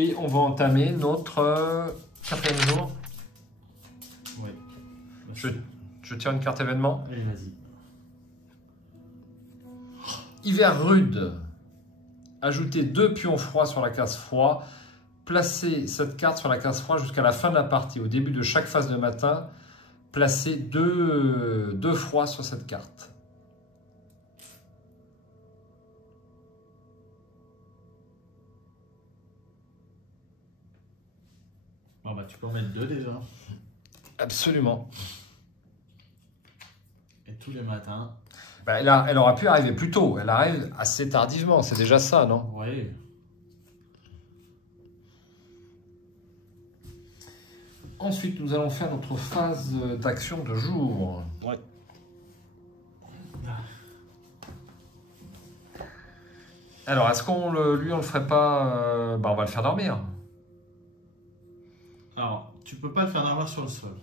Et on va entamer notre quatrième jour. Oui. Je tire une carte événement. Allez, vas-y. Hiver rude. Ajoutez 2 pions froids sur la case froid. Placez cette carte sur la case froid jusqu'à la fin de la partie. Au début de chaque phase de matin, placez 2 froids sur cette carte. Bon, bah, tu peux en mettre 2 déjà. Absolument. Et tous les matins. Bah, elle aurait pu arriver plus tôt. Elle arrive assez tardivement. C'est déjà ça, non? Oui. Ensuite, nous allons faire notre phase d'action de jour. Ouais. Alors, est-ce qu'on lui, on le ferait pas... on va le faire dormir. Alors, tu peux pas le faire dormir sur le sol.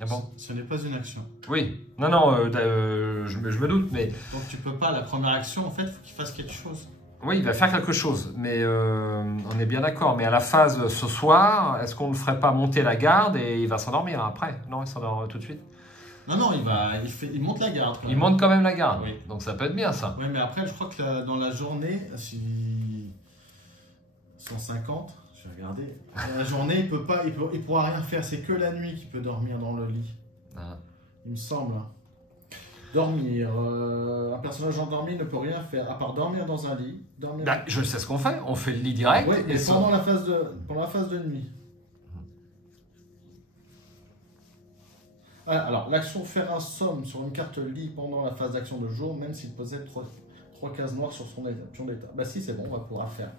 Ah bon? Ce n'est pas une action. Oui. Non, je me doute, mais... Donc tu peux pas, la première action, en fait, il faut qu'il fasse quelque chose. Oui, il va faire quelque chose, mais on est bien d'accord. Mais à la phase ce soir, est-ce qu'on ne ferait pas monter la garde et il va s'endormir après? Non, il s'endort tout de suite. Non, il monte la garde. Il monte quand même la garde, oui. Donc ça peut être bien ça. Oui, mais après, je crois que dans la journée, si 150, je vais regarder. Dans la journée, il pourra rien faire. C'est que la nuit qu'il peut dormir dans le lit. Ah. Il me semble. Dormir. Un personnage endormi ne peut rien faire à part dormir dans un lit. Dormir... Bah, je sais ce qu'on fait. On fait le lit direct. Oui, et pendant la phase de nuit. Ah, alors, l'action faire un somme sur une carte lit pendant la phase d'action de jour, même s'il possède 3 cases noires sur son pion d'état. Bah si, c'est bon, on va pouvoir faire.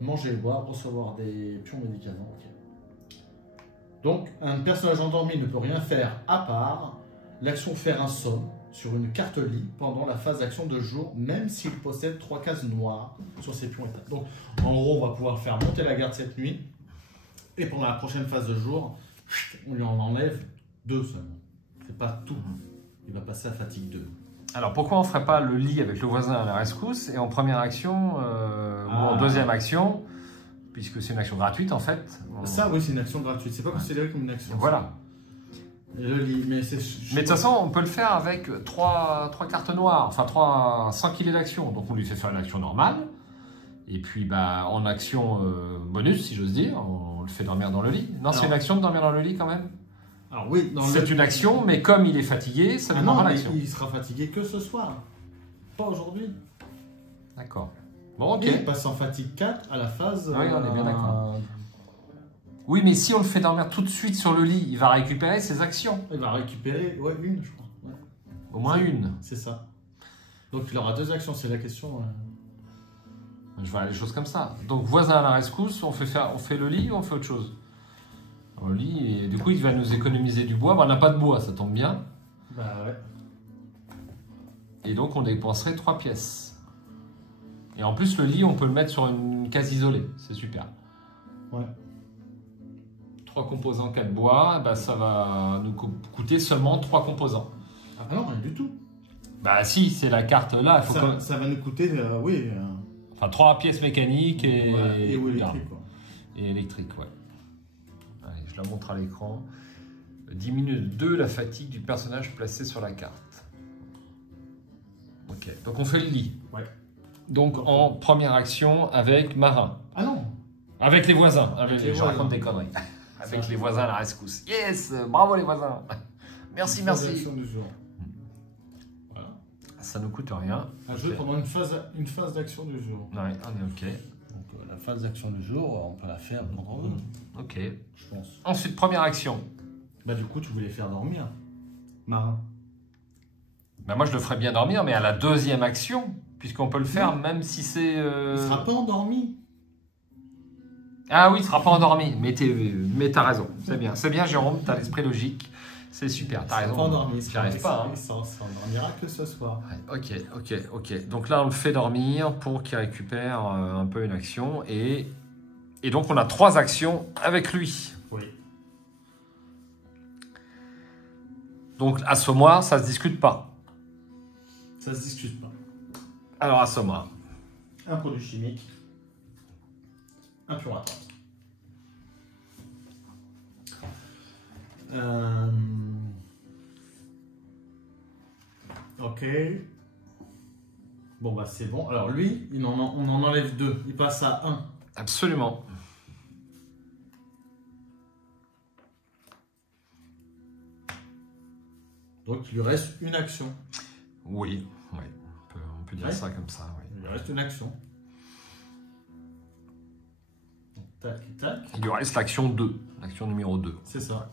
Manger, boire, recevoir des pions médicaments. Okay. Donc, un personnage endormi ne peut rien faire à part l'action faire un somme sur une carte lit pendant la phase d'action de jour, même s'il possède 3 cases noires sur ses pions état. Donc, en gros, on va pouvoir faire monter la garde cette nuit, et pendant la prochaine phase de jour, on lui en enlève 2 seulement. C'est pas tout. Il va passer à fatigue 2. Alors pourquoi on ne ferait pas le lit avec le voisin à la rescousse et en première action ou en deuxième action, puisque c'est une action gratuite en fait. Ça oui, c'est une action gratuite. C'est pas considéré comme une action. Voilà. Et le lit, mais c'est. Mais de toute façon, on peut le faire avec 3 cartes noires, enfin 100 kg d'action. Donc on lui fait faire une action normale. Et puis en action bonus, si j'ose dire, on le fait dormir dans le lit. Non, c'est une action de dormir dans le lit quand même. Alors oui, c'est une action, mais comme il est fatigué, ça demande l'action. Il sera fatigué que ce soir, pas aujourd'hui. D'accord. Bon, ok. Il passe en fatigue 4 à la phase. Oui, on est bien d'accord. Oui, mais si on le fait dormir tout de suite sur le lit, il va récupérer ses actions. Il va récupérer, ouais, une, je crois. Ouais. Au moins une. C'est ça. Donc il aura 2 actions, c'est la question. Je vais aller les choses comme ça. Donc voisin à la rescousse, on fait le lit ou on fait autre chose? Le lit, et du coup il va nous économiser du bois. On n'a pas de bois, ça tombe bien. Bah ouais. Et donc on dépenserait 3 pièces. Et en plus le lit, on peut le mettre sur une case isolée. C'est super. Ouais. 3 composants, 4 bois, ça va nous coûter seulement 3 composants. Ah non, rien du tout. Bah si, c'est la carte là. Ça va nous coûter, oui. Enfin 3 pièces mécaniques et électriques. Quoi. Et électriques, ouais. Allez, je la montre à l'écran. Diminue de 2 la fatigue du personnage placé sur la carte. Ok, donc on fait le lit. Ouais. Donc en première action avec Marin. Ah non. Avec les voisins. Je raconte des conneries. Avec les voisins à la rescousse. Yes, bravo les voisins. Merci. Voilà. Ça ne coûte rien. Un jeu pendant une phase d'action du jour. Ouais, on est ok. Donc la phase d'action du jour, on peut la faire quand on veut. Ok. Je pense. Ensuite, première action. Bah du coup, tu voulais faire dormir. Marin. Bah moi, je le ferais bien dormir, mais à la deuxième action, puisqu'on peut le faire même si c'est... Il sera pas endormi. Ah oui, il sera pas endormi, mais t'as raison. C'est bien, Jérôme, t'as l'esprit logique. C'est super, t'as raison. Pas endormi, j'y arrive pas. Hein. Ça endormira que ce soir. Ouais, ok. Donc là, on le fait dormir pour qu'il récupère un peu une action. Et donc, on a 3 actions avec lui. Oui. Donc, assommoir, ça se discute pas. Ça se discute pas. Alors, assommoir. Un produit chimique. Un pion à 30. Ok. Bon, bah c'est bon. Alors lui, on en enlève 2. Il passe à 1. Absolument. Donc il lui reste une action. Oui, oui. On peut dire ça comme ça. Oui. Il lui reste une action. Donc, tac, tac. Il lui reste l'action 2. L'action numéro 2. C'est ça.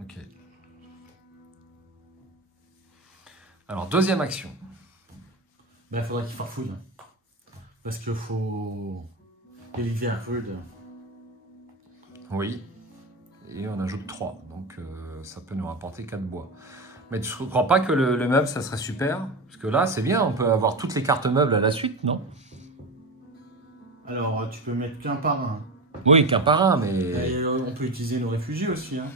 Ok. Alors, deuxième action. Ben, il faudra qu'il farfouille. Parce qu'il faut élever un rude. Oui. Et on ajoute 3. Donc, ça peut nous rapporter 4 bois. Mais tu ne crois pas que le meuble, ça serait super? Parce que là, c'est bien. On peut avoir toutes les cartes meubles à la suite, non? Alors, tu peux mettre qu'un par un. Oui, qu'un par un, mais... Et on peut utiliser nos réfugiés aussi. Hein.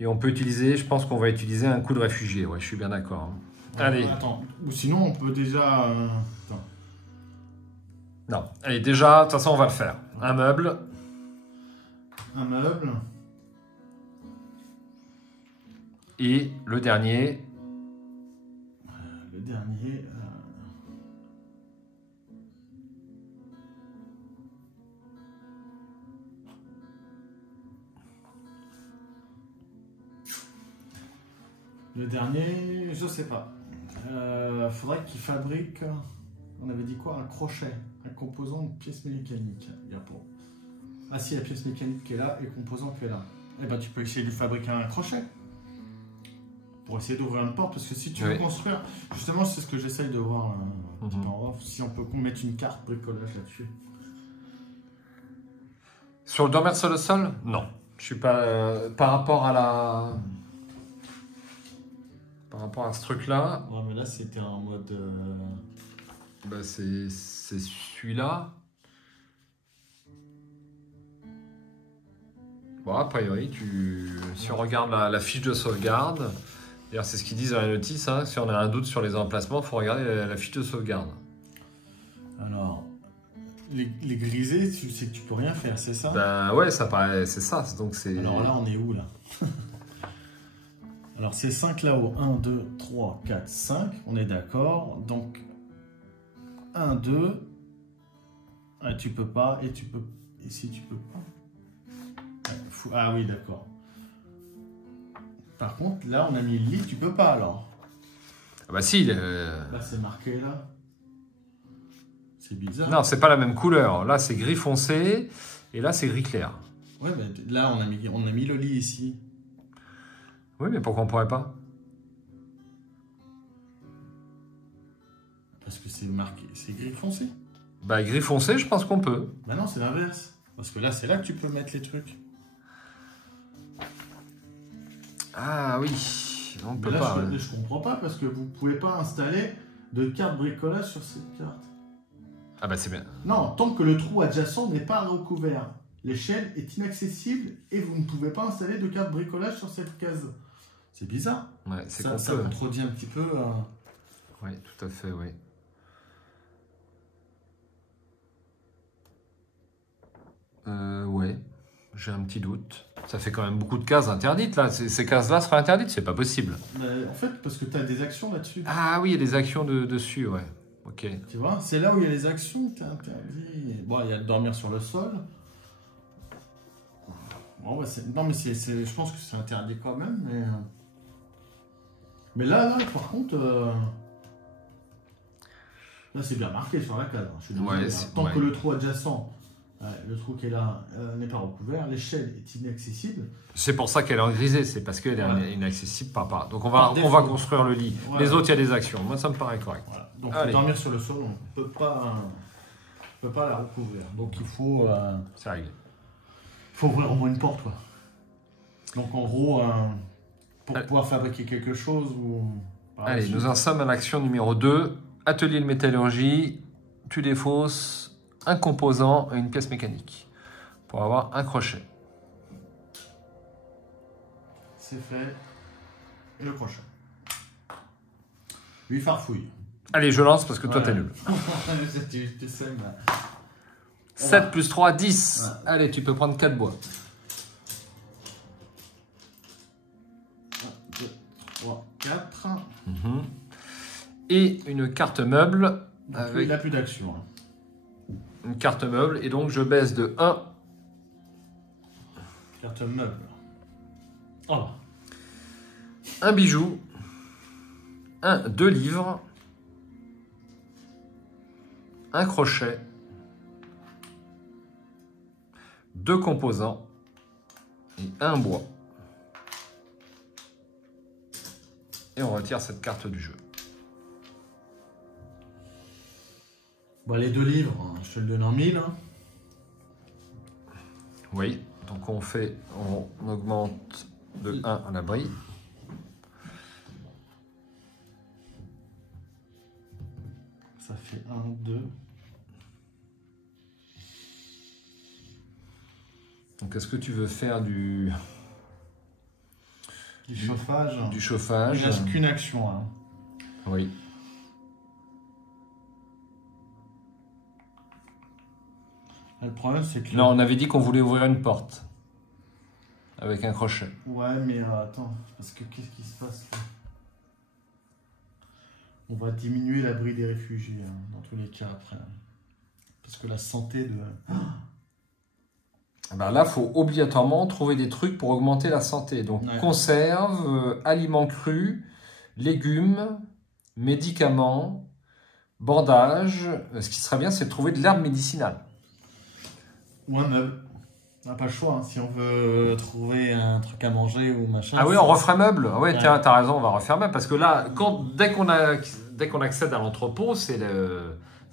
Et on peut utiliser, je pense qu'on va utiliser un coup de réfugié. Ouais, je suis bien d'accord. Hein. Allez. Attends, ou sinon on peut déjà... Attends. Non, allez, déjà, de toute façon, on va le faire. Un meuble. Un meuble. Et le dernier. Le dernier... Le dernier, je sais pas. Faudrait qu'il fabrique, on avait dit quoi? Un crochet, un composant de pièce mécanique. Ah si, la pièce mécanique qui est là et le composant qui est là. Eh ben tu peux essayer de lui fabriquer un crochet. Pour essayer d'ouvrir une porte, parce que si tu veux construire, justement c'est ce que j'essaye de voir un petit peu en off, si on peut mettre une carte bricolage là-dessus. Sur le dormir sur le sol? Non. Je suis pas... par rapport à la... Par rapport à ce truc-là... Ouais, mais là, c'était en mode... Bah, c'est celui-là. Bon, a priori, si on regarde la fiche de sauvegarde, d'ailleurs, c'est ce qu'ils disent dans la notice, hein, si on a un doute sur les emplacements, il faut regarder la fiche de sauvegarde. Alors, les grisés, tu sais que tu peux rien faire, c'est ça? Ben ouais, ça paraît... C'est ça, donc c'est... Alors là, on est où, là? Alors, c'est 5 là-haut. 1, 2, 3, 4, 5. On est d'accord. Donc, 1, 2. Ah, tu peux pas. Et tu peux... Ici, tu peux pas. Ah oui, d'accord. Par contre, là, on a mis le lit. Tu peux pas, alors. Ah bah si. Là, c'est marqué, là. C'est bizarre. Non, c'est pas la même couleur. Là, c'est gris foncé. Et là, c'est gris clair. Ouais, mais là, on a mis le lit ici. Oui, mais pourquoi on pourrait pas? Parce que c'est marqué, c'est gris foncé. Bah, gris foncé, je pense qu'on peut. Bah non, c'est l'inverse. Parce que là, c'est là que tu peux mettre les trucs. Ah oui, on peut là, pas. Je comprends pas parce que vous pouvez pas installer de carte bricolage sur cette carte. Ah bah c'est bien. Non, tant que le trou adjacent n'est pas recouvert. L'échelle est inaccessible et vous ne pouvez pas installer de carte bricolage sur cette case. C'est bizarre. Ouais, c'est ça contredit un petit peu. Oui, tout à fait, oui. Ouais, j'ai un petit doute. Ça fait quand même beaucoup de cases interdites, là. Ces cases-là seraient interdites, c'est pas possible. En fait, parce que tu as des actions là-dessus. Ah oui, il y a des actions dessus, ouais. Ok. Tu vois, c'est là où il y a les actions que tu as interdit. Bon, il y a de dormir sur le sol. Bon, ouais, non, mais je pense que c'est interdit quand même. Mais là, par contre, là, c'est bien marqué sur la case. Je suis désolé, tant que le trou adjacent, le trou qui est là, n'est pas recouvert, l'échelle est inaccessible. C'est pour ça qu'elle est en grisée, c'est parce qu'elle est inaccessible par part. Donc on va construire le lit. Voilà. Les autres, il y a des actions. Moi, ça me paraît correct. Voilà. Donc dormir sur le sol, on ne peut pas la recouvrir. Donc il faut... c'est réglé. Il faut ouvrir au moins une porte, quoi. Donc en gros, pour pouvoir fabriquer quelque chose ou... Allez, nous en sommes à l'action numéro 2. Atelier de métallurgie, tu défausses un composant et une pièce mécanique pour avoir un crochet. C'est fait. Et le crochet. Lui farfouille. Allez, je lance parce que toi, t'es nul. 7 plus 3, 10. Ouais. Allez, tu peux prendre 4 bois. 1, 2, 3, 4. Et une carte meuble. Il n'a plus d'action. Une carte meuble. Et donc, je baisse de 1. Carte meuble. Oh. Un bijou. 2 livres. Un crochet. 2 composants. Et un bois. Et on retire cette carte du jeu. Bon, les 2 livres, hein, je te le donne en 1000. Hein. Oui, donc on augmente de 1 à l'abri. Ça fait 1, 2. Donc est-ce que tu veux faire du chauffage? Du chauffage. Il ne reste qu'une action. Hein. Oui. Le problème, c'est que... Non, on avait dit qu'on voulait ouvrir une porte. Avec un crochet. Ouais, mais attends, parce que qu'est-ce qui se passe là? On va diminuer l'abri des réfugiés, hein, dans tous les cas après. Parce que la santé de... Ben là, il faut obligatoirement trouver des trucs pour augmenter la santé. Donc, ouais. Conserve, aliments crus, légumes, médicaments, bandages. Ce qui serait bien, c'est de trouver de l'herbe médicinale. Ou un meuble. On n'a pas le choix, hein, si on veut trouver un truc à manger ou machin. Ah oui, on refait meuble. Ouais, ouais. Tiens, t'as raison, on va refaire meuble. Parce que là, dès qu'on accède à l'entrepôt, c'est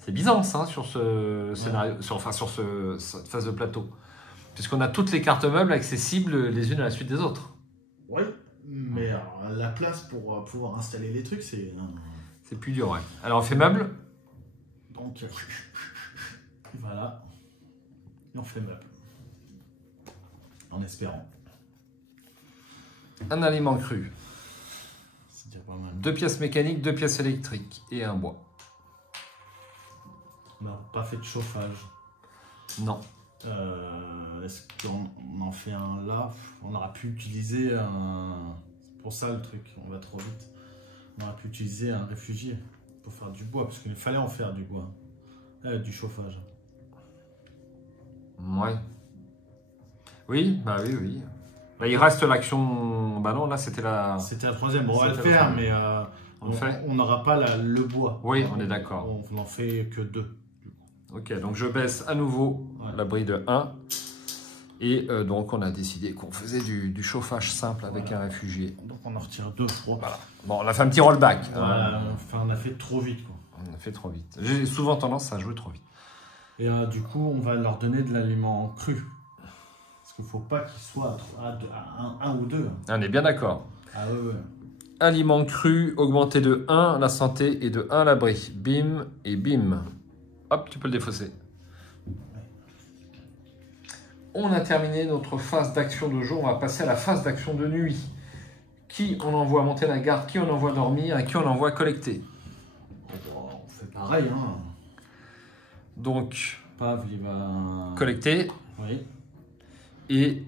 Byzance hein, sur ce scénario, sur cette phase de plateau. Puisqu'on a toutes les cartes meubles accessibles les unes à la suite des autres. Oui, mais alors, la place pour pouvoir installer les trucs, c'est... C'est plus dur, ouais. Alors, on fait meuble. Donc, voilà. Et on fait meuble. En espérant. Un aliment cru. C'est déjà pas mal. 2 pièces mécaniques, 2 pièces électriques et un bois. On n'a pas fait de chauffage. Non. Est-ce qu'on en fait un là? On aurait pu utiliser un... C'est pour ça le truc, on va trop vite. On aurait pu utiliser un réfugié pour faire du bois, parce qu'il fallait en faire du bois. Du chauffage. Ouais. Oui, bah oui, oui. Bah, il reste l'action... Bah non, là, c'était la... C'était la troisième. Bon, on va le faire, mais on n'aura pas le bois. Oui, on est d'accord. On n'en fait que 2. Ok, donc je baisse à nouveau l'abri de 1. Et donc, on a décidé qu'on faisait du chauffage simple avec un réfugié. Donc, on en retire 2, je crois. Voilà. Bon, on a fait un petit rollback. Voilà, enfin, on a fait trop vite, quoi. On a fait trop vite. J'ai souvent tendance à jouer trop vite. Et du coup, on va leur donner de l'aliment cru. Parce qu'il ne faut pas qu'il soit à 1 ou 2. On est bien d'accord. Ah ouais, ouais. Aliment cru, augmenté de 1 la santé et de 1 l'abri. Bim et bim. Hop, tu peux le défausser. On a terminé notre phase d'action de jour. On va passer à la phase d'action de nuit. Qui on envoie monter la garde, qui on envoie dormir et qui on envoie collecter. On fait pareil, hein. Donc, Pav, il va... collecter. Oui. Et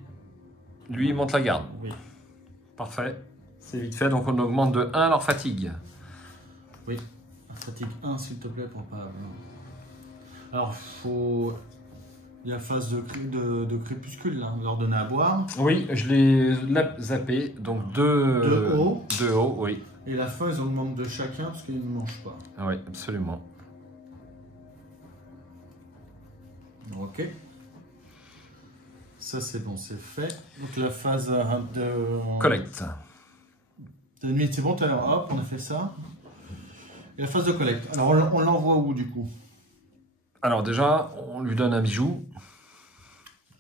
lui, il monte la garde. Oui. Parfait. C'est vite fait. Donc, on augmente de 1 leur fatigue. Oui. Fatigue 1, s'il te plaît, pour Pav. Alors, faut... Il y a phase de crépuscule, là. Leur donner à boire. Oui, je l'ai zappé. Donc, 2 haut. 2 haut, oui. Et la phase, on demande de chacun parce qu'ils ne mangent pas. Ah oui, absolument. Ok. Ça, c'est bon, c'est fait. Donc, la phase de... Collecte. De nuit, c'est bon, alors hop, on a fait ça. Et la phase de collecte. Alors, on l'envoie où, du coup? Alors déjà, on lui donne un bijou.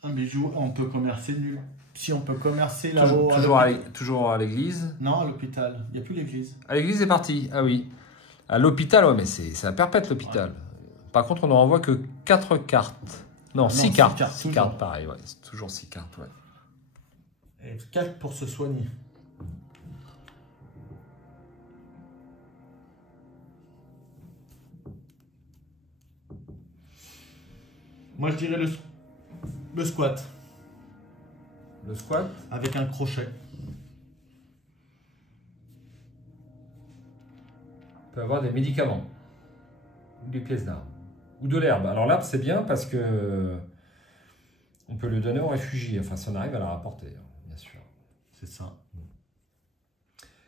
Un bijou, on peut commercer nul. Si on peut commercer là-haut. Toujours à l'église. Non, à l'hôpital. Il n'y a plus l'église. À l'église est parti, ah oui. À l'hôpital, ouais, mais c'est à perpète l'hôpital. Ouais. Par contre, on ne renvoie que 4 cartes. Non, 6 cartes. 6 cartes, pareil, ouais. C'est toujours 6 cartes, ouais. Et 4 pour se soigner. Moi, je dirais le squat. Le squat. Avec un crochet. On peut avoir des médicaments. Ou des pièces d'armes. Ou de l'herbe. Alors l'herbe, c'est bien parce que on peut le donner aux réfugiés. Enfin, si on arrive à la rapporter, hein, bien sûr. C'est ça.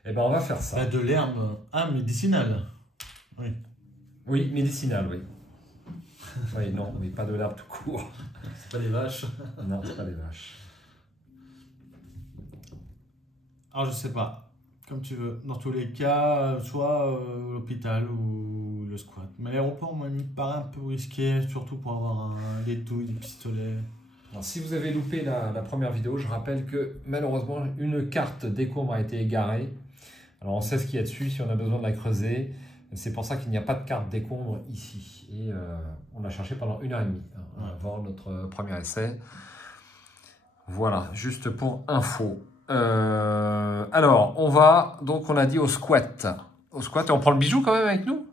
Eh ben, on va faire ça. De l'herbe médicinale. Oui. Oui, médicinale, oui. Oui, non, mais pas de l'herbe tout court. C'est pas des vaches. Non, c'est pas des vaches. Alors, je sais pas. Comme tu veux. Dans tous les cas, soit l'hôpital ou le squat. Mais l'aéroport, moi, il me paraît un peu risqué, surtout pour avoir des douilles, des pistolets. Alors, si vous avez loupé la première vidéo, je rappelle que malheureusement, une carte décombre a été égarée. Alors, on sait ce qu'il y a dessus, si on a besoin de la creuser. C'est pour ça qu'il n'y a pas de carte décombre ici. Et on l'a cherché pendant 1h30 avant notre premier essai. Voilà, juste pour info. Alors, on va, donc on a dit au squat. Au squat, et on prend le bijou quand même avec nous?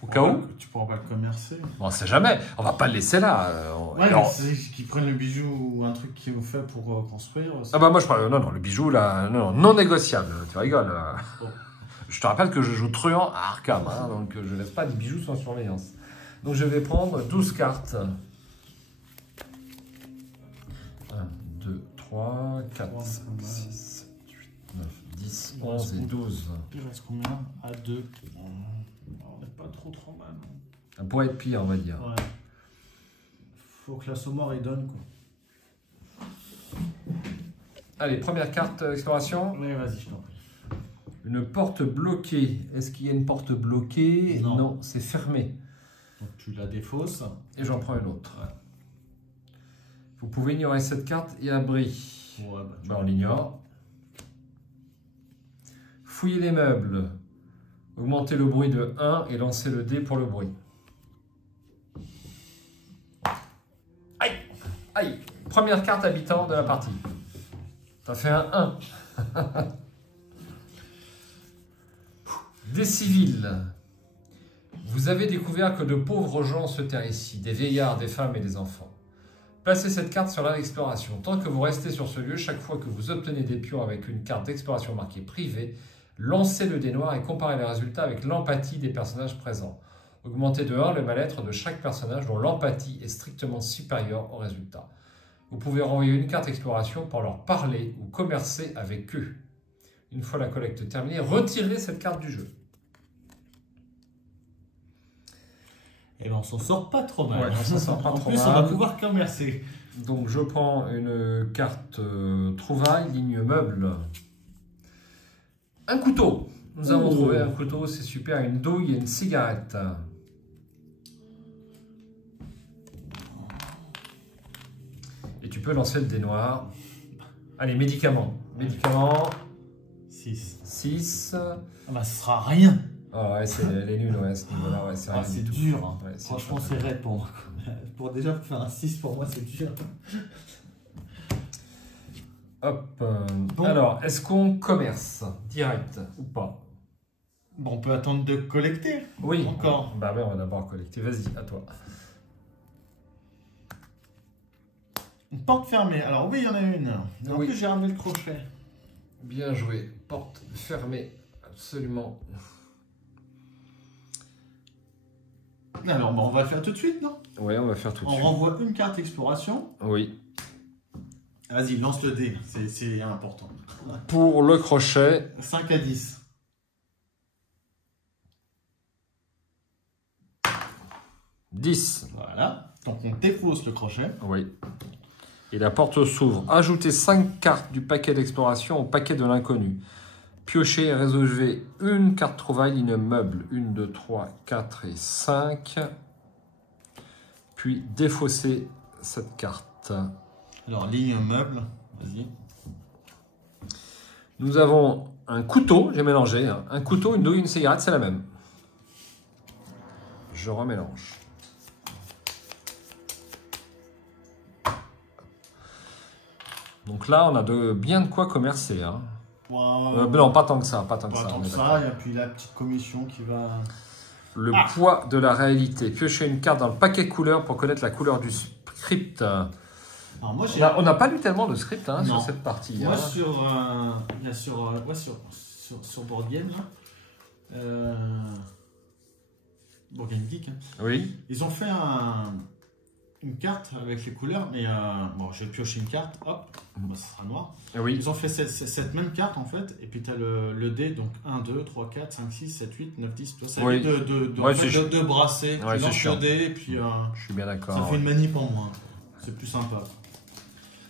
Au cas où? Tu pourras pas le commercer. Bon, on sait jamais, on va pas le laisser là. Ouais, alors... c'est qu'ils prennent le bijou ou un truc qu'ils ont fait pour construire. Ah bah moi je parle, non, le bijou là, non négociable, tu rigoles. Bon. Je te rappelle que je joue truand à Arkham, hein, donc je ne laisse pas des bijoux sans surveillance. Donc je vais prendre 12 cartes. 1, 2, 3, 4, 5, 6, 7, 8, 9, 10, 11 et 12. Il reste combien? À 2. On n'est pas trop mal. Ça pourrait être pire, on va dire. Ouais. Faut que la Somore il donne quoi. Allez, première carte exploration. Oui, vas-y, je t'en prie. Une porte bloquée. Est-ce qu'il y a une porte bloquée? Non, c'est fermé. Donc tu la défausses. Et j'en prends une autre. Ouais. Vous pouvez ignorer cette carte et abri. Ouais, on l'ignore. Fouillez les meubles. Augmentez le bruit de 1 et lancez le dé pour le bruit. Aïe! Aïe! Première carte habitant de la partie. Ça fait un 1. Des civils. Vous avez découvert que de pauvres gens se terrent ici, des vieillards, des femmes et des enfants. Placez cette carte sur l'âne d'exploration. Tant que vous restez sur ce lieu, chaque fois que vous obtenez des pions avec une carte d'exploration marquée privée, lancez le dé noir et comparez les résultats avec l'empathie des personnages présents. Augmentez de 1 le mal-être de chaque personnage dont l'empathie est strictement supérieure au résultat. Vous pouvez renvoyer une carte exploration pour leur parler ou commercer avec eux. Une fois la collecte terminée, retirez cette carte du jeu. Et ben on s'en sort pas trop mal. Ouais, on s'en sort pas trop mal. En plus, on va pouvoir commercer. Donc je prends une carte trouvaille, ligne meuble. Un couteau. Nous avons trouvé un couteau, c'est super. Une douille et une cigarette. Et tu peux lancer le dé noir. Allez, médicaments. Médicaments. 6. 6. Ah bah ce sera rien. Ah ouais, elle est nulle, ouais, ce niveau-là, ouais, c'est rien c'est du tout. dur. Hein. Ouais, franchement, c'est raide pour moi. Déjà, pour faire un 6, pour moi, c'est dur. Hop. Bon. Alors, est-ce qu'on commerce direct ou pas? Bon, on peut attendre de collecter. Oui. Encore. Bah ouais, on va d'abord collecter. Vas-y, à toi. Une porte fermée. Alors oui, il y en a une. En plus, j'ai ramené le crochet. Bien joué. Porte fermée. Absolument. Alors, bon, on va le faire tout de suite, non? Oui, on va faire tout de suite. On renvoie une carte exploration. Oui. Vas-y, lance le dé. C'est important. Pour le crochet. 5 à 10. 10. Voilà. Donc, on défausse le crochet. Oui. Et la porte s'ouvre. Ajoutez 5 cartes du paquet d'exploration au paquet de l'inconnu. Piochez et résolvez une carte trouvaille, ligne meuble. 1, 2, 3, 4 et 5. Puis défaussez cette carte. Alors, ligne meuble. Vas-y. Nous avons un couteau, j'ai mélangé. Hein. Un couteau, une douille, une cigarette, c'est la même. Je remélange. Donc là, on a bien de quoi commercer. Hein. Wow. Non, pas tant que ça. Pas tant que ça. Et puis la petite commission qui va... Le poids de la réalité. Piochez une carte dans le paquet couleur pour connaître la couleur du script. Alors moi, On n'a pas lu tellement de script hein, sur cette partie. Moi, hein. sur Board Game, là, Board Game Geek, hein, Oui. ils ont fait une carte avec les couleurs, mais bon, je vais piocher une carte, hop, bah, ça sera noir. Oui. Ils ont fait cette même carte en fait, et puis tu as le dé, donc 1, 2, 3, 4, 5, 6, 7, 8, 9, 10. Ça oui. évite de brasser, ouais, tu lances le dé, et puis je suis bien d'accord. ça fait une manip en moins. C'est plus sympa.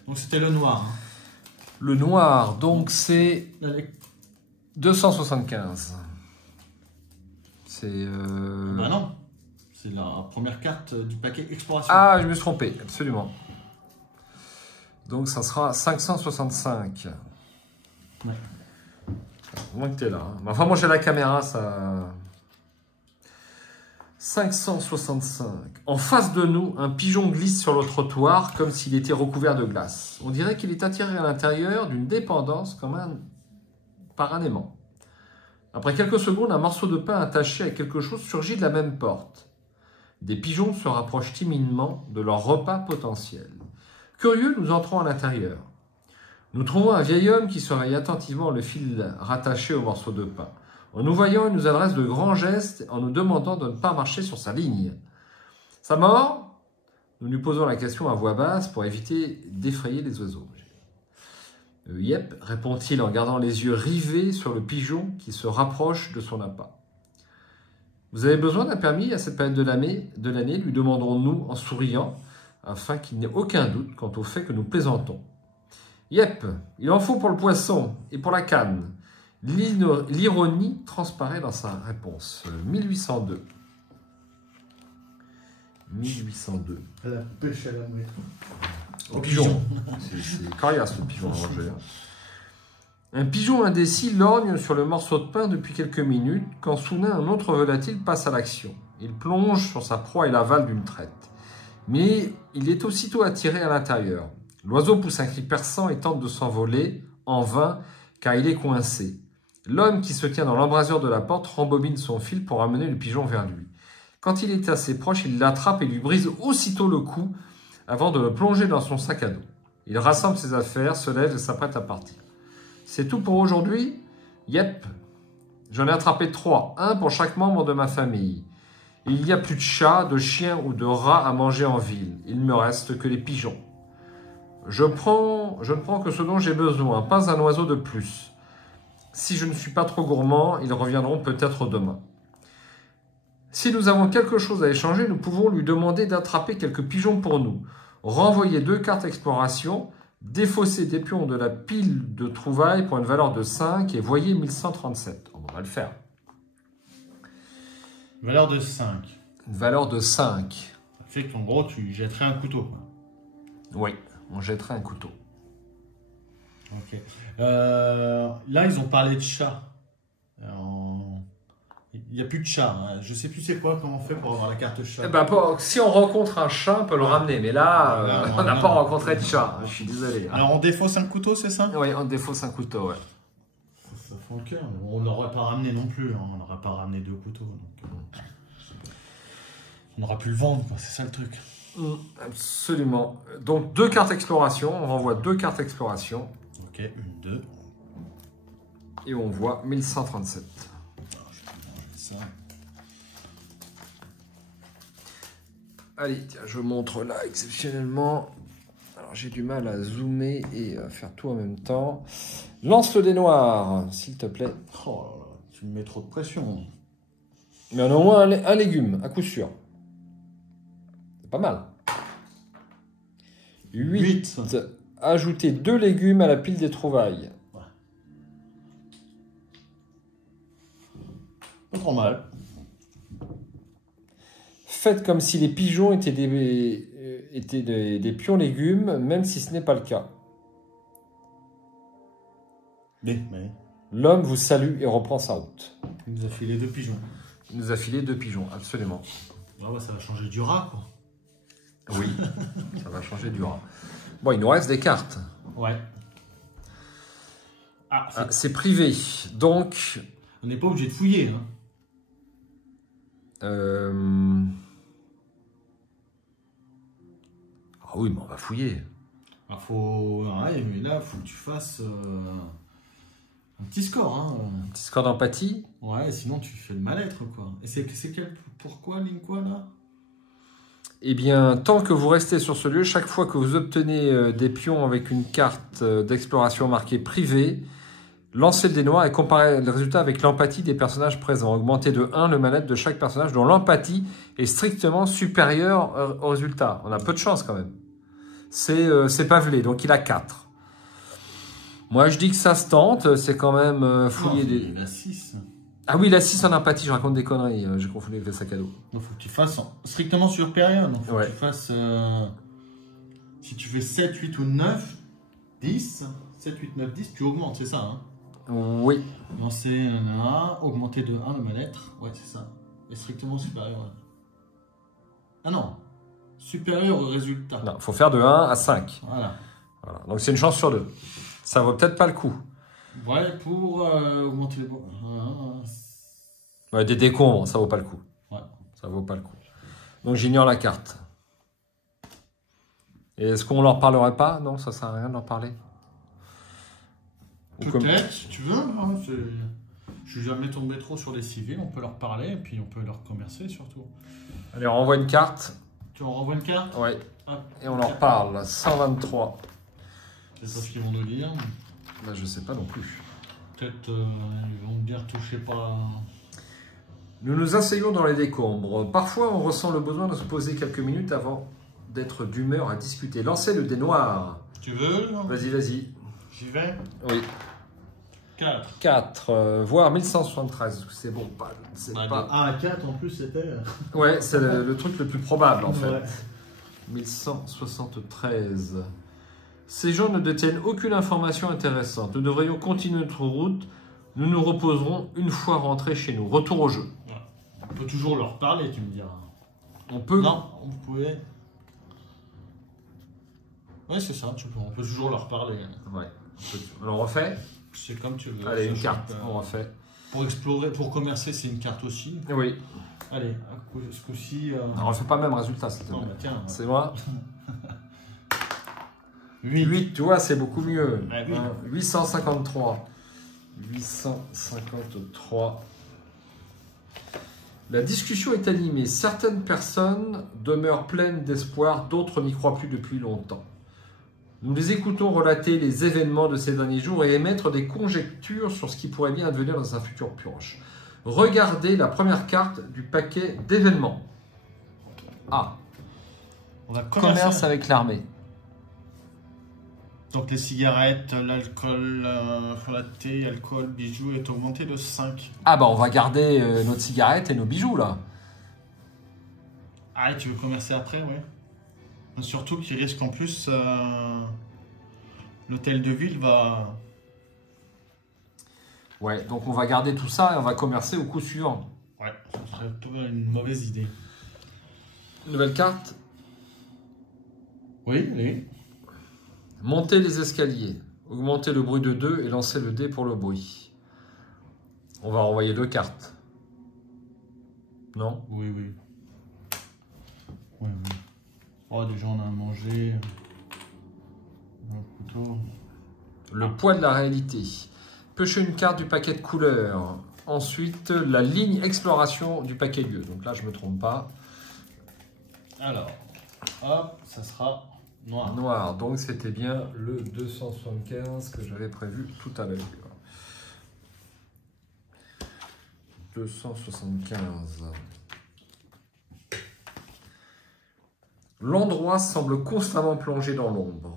Donc c'était le noir. Hein. Le noir, donc c'est 275. C'est. Bah non, c'est la première carte du paquet exploration. Ah, je me suis trompé, absolument. Donc ça sera 565. Ouais. Au moins que t'es là. Hein. Enfin, moi j'ai la caméra, ça. 565. En face de nous, un pigeon glisse sur le trottoir comme s'il était recouvert de glace. On dirait qu'il est attiré à l'intérieur d'une dépendance par un aimant. Après quelques secondes, un morceau de pain attaché à quelque chose surgit de la même porte. Des pigeons se rapprochent timidement de leur repas potentiel. Curieux, nous entrons à l'intérieur. Nous trouvons un vieil homme qui surveille attentivement le fil rattaché au morceau de pain. En nous voyant, il nous adresse de grands gestes en nous demandant de ne pas marcher sur sa ligne. Sa mort? Nous lui posons la question à voix basse pour éviter d'effrayer les oiseaux. Yep, répond-il en gardant les yeux rivés sur le pigeon qui se rapproche de son appât. Vous avez besoin d'un permis à cette période de l'année, lui demanderons-nous en souriant, afin qu'il n'ait aucun doute quant au fait que nous plaisantons. Yep, il en faut pour le poisson et pour la canne. L'ironie transparaît dans sa réponse. 1802. 1802. La pêche à la mouette. Au pigeon. C'est coriace le pigeon à manger. Un pigeon indécis lorgne sur le morceau de pain depuis quelques minutes quand soudain un autre volatile passe à l'action. Il plonge sur sa proie et l'avale d'une traite. Mais il est aussitôt attiré à l'intérieur. L'oiseau pousse un cri perçant et tente de s'envoler, en vain, car il est coincé. L'homme qui se tient dans l'embrasure de la porte rembobine son fil pour amener le pigeon vers lui. Quand il est assez proche, il l'attrape et lui brise aussitôt le cou avant de le plonger dans son sac à dos. Il rassemble ses affaires, se lève et s'apprête à partir. C'est tout pour aujourd'hui? Yep. J'en ai attrapé 3, un pour chaque membre de ma famille. Il n'y a plus de chats, de chiens ou de rats à manger en ville. Il ne me reste que les pigeons. Je ne prends que ce dont j'ai besoin, pas un oiseau de plus. Si je ne suis pas trop gourmand, ils reviendront peut-être demain. Si nous avons quelque chose à échanger, nous pouvons lui demander d'attraper quelques pigeons pour nous, renvoyer 2 cartes exploration, défausser des pions de la pile de trouvailles pour une valeur de 5 et voyez 1137. On va le faire. Valeur de 5. Une valeur de 5. Ça fait qu'en gros, tu jetterais un couteau. Quoi. Oui, on jetterait un couteau. Ok. Là, ils ont parlé de chat. Il n'y a plus de chat. Hein. Je ne sais plus c'est quoi, comment on fait pour avoir la carte chat. Eh ben, si on rencontre un chat, on peut le ramener. Mais là, on n'a pas rencontré de chat. Je suis désolé. Alors, on défausse un couteau, c'est ça? Oui, on défausse un couteau, ouais. Ça fait un cœur. On ne l'aurait pas ramené non plus. Hein. On n'aurait pas ramené 2 couteaux. Donc, on n'aura pu le vendre, c'est ça le truc. Absolument. Donc, 2 cartes exploration. On renvoie 2 cartes exploration. Ok, 1, 2. Et on voit 1137. Ça. Allez, tiens, je montre là exceptionnellement. Alors j'ai du mal à zoomer et à faire tout en même temps. Lance le dé noir, s'il te plaît. Oh là là, tu me mets trop de pression. Mais on a au moins un légume, à coup sûr. C'est pas mal. 8. Ajoutez 2 légumes à la pile des trouvailles. Ouais. Pas trop mal. Faites comme si les pigeons étaient des pions légumes, même si ce n'est pas le cas. Mais. L'homme vous salue et reprend sa route. Il nous a filé 2 pigeons. Il nous a filé 2 pigeons, absolument. Ah ouais, ça va changer du rat, quoi. Oui, ça va changer du rat. Bon, il nous reste des cartes. Ouais. C'est privé, donc... On n'est pas obligé de fouiller. Hein. Ah oui, mais on va fouiller. Ah, ouais, mais là, faut que tu fasses un petit score. Hein. Un petit score d'empathie. Ouais, sinon tu fais le mal-être, quoi. Et c'est quel... Pourquoi, ligne quoi, là? Eh bien, tant que vous restez sur ce lieu, chaque fois que vous obtenez des pions avec une carte d'exploration marquée privée, lancez le dé noir et comparez le résultat avec l'empathie des personnages présents. Augmentez de 1 le mal-être de chaque personnage dont l'empathie est strictement supérieure au résultat. On a peu de chance quand même. C'est Pavelé, donc il a 4. Moi, je dis que ça se tente, c'est quand même fouiller des... Il a 6. Ah oui, il a 6 en empathie, je raconte des conneries, j'ai confondu avec le sac à dos. Donc, faut que tu fasses strictement supérieur. Donc, faut Ouais. que tu fasses... si tu fais 7, 8 ou 9, 10, 7, 8, 9, 10, tu augmentes, c'est ça, hein? Oui. Lancer un, augmenter de 1 le mal-être. Ouais, c'est ça. Et strictement supérieur. Ouais. Ah non. Supérieur au résultat. Non, il faut faire de 1 à 5. Voilà. Voilà. Donc c'est une chance sur 2. Ça vaut peut-être pas le coup. Ouais, pour augmenter les... Ouais, des décombres, ça vaut pas le coup. Ouais. Ça vaut pas le coup. Donc j'ignore la carte. Et est-ce qu'on leur parlerait pas? Non, ça sert à rien de leur parler. Peut-être, si tu veux. Hein, je suis jamais tombé trop sur les civils. On peut leur parler et puis on peut leur commercer surtout. Allez, on renvoie une carte. Tu en renvoies une carte? Ouais. Hop. Et on leur parle. 123. Je sais pas ce qu'ils vont nous dire. Là, je sais pas non plus. Peut-être ils vont me dire touchez pas. Nous nous asseyons dans les décombres. Parfois, on ressent le besoin de se poser quelques minutes avant d'être d'humeur à discuter. Lancez le dé noir. Tu veux? Vas-y, vas-y. J'y vais. Oui. 4. 4, voire 1173. C'est bon, pas. C'est Bah, pas... de 1 à 4 en plus c'était. Ouais, c'est le truc le plus probable en fait. Ouais. 1173. Ces gens ne détiennent aucune information intéressante. Nous devrions continuer notre route. Nous nous reposerons une fois rentrés chez nous. Retour au jeu. Ouais. On peut toujours leur parler, tu me diras. On peut. Non, vous pouvez. Ouais, c'est ça, on peut toujours leur parler. Ouais. On en refait. C'est comme tu veux. Allez, une carte. On refait. Pour explorer, pour commercer, c'est une carte aussi. Oui. Allez, ce coup-ci. On refait pas le même résultat, s'il te Non, plaît. bah tiens. C'est moi. 8. 8, tu vois, c'est beaucoup mieux. Ah, oui. 853. 853. La discussion est animée. Certaines personnes demeurent pleines d'espoir, d'autres n'y croient plus depuis longtemps. Nous les écoutons relater les événements de ces derniers jours et émettre des conjectures sur ce qui pourrait bien advenir dans un futur proche. Regardez la première carte du paquet d'événements. Ah, On va commerce avec l'armée. Donc les cigarettes, l'alcool, frelaté, alcool, bijoux est augmenté de 5. Ah bah on va garder notre cigarette et nos bijoux là. Ah, et tu veux commercer après, ouais. Surtout qu'il risque en plus, l'hôtel de ville va... Ouais, donc on va garder tout ça et on va commercer au coup suivant. Ouais, ça serait une mauvaise idée. Nouvelle carte. Oui, oui. Montez les escaliers. Augmentez le bruit de 2 et lancez le dé pour le bruit. On va renvoyer 2 cartes. Non? Oui, oui. Oui, oui. Oh, déjà on a mangé. Un couteau. Le poids de la réalité. Pêchez une carte du paquet de couleurs. Ensuite, la ligne exploration du paquet lieu. Donc là, je ne me trompe pas. Alors, hop, ça sera noir. Noir. Donc c'était bien le 275 que j'avais prévu tout à l'heure. 275. L'endroit semble constamment plongé dans l'ombre.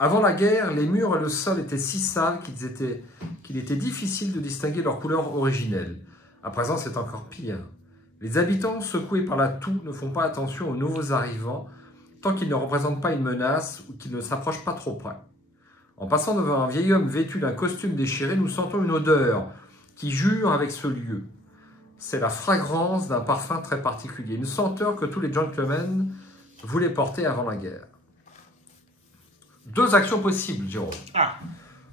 Avant la guerre, les murs et le sol étaient si sales qu'il était difficile de distinguer leur couleur originelle. À présent, c'est encore pire. Les habitants, secoués par la toux, ne font pas attention aux nouveaux arrivants tant qu'ils ne représentent pas une menace ou qu'ils ne s'approchent pas trop près. En passant devant un vieil homme vêtu d'un costume déchiré, nous sentons une odeur qui jure avec ce lieu. C'est la fragrance d'un parfum très particulier, une senteur que tous les gentlemen voulaient porter avant la guerre. 2 actions possibles, Jérôme. Ah.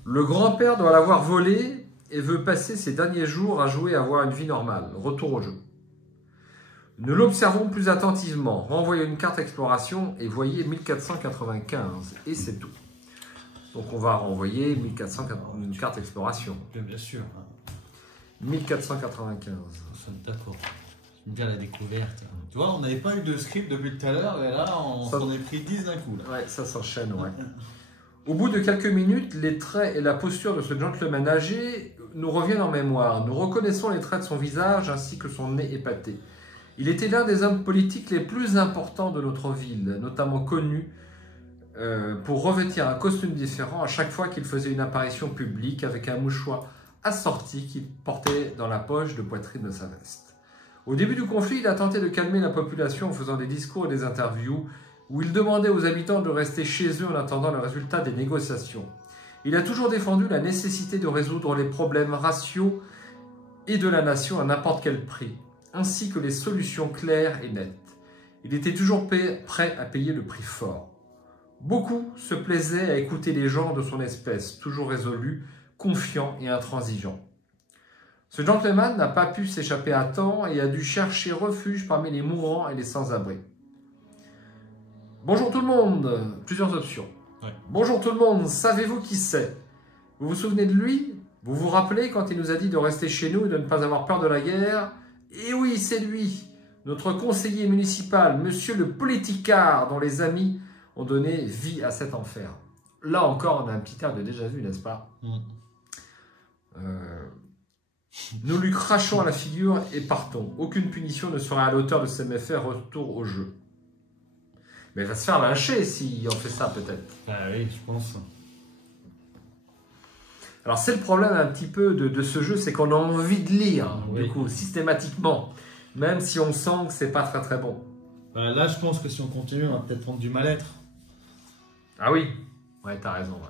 Le grand-père doit l'avoir volé et veut passer ses derniers jours à jouer à avoir une vie normale. Retour au jeu. Nous l'observons plus attentivement. Renvoyez une carte exploration et voyez 1495. Et c'est tout. Donc on va renvoyer 1495, une carte exploration. Bien sûr. 1495. D'accord. J'aime bien la découverte. Tu vois, on n'avait pas eu de script depuis tout à l'heure et là, on s'en est pris 10 d'un coup. Là. Ouais, ça s'enchaîne, ouais. Au bout de quelques minutes, les traits et la posture de ce gentleman âgé nous reviennent en mémoire. Nous reconnaissons les traits de son visage ainsi que son nez épaté. Il était l'un des hommes politiques les plus importants de notre ville, notamment connu pour revêtir un costume différent à chaque fois qu'il faisait une apparition publique avec un mouchoir assorti qu'il portait dans la poche de poitrine de sa veste. Au début du conflit, il a tenté de calmer la population en faisant des discours et des interviews où il demandait aux habitants de rester chez eux en attendant le résultat des négociations. Il a toujours défendu la nécessité de résoudre les problèmes raciaux et de la nation à n'importe quel prix, ainsi que les solutions claires et nettes. Il était toujours prêt à payer le prix fort. Beaucoup se plaisaient à écouter les gens de son espèce, toujours résolus, confiants et intransigeants. Ce gentleman n'a pas pu s'échapper à temps et a dû chercher refuge parmi les mourants et les sans-abri. Bonjour tout le monde, plusieurs options. Ouais. Bonjour tout le monde, savez-vous qui c'est? Vous vous souvenez de lui? Vous vous rappelez quand il nous a dit de rester chez nous et de ne pas avoir peur de la guerre? Et oui, c'est lui, notre conseiller municipal, monsieur le politicard, dont les amis ont donné vie à cet enfer. Là encore, on a un petit air de déjà vu, n'est-ce pas? Nous lui crachons à la figure et partons. Aucune punition ne serait à l'auteur de ces méfaits. Retour au jeu. Mais il va se faire lyncher si on fait ça, peut-être. Ah oui, je pense. Alors, c'est le problème un petit peu de ce jeu, c'est qu'on a envie de lire, oui. Du coup, systématiquement. Même si on sent que c'est pas très très bon. Là, je pense que si on continue, on va peut-être prendre du mal-être. Ah oui? Ouais, t'as raison. Ouais.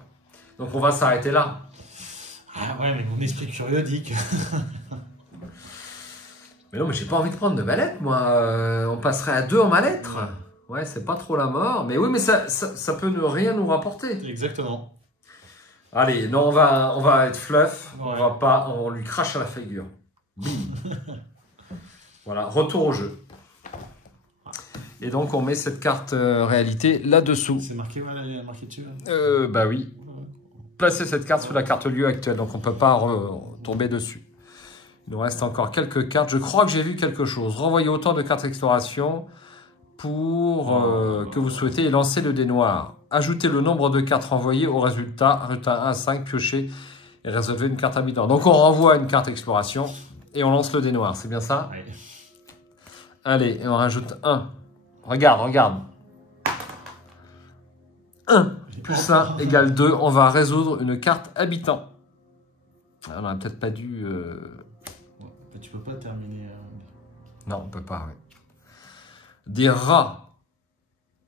Donc, on va s'arrêter là. Ah ouais, mais mon esprit curieux dit que... Mais non, mais j'ai pas envie de prendre de mal-être, moi. On passerait à 2 en mal-être. Ouais, c'est pas trop la mort. Mais oui, mais ça peut ne rien nous rapporter. Exactement. Allez, non, on va être fluff. Ouais. On lui crache à la figure. Bim. Voilà, retour au jeu. Et donc, on met cette carte réalité là-dessous. C'est marqué, voilà, elle est marquée dessus. Bah oui. Placer cette carte sur la carte lieu actuelle, donc on ne peut pas tomber dessus. Il nous reste encore quelques cartes. Je crois que j'ai vu quelque chose. Renvoyez autant de cartes exploration pour que vous souhaitez et lancez le dé noir. Ajoutez le nombre de cartes renvoyées au résultat 1 à 5, piochez et résolvez une carte habitant. Donc on renvoie une carte exploration et on lance le dé noir, c'est bien ça? Oui. Allez, et on rajoute 1. Regarde. 1 plus 1 égale 2. On va résoudre une carte habitant. On n'aurait peut-être pas dû... Tu peux pas terminer... Non, on peut pas, oui. Des rats.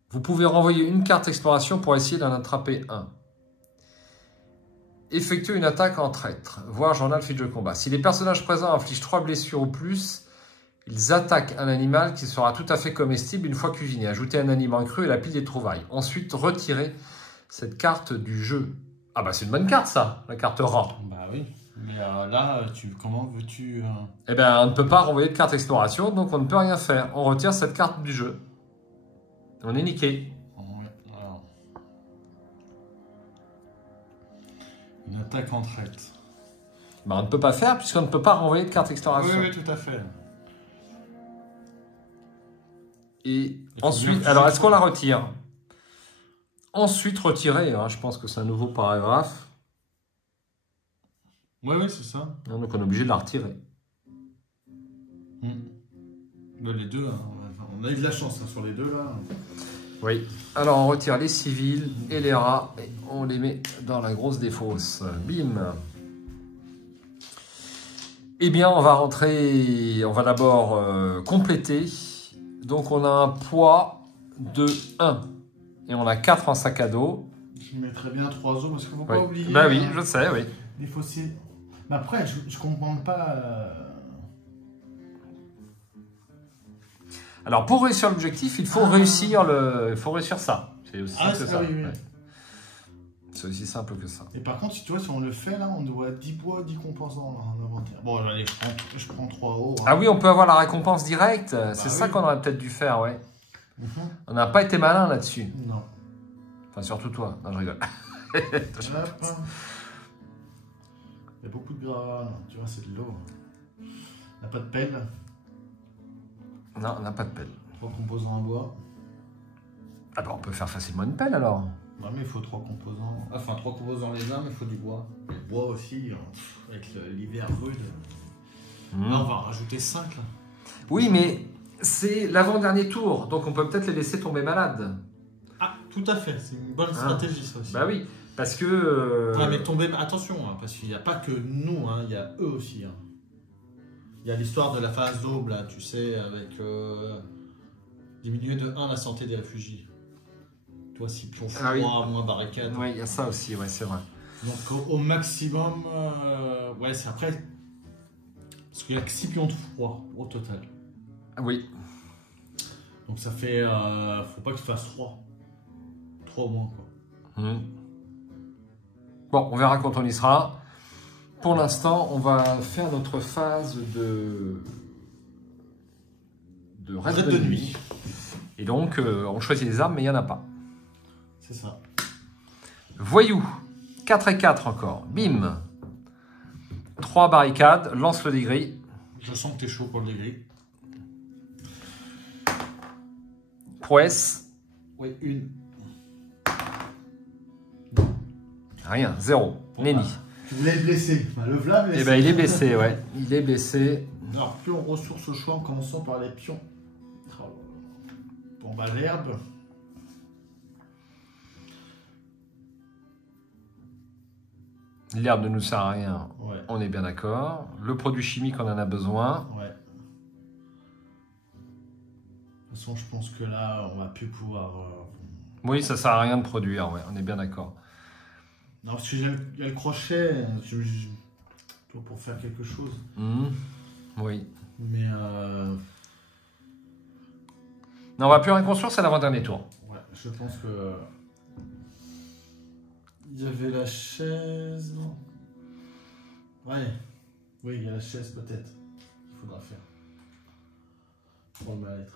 Vous pouvez renvoyer une carte exploration pour essayer d'en attraper un. Effectuez une attaque en traître. Voir journal fiche de combat. Si les personnages présents infligent 3 blessures ou plus, ils attaquent un animal qui sera tout à fait comestible une fois cuisiné. Ajoutez un aliment cru et la pile des trouvailles. Ensuite, retirez cette carte du jeu. Ah bah c'est une bonne carte ça, la carte rat. Bah oui, mais là, comment veux-tu... Eh bien, on ne peut pas renvoyer de carte exploration, donc on ne peut rien faire. On retire cette carte du jeu. On est niqué. Alors. Une attaque en traite. Bah, on ne peut pas faire puisqu'on ne peut pas renvoyer de carte exploration. Oui, tout à fait. Et ensuite, alors est-ce qu'on la retire? Ensuite, retirer, hein, je pense que c'est un nouveau paragraphe. Oui, c'est ça. Donc on est obligé de la retirer. Les deux, hein, on a eu de la chance hein, sur les deux là. Oui. Alors on retire les civils et les rats et on les met dans la grosse défausse. Bim. Eh bien, on va rentrer, on va d'abord compléter. Donc on a un poids de 1 et on a 4 en sac à dos. Je mettrais bien 3 os parce qu'il ne faut pas oublier. Bah oui, je sais, oui. Les fossiles. Mais après, je comprends pas. Alors pour réussir l'objectif, il faut réussir ça. C'est aussi simple que ça. Oui. c'est aussi simple que ça. Et par contre, tu vois, si on le fait là, on doit 10 bois, 10 composants là, en inventaire. Bon, allez, je prends 3 hauts. Hein. Ah oui, on peut avoir la récompense directe. C'est ça oui. qu'on aurait peut-être dû faire, ouais. On n'a pas été malin là-dessus. Non. Enfin, surtout toi. Non, je rigole. Hop. Il y a beaucoup de gras, là. Tu vois, c'est de l'eau. On n'a pas de pelle. Non, on n'a pas de pelle. 3 composants en bois. Ah bah on peut faire facilement une pelle alors. Non, mais il faut 3 composants. Enfin, 3 composants les uns, mais il faut du bois. Le bois aussi, avec l'hiver rude. Là, on va en rajouter 5 là. Oui, mais c'est l'avant-dernier tour, donc on peut peut-être les laisser tomber malades. Ah, tout à fait, c'est une bonne stratégie ça aussi. Bah oui, parce que... Ouais, mais tomber, attention, hein, parce qu'il n'y a pas que nous, hein, il y a eux aussi. Hein. Il y a l'histoire de la phase d'aube, là, tu sais, avec diminuer de 1 la santé des réfugiés. Toi, si pion froid, oui. moins barricade. Oui, il y a ça aussi, ouais, c'est vrai. Donc au maximum, ouais, c'est après. Parce qu'il n'y a que 6 pions de froid au total. Oui. Donc ça fait. Faut pas que tu fasses 3. 3 au moins, quoi. Bon, on verra quand on y sera. Pour l'instant, on va faire notre phase de raid de nuit. Et donc, on choisit les armes, mais il n'y en a pas. C'est ça. Voyou. 4 et 4 encore. Bim. 3 barricades. Lance le dégris. Je sens que t'es chaud pour le dégris. Prouesse. Oui, une. Rien. 0. Nenni. Tu voulais le blesser. Bah, le v'là blessé. Eh ben, il est blessé, ouais. Il est blessé. Alors, pion ressources au choix en commençant par les pions. Bon, bah, l'herbe. L'herbe ne nous sert à rien. Ouais. On est bien d'accord. Le produit chimique, on en a besoin. Ouais. De toute façon, je pense que là, on va plus pouvoir. Oui, ça sert à rien de produire, ouais. On est bien d'accord. Non, parce qu'il y a le crochet. Pour faire quelque chose. Oui. Mais. Non, on va plus rien construire, c'est l'avant-dernier tour. Ouais, je pense que. Il y avait la chaise. Non. Ouais. Oui, il y a la chaise peut-être. Il faudra faire. Pour le mal-être.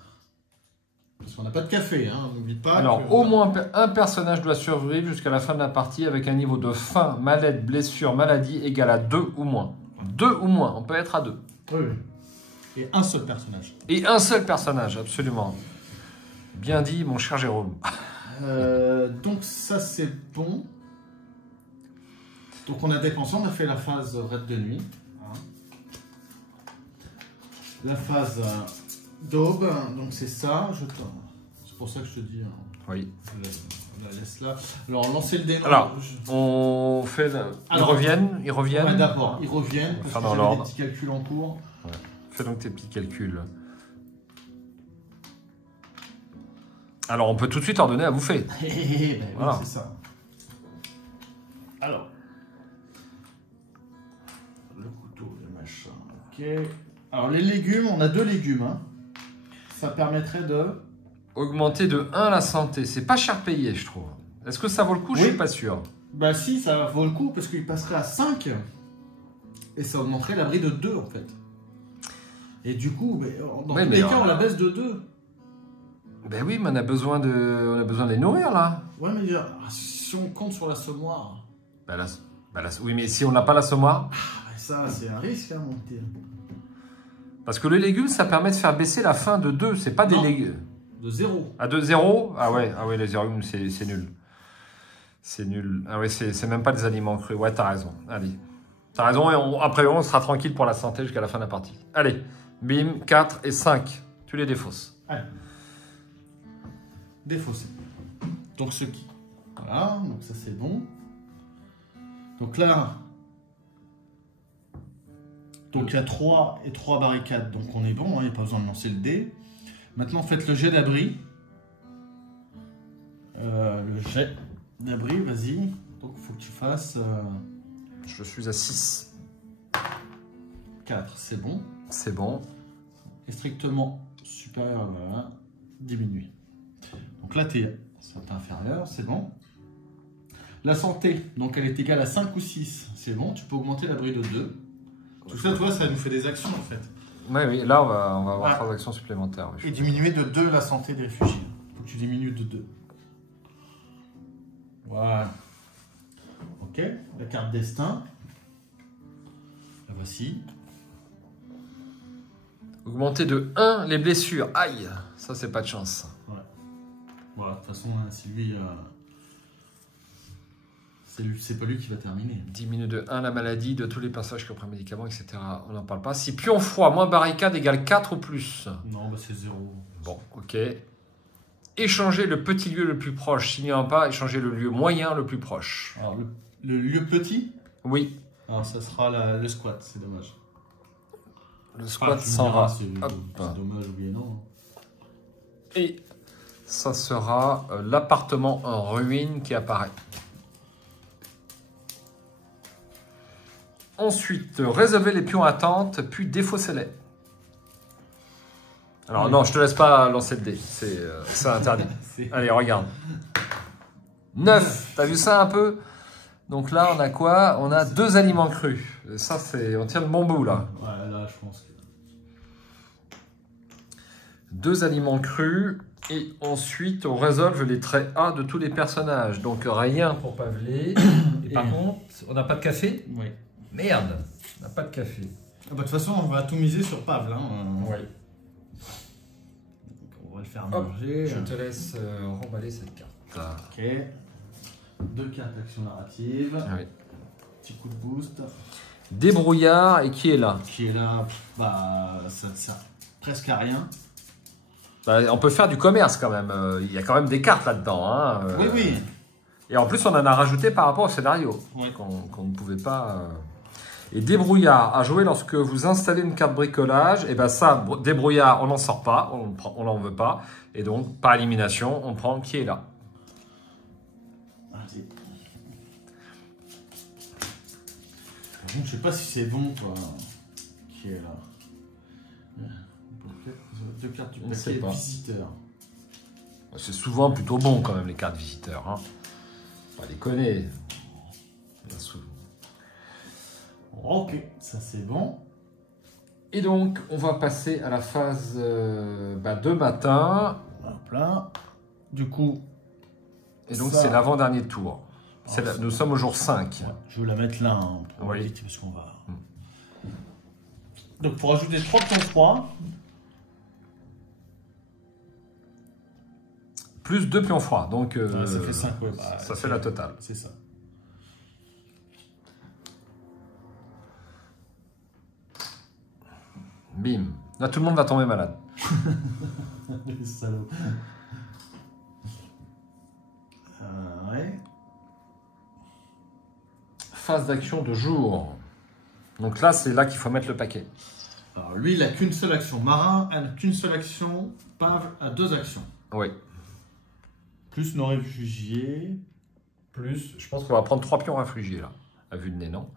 Parce qu'on n'a pas de café, hein, n'oublie pas. Alors, que... au moins un personnage doit survivre jusqu'à la fin de la partie avec un niveau de faim, mal-être, blessure, maladie égal à 2 ou moins. 2 ou moins, on peut être à 2. Oui, oui. Et un seul personnage. Et un seul personnage, absolument. Bien dit, mon cher Jérôme. Donc ça, c'est bon. Donc on a dépensé, on a fait la phase raid de nuit. Hein. La phase d'aube, donc c'est ça. C'est pour ça que je te dis. Hein. Oui. On la laisse là. Alors, lancez le dé. Alors, on fait... Ils reviennent. Ouais, d'abord, ils reviennent. Parce que dans j'avais des l'ordre. petits calculs en cours. Ouais. Fais donc tes petits calculs. Alors, on peut tout de suite leur donner à bouffer. Ben Voilà. oui, c'est ça. Alors. Le couteau, le machin. Ok. Alors, les légumes, on a 2 légumes. Hein. Ça permettrait de... Augmenter de 1 la santé. C'est pas cher payé, je trouve. Est-ce que ça vaut le coup? Oui. Je suis pas sûr. Bah si, ça vaut le coup parce qu'il passerait à 5 et ça augmenterait l'abri de 2 en fait. Et du coup, dans tous les cas, on la baisse de 2. Ben oui, mais on a besoin de les nourrir, là. Ouais, mais si on compte sur l'assommoir... Oui, mais si on n'a pas l'assommoir... Ça, c'est un risque, hein, mon petit. Parce que les légumes, ça permet de faire baisser la faim de 2. C'est pas des légumes... De 0. À 2, 0 ? Ah ouais, les légumes, c'est nul. C'est nul. Ah ouais, c'est même pas des aliments crus. Ouais, t'as raison. Allez. T'as raison, et après, on sera tranquille pour la santé jusqu'à la fin de la partie. Allez, bim, 4 et 5. Tu les défausses. Allez. Défaussé. Donc ce qui... Voilà, donc ça c'est bon. Donc là... Donc il y a 3 et 3 barricades, donc on est bon, il n'y a pas besoin de lancer le dé. Maintenant faites le jet d'abri. Le jet d'abri, vas-y. Donc il faut que tu fasses... Je suis à 6. 4, c'est bon. C'est bon. Et strictement supérieur à 10 diminué. Donc là, t'es inférieur, c'est bon. La santé, donc elle est égale à 5 ou 6. C'est bon, tu peux augmenter la bruit de 2. Tout ça, tu vois, ça nous fait des actions en fait. Oui, oui, là on va avoir Ah. 3 actions supplémentaires. Oui, Et diminuer de 2 la santé des réfugiés. Faut que tu diminues de 2. Voilà. Ok, la carte destin. La voici. Augmenter de 1 les blessures. Aïe, ça c'est pas de chance. Ouais. Voilà, de toute façon, hein, c'est lui. C'est pas lui qui va terminer. Diminue de 1 la maladie de tous les passages qui ont pris un médicament, etc. On n'en parle pas. Si pion froid moins barricade égale 4 ou plus. Non, bah c'est 0. Bon, ok. Échanger le petit lieu le plus proche. S'il n'y en a pas, échanger le lieu moyen le plus proche. Alors, le lieu petit. Oui. Alors, ça sera le squat, c'est dommage. Le squat tu me s'en diras, va. c'est Hop. dommage, oui et non. Et ça sera l'appartement en ruine qui apparaît. Ensuite, résolvez les pions attentes, puis défaussez-les. Alors Oui. non, je te laisse pas lancer le dé, c'est interdit. Allez, regarde. 9, t'as vu ça un peu? Donc là, on a quoi? On a 2 aliments crus. Et ça, c'est, on tient le bon bout là. Ouais, là, je pense que... 2 aliments crus. Et ensuite, on résolve les traits A de tous les personnages. Donc rien pour Pavelé. Et par contre, on n'a pas de café? Oui. Merde, on n'a pas de café. Ah bah, de toute façon, on va tout miser sur Pavel. Hein. Oui. On va le faire Hop, manger. je te laisse remballer cette carte. Ok. 2 cartes action narrative. Oui. Petit coup de boost. Débrouillard, et qui est là? Qui est là, bah, ça ne sert presque à rien. Bah, on peut faire du commerce quand même. Il y a quand même des cartes là-dedans. Hein, Oui, oui. Et en plus, on en a rajouté par rapport au scénario, Oui. qu'on ne pouvait pas... Et débrouillard, à jouer lorsque vous installez une carte bricolage, et ben ça, débrouillard, on n'en sort pas, on n'en veut pas. Et donc, par élimination, on prend qui est là. Vas-y. Par contre, je sais pas si c'est bon, toi. Qui est là. 2 cartes du On sait paquet pas. visiteur. C'est souvent plutôt bon quand même, les cartes visiteurs. Hein. On les connaît. Bien souvent. Ok, ça c'est bon. Et donc, on va passer à la phase de matin. Hop là. Du coup, Et donc, ça- c'est l'avant-dernier tour. Nous sommes au jour 5. ouais, je vais la mettre là, hein, pour Oui. éviter, parce qu'on va... Donc, pour ajouter 3 pions froids, Plus 2 pions froids. Donc, ça fait 5, ouais. Bah, ça fait la totale. C'est ça. Bim. Là, tout le monde va tomber malade. Les salauds. Ouais. Phase d'action de jour. Donc là, c'est là qu'il faut mettre le paquet. Alors, lui, il a qu'une seule action. Marin a qu'une seule action. Pavel a 2 actions. Oui. Plus nos réfugiés. Plus, je pense qu'on va prendre 3 pions réfugiés, là. À vue de nez, non?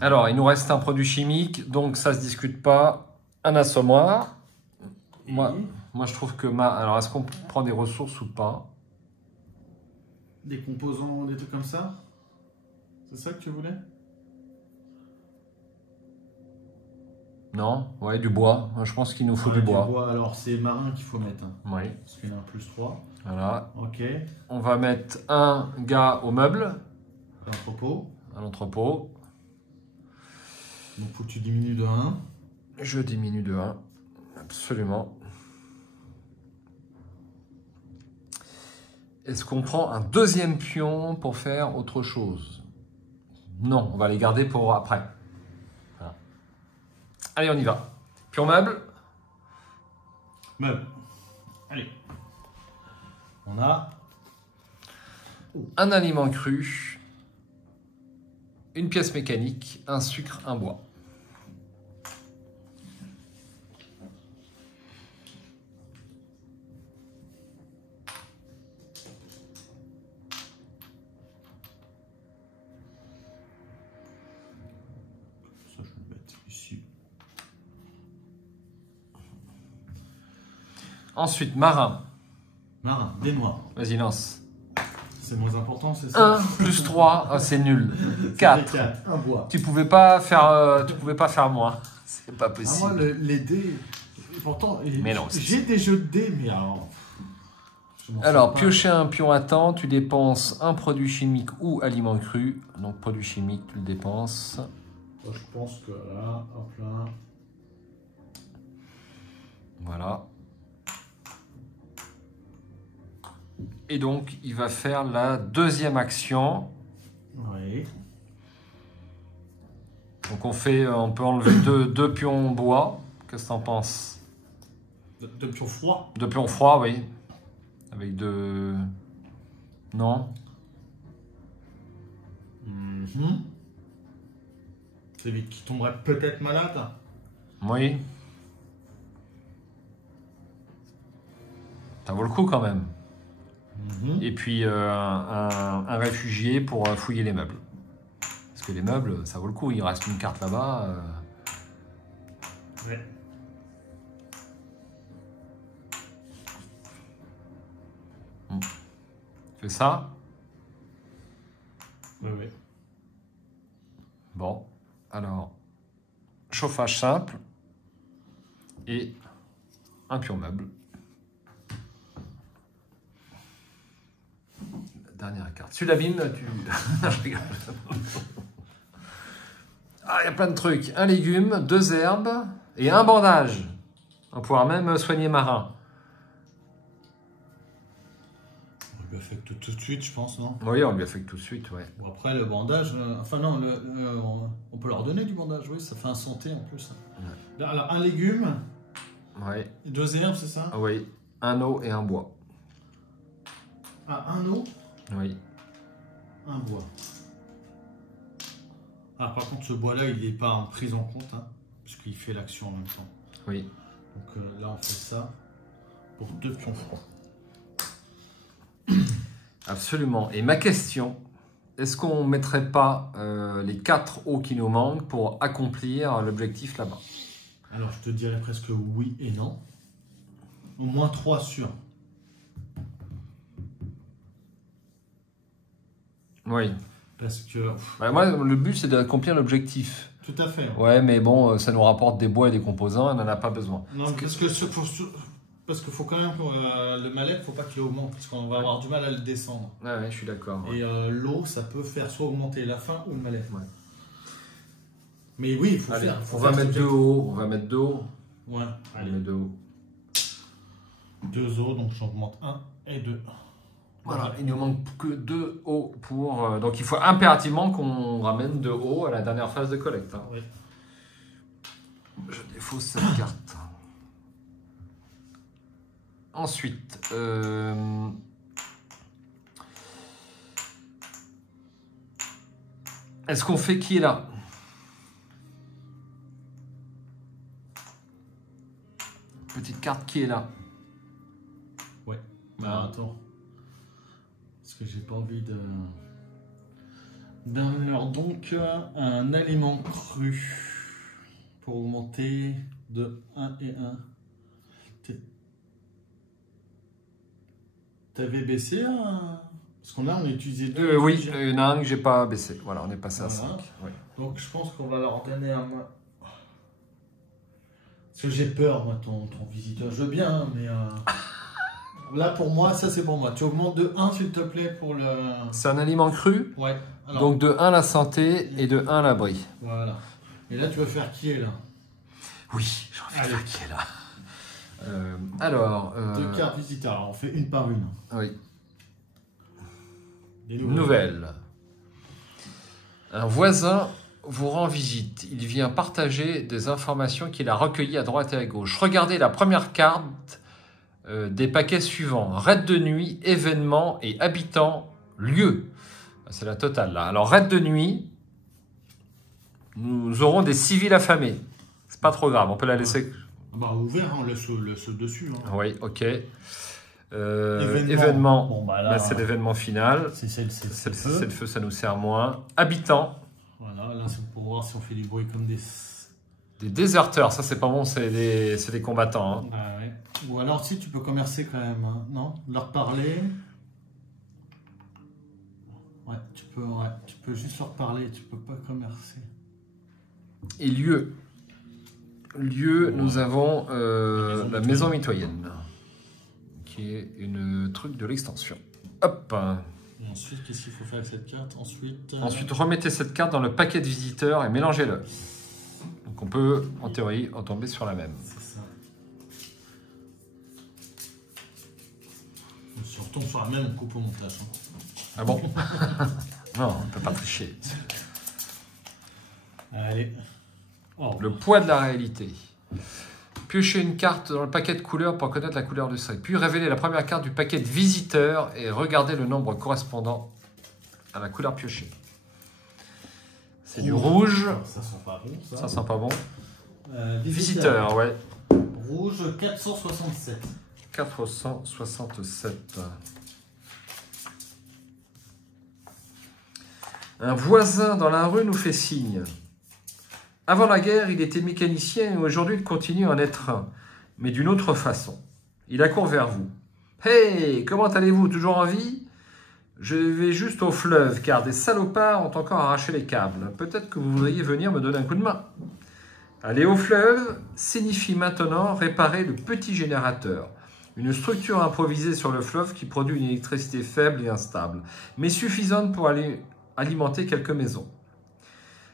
Alors, il nous reste un produit chimique, donc ça se discute pas. Un assommoir. Moi, je trouve que Alors, est-ce qu'on prend des ressources ou pas? Des composants, des trucs comme ça. C'est ça que tu voulais? Non? Ouais, du bois. Moi, je pense qu'il nous faut Ouais, du bois. Alors, c'est marin qu'il faut mettre. Hein, Oui. parce qu'il y en a un plus 3. Voilà. Ok. On va mettre un gars au meuble, L'entrepôt. à l'entrepôt. Donc, faut que tu diminues de 1. Je diminue de 1. Absolument. Est-ce qu'on prend un deuxième pion pour faire autre chose? Non, on va les garder pour après. Voilà. Allez, on y va. Pion meuble. Meuble. Allez. On a Un aliment cru. Une pièce mécanique. Un sucre, un bois. ça, je vais le mettre ici. Ensuite, marin. Marin, des noirs. Vas-y, lance. C'est moins important, c'est ça? 1 plus 3, oh, c'est nul. Ça fait 4. 4. Un bois. Tu pouvais pas faire moins. C'est pas Ah, possible. moi, les dés. Pourtant, Mais non, j'ai des jeux de dés, mais alors. Alors, piocher un pion à temps, tu dépenses un produit chimique ou aliment cru. Donc, produit chimique, tu le dépenses. Je pense que là, hop là. Voilà. Et donc, il va faire la deuxième action. Oui. Donc, on peut enlever deux pions bois. Qu'est-ce que tu en penses? Deux pions froids. 2 pions froids, oui. Avec deux... Non? C'est lui qui tomberait peut-être malade. Oui. Ça vaut le coup quand même. Et puis un réfugié pour fouiller les meubles. Parce que les meubles, ça vaut le coup. Il reste une carte là-bas. Ouais. Fais ça. Oui. Bon. Alors, chauffage simple. Et un pion meuble. Dernière carte. Tu l'abîmes, tu... Je rigole. Ah, il y a plein de trucs. Un légume, 2 herbes et un bandage. On va pouvoir même soigner Marin. On lui affecte tout de suite, je pense, non? Oui, on lui affecte tout de suite, ouais. Bon, après, le bandage... enfin, non, on peut leur donner du bandage, oui, ça fait un santé en plus. Ouais. Alors, un légume, Ouais. 2 herbes, c'est ça? Oui, un eau et un bois. Ah, un eau? Oui. Un bois. Ah, par contre, ce bois-là, il n'est pas pris en compte, hein, puisqu'il fait l'action en même temps. Oui. Donc là, on fait ça pour 2 pions froids. Absolument. Et ma question, est-ce qu'on ne mettrait pas les 4 eaux qui nous manquent pour accomplir l'objectif là-bas? Alors, je te dirais presque oui et non. Au moins 3 sûrs. Oui. Parce que... Bah, moi, le but, c'est d'accomplir l'objectif. Tout à fait. Ouais, mais bon, ça nous rapporte des bois et des composants, on n'en a pas besoin. Non, parce qu'il faut quand même... le mal-être, il ne faut pas qu'il augmente, parce qu'on va avoir du mal à le descendre. Ouais, je suis d'accord. Ouais. Et l'eau, ça peut faire soit augmenter la faim ou le mal-être. Ouais. Mais oui, il faut Allez, faire. on va mettre 2 hauts. On va mettre 2 hauts. Ouais, Allez, 2 hauts. 2 eaux, donc j'augmente 1 et 2. Voilà, il ne nous manque que 2 hauts pour... donc il faut impérativement qu'on ramène 2 hauts à la dernière phase de collecte. Hein. Oui. Je défausse cette carte. Ensuite, est-ce qu'on fait qui est là? Petite carte qui est là. Ouais. Alors attends. Parce que j'ai pas envie de... Alors donc, un aliment cru pour augmenter de 1 et 1. T'avais baissé parce qu'on a utilisé 2. Oui, il y en a un que j'ai pas baissé. Voilà, on est passé à 5. Ouais. Donc je pense qu'on va leur donner un... Parce que j'ai peur, moi, ton visiteur. Je veux bien, hein, mais... Là, pour moi, ça c'est pour moi. Tu augmentes de 1, s'il te plaît, pour le... C'est un aliment cru. Ouais. Alors, donc de 1 la santé et de 1 l'abri. Voilà. Et là, tu vas faire qui est là? Oui, j'ai envie de faire qui est là. Alors... 2 cartes visiteurs. Alors, on fait une par une. Oui. Des nouvelles. Un voisin vous rend visite. Il vient partager des informations qu'il a recueillies à droite et à gauche. Regardez la première carte des paquets suivants. Raid de nuit, événements et habitants, lieu. C'est la totale là. Alors raid de nuit, nous aurons des civils affamés. C'est pas trop grave, on peut la laisser... Bah ouvert, on laisse dessus. Hein. Oui, ok. Événement, bon, bah, là, c'est l'événement final. C'est le feu, ça nous sert moins. Habitants. Voilà, là c'est pour voir si on fait du bruit comme des... Des déserteurs, ça c'est pas bon, c'est des combattants. Hein. Ah, ouais. Ou alors si tu peux commercer quand même, hein. Non? Leur parler. Ouais, tu peux juste leur parler, tu peux pas commercer. Et lieu. Nous avons la maison mitoyenne, qui est une truc de l'extension. Hop. Et ensuite, qu'est-ce qu'il faut faire avec cette carte? Ensuite, remettez cette carte dans le paquet de visiteurs et mélangez-le. Donc on peut, en théorie, en tomber sur la même. C'est ça. Si on retombe sur la même, on coupe au montage. Ah bon? Non, on ne peut pas tricher. Allez. Oh. Le poids de la réalité. Piochez une carte dans le paquet de couleurs pour connaître la couleur du seuil. Puis révélez la première carte du paquet de visiteurs et regardez le nombre correspondant à la couleur piochée. C'est du rouge. Ça sent pas bon, ça. Ça sent pas bon. Visiteur, ouais. Rouge 467. 467. Un voisin dans la rue nous fait signe. Avant la guerre, il était mécanicien et aujourd'hui il continue à en être un, mais d'une autre façon. Il accourt vers vous. « Hey, comment allez-vous? Toujours en vie? Je vais juste au fleuve car des salopards ont encore arraché les câbles. Peut-être que vous voudriez venir me donner un coup de main. » Aller au fleuve signifie maintenant réparer le petit générateur. Une structure improvisée sur le fleuve qui produit une électricité faible et instable, mais suffisante pour aller alimenter quelques maisons.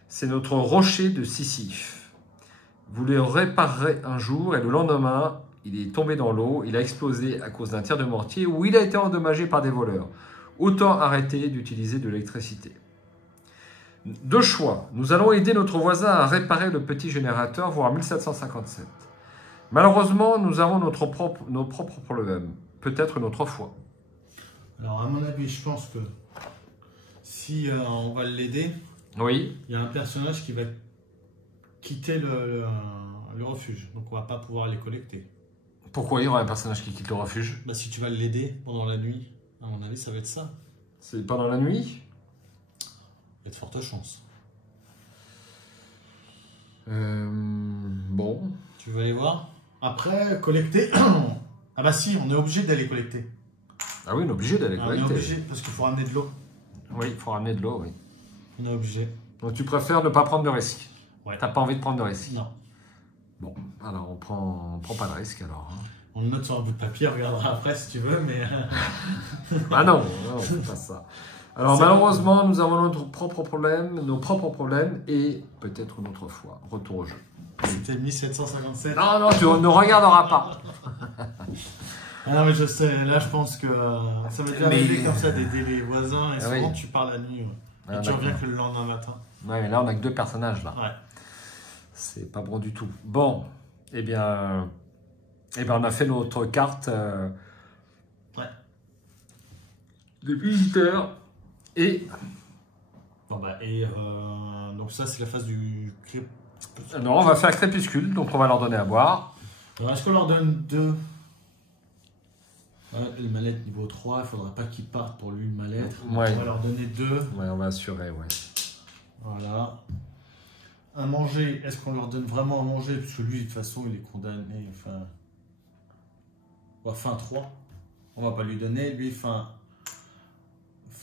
C'est notre rocher de Sisyphe. Vous le réparerez un jour et le lendemain, il est tombé dans l'eau, il a explosé à cause d'un tir de mortier ou il a été endommagé par des voleurs. Autant arrêter d'utiliser de l'électricité. Deux choix. Nous allons aider notre voisin à réparer le petit générateur, voire 1757. Malheureusement, nous avons nos propres problèmes. Peut-être une autre fois. Alors, à mon avis, je pense que si on va l'aider, oui. Il y a un personnage qui va quitter le refuge. Donc, on va pas pouvoir les collecter. Pourquoi il y aura un personnage qui quitte le refuge? Bah, si tu vas l'aider pendant la nuit, à mon avis, ça va être ça. C'est pendant la nuit? Il y a de fortes chances. Bon. Tu veux aller voir? Après, collecter... ah bah si, on est obligé d'aller collecter. Ah oui, on est obligé d'aller collecter. On est obligé, parce qu'il faut ramener de l'eau. Oui, il faut ramener de l'eau, oui. On est obligé. Donc tu préfères ne pas prendre de risque? Ouais. T'as pas envie de prendre de risque? Non. Bon, alors on prend pas de risque alors. Hein. On le note sur un bout de papier, on regardera après si tu veux, mais... Ah non, on fait pas ça. Alors malheureusement, nous avons nos propres problèmes et peut-être une autre fois. Retour au jeu. C'était 1757. Non, non, tu ne regarderas pas. Ah non, mais je sais, là je pense que ça m'est déjà arrivé comme ça d'aider les voisins et souvent tu pars la nuit. Ouais. Et tu reviens que le lendemain matin. Ouais, mais là on a que deux personnages là. Ouais. C'est pas bon du tout. Bon, eh bien on a fait notre carte de visiteurs et... Bon bah, donc ça c'est la phase du crépuscule. Non, on va faire crépuscule, donc on va leur donner à boire. Alors est-ce qu'on leur donne 2? Une mallette niveau 3, il ne faudra pas qu'ils partent pour lui, une mallette. Ouais. On va leur donner 2. Ouais, on va assurer, ouais. Voilà. À manger, est-ce qu'on leur donne vraiment à manger? Parce que lui, de toute façon, il est condamné. Fin 3. On va pas lui donner. Lui, fin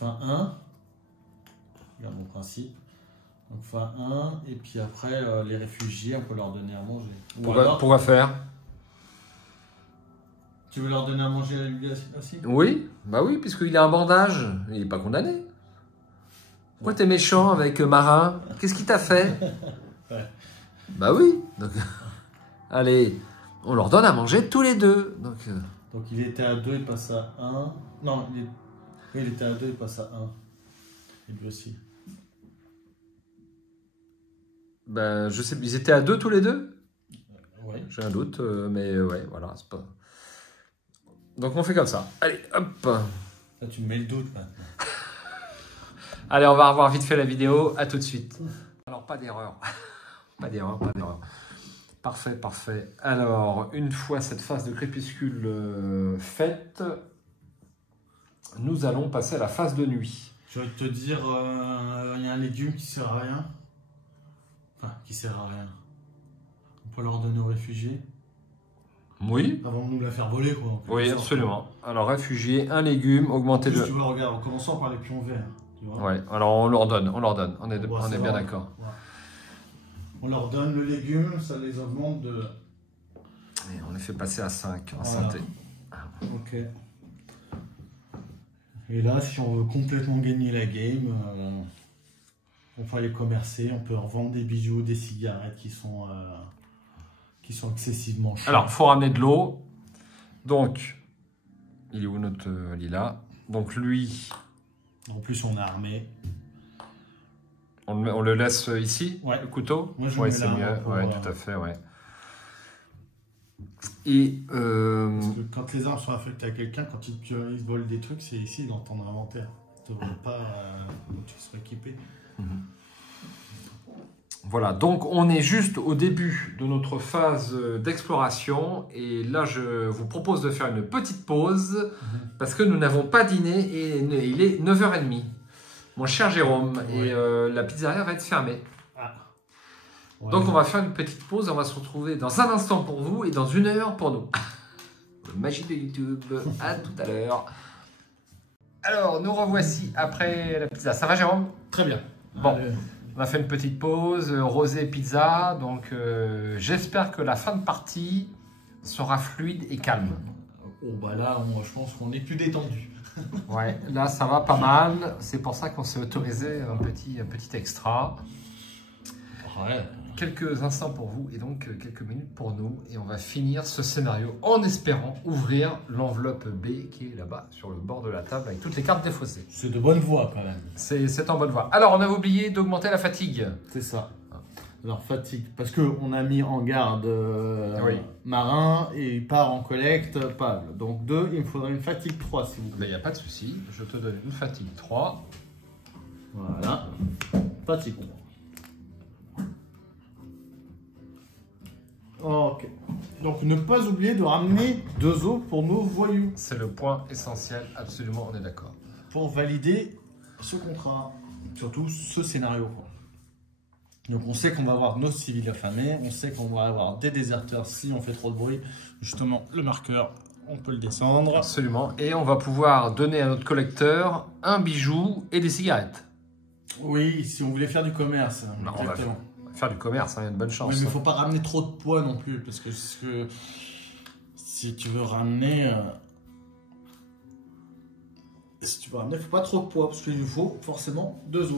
1. Regarde mon principe. Donc fin 1. Et puis après, les réfugiés, on peut leur donner à manger. Pourquoi faire? Tu veux leur donner à manger à lui aussi? Oui, bah oui, puisqu'il a un bandage. Il n'est pas condamné. Pourquoi t'es méchant avec Marin? Qu'est-ce qu'il t'a fait? Ouais. Bah oui. Donc, allez, on leur donne à manger tous les deux. Donc il était à 2, il passe à 1. Non, il était à 2, il passe à 1. Et lui aussi. Ben, je sais, ils étaient à 2 tous les deux? Oui. J'ai un doute, mais ouais, voilà, c'est pas... Donc on fait comme ça. Allez, hop. Là, tu me mets le doute maintenant. Allez, on va revoir vite fait la vidéo. À tout de suite. Alors, pas d'erreur. Pas d'erreur, pas d'erreur. Parfait, parfait. Alors, une fois cette phase de crépuscule faite, nous allons passer à la phase de nuit. Je vais te dire, il y a un légume qui sert à rien. Enfin, qui sert à rien. On peut leur donner aux réfugiés. Oui. Avant de nous la faire voler, quoi. Oui, absolument. Alors, réfugiés, un légume, augmenter de... le... Tu vois, regarde, en commençant par les pions verts. Tu vois. Ouais, alors on leur donne, on est Bon, bien d'accord. Ouais. On leur donne le légume, ça les augmente de... Et on les fait passer à 5 en Voilà. synthé. Ok. Et là, si on veut complètement gagner la game, on peut aller commercer, on peut revendre des bijoux, des cigarettes qui sont excessivement chers. Alors, il faut ramener de l'eau. Donc, il est où notre Lila? Donc lui, En plus, on est armé. on le laisse ici, Ouais. le couteau? Moi, je Ouais, mets c'est là, mieux. pour, Ouais, tout à fait, ouais. Et Parce que quand les armes sont affectées à quelqu'un, quand ils te volent des trucs, c'est ici dans ton inventaire. Ils ne te volent pas où tu seras équipé. voilà, donc on est juste au début de notre phase d'exploration. Et là, je vous propose de faire une petite pause parce que nous n'avons pas dîné et il est 9h30. Mon cher Jérôme, Ouais. et la pizzeria va être fermée. Ah. Ouais. Donc on va faire une petite pause, on va se retrouver dans un instant pour vous et dans 1 heure pour nous. Magie de YouTube, à tout à l'heure. Alors, nous revoici après la pizza. Ça va Jérôme? Très bien. Bon, Allez. on a fait une petite pause, rosé pizza, donc j'espère que la fin de partie sera fluide et calme. Oh bah là, je pense qu'on est plus détendu. Ouais, là ça va pas mal, c'est pour ça qu'on s'est autorisé un petit extra. Ouais. Quelques instants pour vous et donc quelques minutes pour nous. Et on va finir ce scénario en espérant ouvrir l'enveloppe B qui est là-bas sur le bord de la table avec toutes les cartes défaussées. C'est de bonne voie quand même. C'est en bonne voie. Alors, on avait oublié d'augmenter la fatigue. C'est ça. Alors fatigue, parce qu'on a mis en garde Oui. Marin et il part en collecte Pable. Donc 2, il me faudrait une fatigue 3 s'il vous Il plaît. n'y a pas de souci. Je te donne une fatigue 3. Voilà. Fatigue 3. Ok. Donc ne pas oublier de ramener 2 os pour nos voyous. C'est le point essentiel, absolument, on est d'accord. Pour valider ce contrat. Surtout ce scénario. Quoi. Donc on sait qu'on va avoir nos civils affamés, on sait qu'on va avoir des déserteurs si on fait trop de bruit. Justement, le marqueur, on peut le descendre. Absolument. Et on va pouvoir donner à notre collecteur un bijou et des cigarettes. Oui, si on voulait faire du commerce. Non, on va exactement. faire du commerce, hein, il y a une bonne chance. Oui, mais il ne faut pas ramener trop de poids non plus, parce que si tu veux ramener... si tu veux ramener, il ne faut pas trop de poids, parce qu'il nous faut forcément 2 os.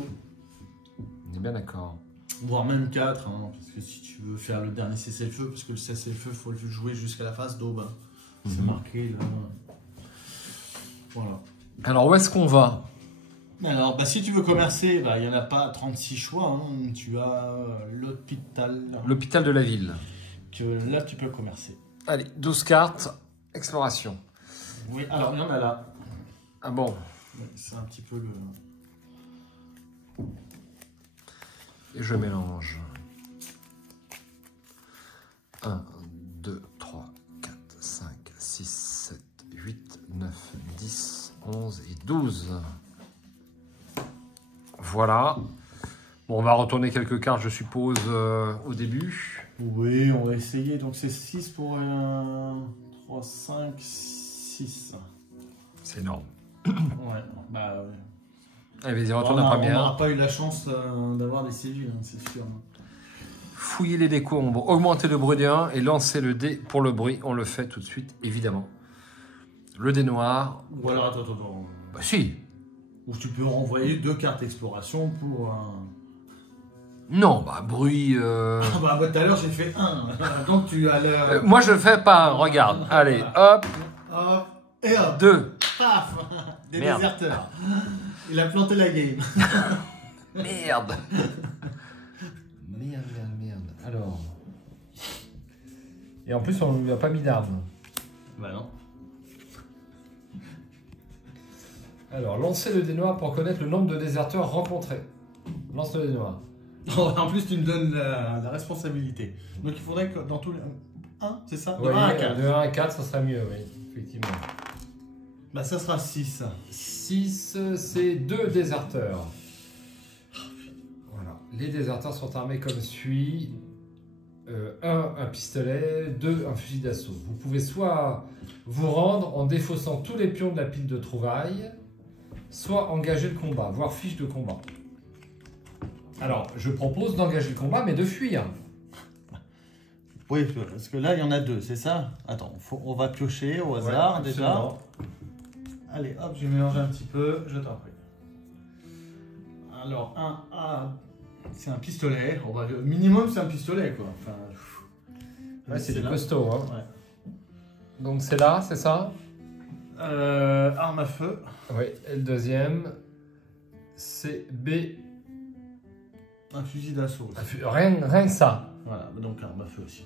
On est bien d'accord. Voire même 4, hein, parce que si tu veux faire le dernier cessez-le-feu, parce que le cessez-le-feu, il faut le jouer jusqu'à la phase d'aube. C'est marqué là. Voilà. Alors, où est-ce qu'on va? Alors, si tu veux commercer, il n'y en a pas 36 choix. Hein. Tu as l'hôpital. L'hôpital de la ville. Que là, tu peux commercer. Allez, 12 cartes, exploration. Oui, alors il y en a là. Ah bon? Oui, c'est un petit peu le... Et je mélange. 1, 2, 3, 4, 5, 6, 7, 8, 9, 10, 11 et 12. Voilà. Bon, on va retourner quelques cartes, je suppose, au début. Oui, on va essayer. Donc c'est 6 pour 3, 5, 6. C'est énorme. Ouais, bah ouais. Allez, vas-y, retourne la On première. n'aura pas eu la chance d'avoir des civils, hein, c'est sûr. Fouillez les décombres, augmentez le bruit des 1 et lancez le dé pour le bruit. On le fait tout de suite, évidemment. Le dé noir. Ou alors, attends. Bah si. Ou tu peux renvoyer 2 cartes exploration pour... Non, bah bruit... bah tout à l'heure j'ai fait 1. Donc tu as le... moi je le fais pas, regarde. Allez, hop, Hop, et hop, 2. paf. Des Merde. déserteurs. Il a planté la game. Merde. Merde. Alors... Et en plus, on lui a pas mis d'armes. Bah non. Alors, lancez le dé noir pour connaître le nombre de déserteurs rencontrés. Lance le dé noir. En plus tu me donnes la responsabilité. Donc il faudrait que dans tous les... 1, c'est ça? De Oui, 1 à 4. de 1 à 4, ça serait mieux, oui, effectivement. Bah ça sera 6. 6, c'est 2 déserteurs. Voilà. Les déserteurs sont armés comme suit. 1, un pistolet, 2, un fusil d'assaut. Vous pouvez soit vous rendre en défaussant tous les pions de la pile de trouvailles, soit engager le combat, voire fiche de combat. Alors, je propose d'engager le combat, mais de fuir. Oui, parce que là, il y en a deux, c'est ça? Attends, on va piocher au hasard déjà. Allez, hop, je vais mélanger un petit peu, je t'en prie. Alors, un A, c'est un pistolet. Le minimum, c'est un pistolet, quoi. Enfin, ouais, c'est du costaud. Hein. Ouais. Donc, c'est là, c'est ça? Arme à feu. Oui, et le deuxième, c'est B. Un fusil d'assaut. Rien que ça. Voilà, donc arme à feu aussi.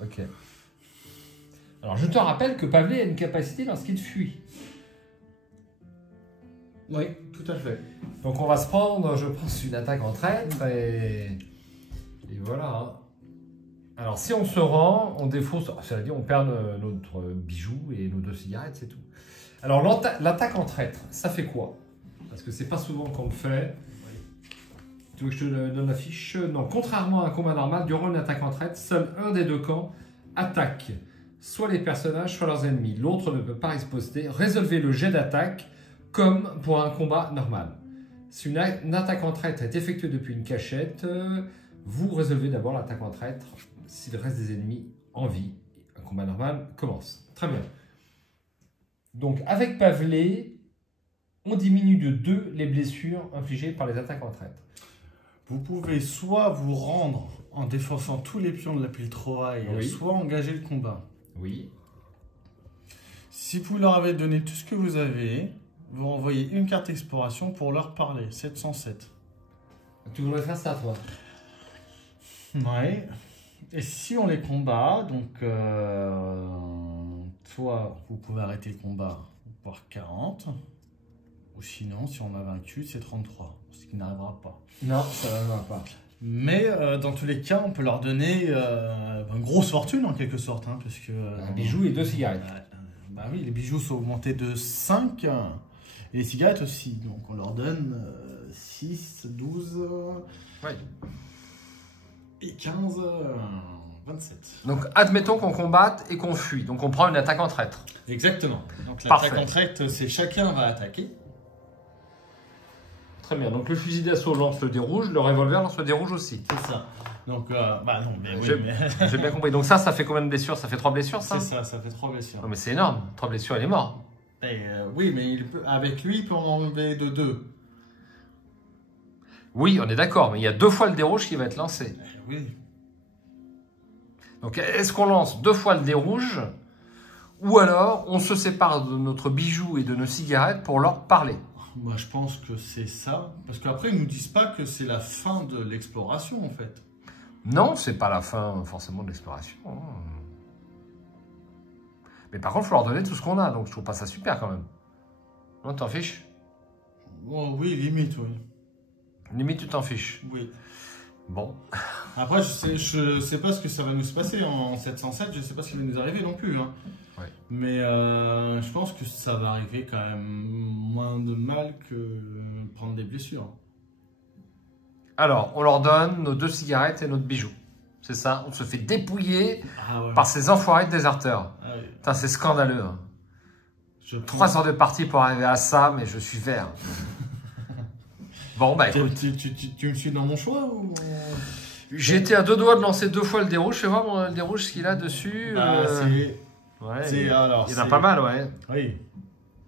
Ok. Alors, je te rappelle que Pavlé a une capacité lorsqu'il fuit. Oui, tout à fait. Donc, on va se prendre, je pense, une attaque en traître et voilà. Hein. Alors, si on se rend, on défausse, cela dit, on perd notre bijou et nos 2 cigarettes, c'est tout. Alors, l'attaque en traître, ça fait quoi? Parce que c'est pas souvent qu'on le fait. Tu veux que je te donne la fiche? Non, contrairement à un combat normal, durant une attaque en traître, seul un des deux camps attaque soit les personnages, soit leurs ennemis. L'autre ne peut pas riposter. Résolvez le jet d'attaque comme pour un combat normal. Si une attaque en traître est effectuée depuis une cachette, vous résolvez d'abord l'attaque en traître. S'il reste des ennemis en vie, un combat normal commence. Très bien. Donc, avec Pavlé, on diminue de 2 les blessures infligées par les attaques en traître. Vous pouvez soit vous rendre en défonçant tous les pions de la pile trouvaille, oui. Soit engager le combat. Oui. Si vous leur avez donné tout ce que vous avez, vous envoyez une carte exploration pour leur parler. 707. Tu voudrais faire ça, toi? Ouais. Et si on les combat, donc soit vous pouvez arrêter le combat, voire 40, ou sinon, si on a vaincu, c'est 33, ce qui n'arrivera pas. Non, ça ne va pas. Mais dans tous les cas, on peut leur donner une grosse fortune en quelque sorte, hein, parce que un bijou et 2 cigarettes. Bah oui, les bijoux sont augmentés de 5 et les cigarettes aussi. Donc on leur donne 6, 12 ouais. Et 15, 27. Donc admettons qu'on combatte et qu'on fuit. Donc on prend une attaque en traître. Exactement. Donc l'attaque en traître, c'est chacun va attaquer. Très bien. Donc le fusil d'assaut lance le dé rouge, le revolver lance le dé rouge aussi. C'est ça. Donc, bah non, mais oui. J'ai bien compris. Donc ça fait combien de blessures? Ça fait 3 blessures, ça? C'est ça fait 3 blessures. Non, mais c'est énorme. 3 blessures, il est mort. Oui, mais avec lui, il peut en enlever de 2. Oui, on est d'accord, mais il y a 2 fois le dé rouge qui va être lancé. Oui. Donc est-ce qu'on lance 2 fois le dé rouge ou alors on se sépare de notre bijou et de nos cigarettes pour leur parler? Moi, je pense que c'est ça. Parce qu'après, ils ne nous disent pas que c'est la fin de l'exploration, en fait. Non, c'est pas la fin forcément de l'exploration. Mais par contre, il faut leur donner tout ce qu'on a, donc je trouve pas ça super quand même. Non, t'en fiches? Oh, oui, limite, oui. Limite, tu t'en fiches. Oui. Bon. Après, je sais pas ce que ça va nous se passer en 707, je sais pas ce qui va nous arriver non plus. Hein. Ouais. Mais je pense que ça va arriver quand même moins de mal que prendre des blessures. Alors, on leur donne nos 2 cigarettes et notre bijou. C'est ça, on se fait dépouiller par ces enfoirés de déserteurs. Ah oui. Putain, c'est scandaleux. Hein. 3 heures de partie pour arriver à ça, mais je suis vert. Bon, bah écoute. Tu me suis dans mon choix ou... J'étais à 2 doigts de lancer 2 fois le dé rouge. Fais voir le dé rouge, ce qu'il a dessus. Ouais, il y en a pas mal, ouais. Oui.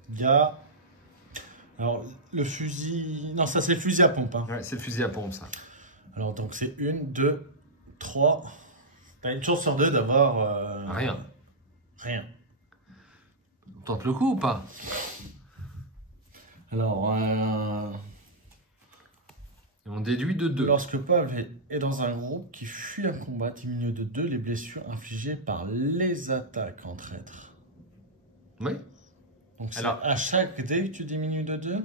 Il y a... Alors, le fusil... Non, ça c'est le fusil à pompe. Hein. Ouais, c'est le fusil à pompe, ça. Alors, donc c'est 1, 2, 3... T'as une chance sur 2 d'avoir... Rien. Rien. On tente le coup ou pas? Alors... Et on déduit de 2. Lorsque Pavel est dans un groupe qui fuit un combat, diminue de 2 les blessures infligées par les attaques en traître. Oui. Donc alors, à chaque dé, tu diminues de 2.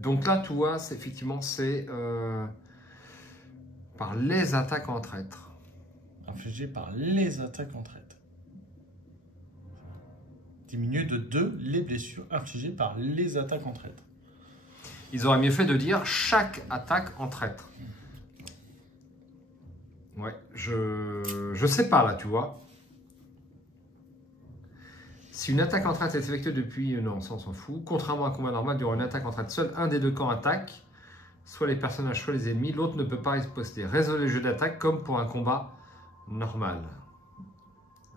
Donc là, tu vois, effectivement, c'est par les attaques en traître. Infligées par les attaques en traître. Diminue de 2 les blessures infligées par les attaques en traître. Ils auraient mieux fait de dire chaque attaque en traître. Ouais, je sais pas là, tu vois. Si une attaque en traite est effectuée depuis... non, ça on s'en fout. Contrairement à un combat normal, durant une attaque en traite, seul un des deux camps attaque, soit les personnages, soit les ennemis. L'autre ne peut pas riposter. Résolvez le jeu d'attaque comme pour un combat normal.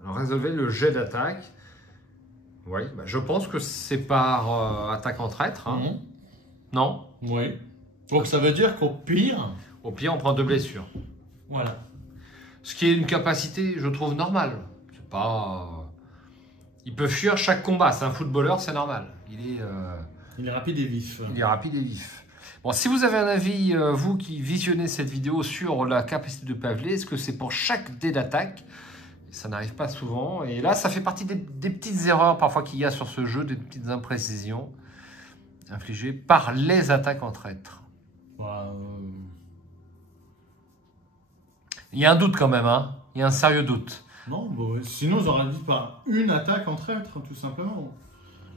Alors résolvez le jet d'attaque. Oui, bah, je pense que c'est par attaque en traître. Hein. Mmh. Non? Oui. Donc ça veut dire qu'au pire... Au pire, on prend 2 blessures. Voilà. Ce qui est une capacité, je trouve, normale. C'est pas... Il peut fuir chaque combat. C'est un footballeur, c'est normal. Il est rapide et vif. Il est rapide et vif. Bon, si vous avez un avis, vous qui visionnez cette vidéo, sur la capacité de Pavlé, est-ce que c'est pour chaque dé d'attaque? Ça n'arrive pas souvent. Et là, ça fait partie des petites erreurs parfois qu'il y a sur ce jeu, des petites imprécisions infligées par les attaques en traître. Il y a un doute quand même, hein. Il y a un sérieux doute. Non, bah, sinon j'aurais dit par une attaque en traître, tout simplement.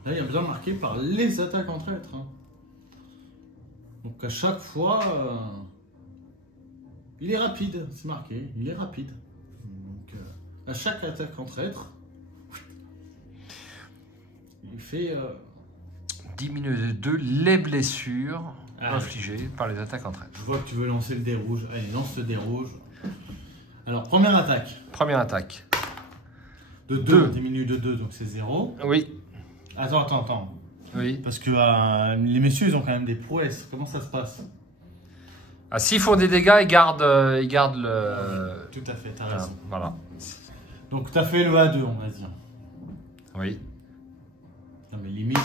Là, il y a besoin de marquer par les attaques en traître. Hein. Donc à chaque fois, il est rapide, c'est marqué, il est rapide. Donc à chaque attaque en traître, il fait... Diminuer de 2 les blessures infligées par les attaques en traître. Je vois que tu veux lancer le dé rouge. Allez, lance le dé rouge. Alors, première attaque. Première attaque. De 2, diminue de 2, donc c'est 0. Oui. Attends. Oui. Parce que les messieurs, ils ont quand même des prouesses. Comment ça se passe? Ah, s'ils font des dégâts, ils gardent le... Tout à fait, t'as raison. Voilà. Donc, t'as fait le A2, on va dire. Oui. Non, mais limite,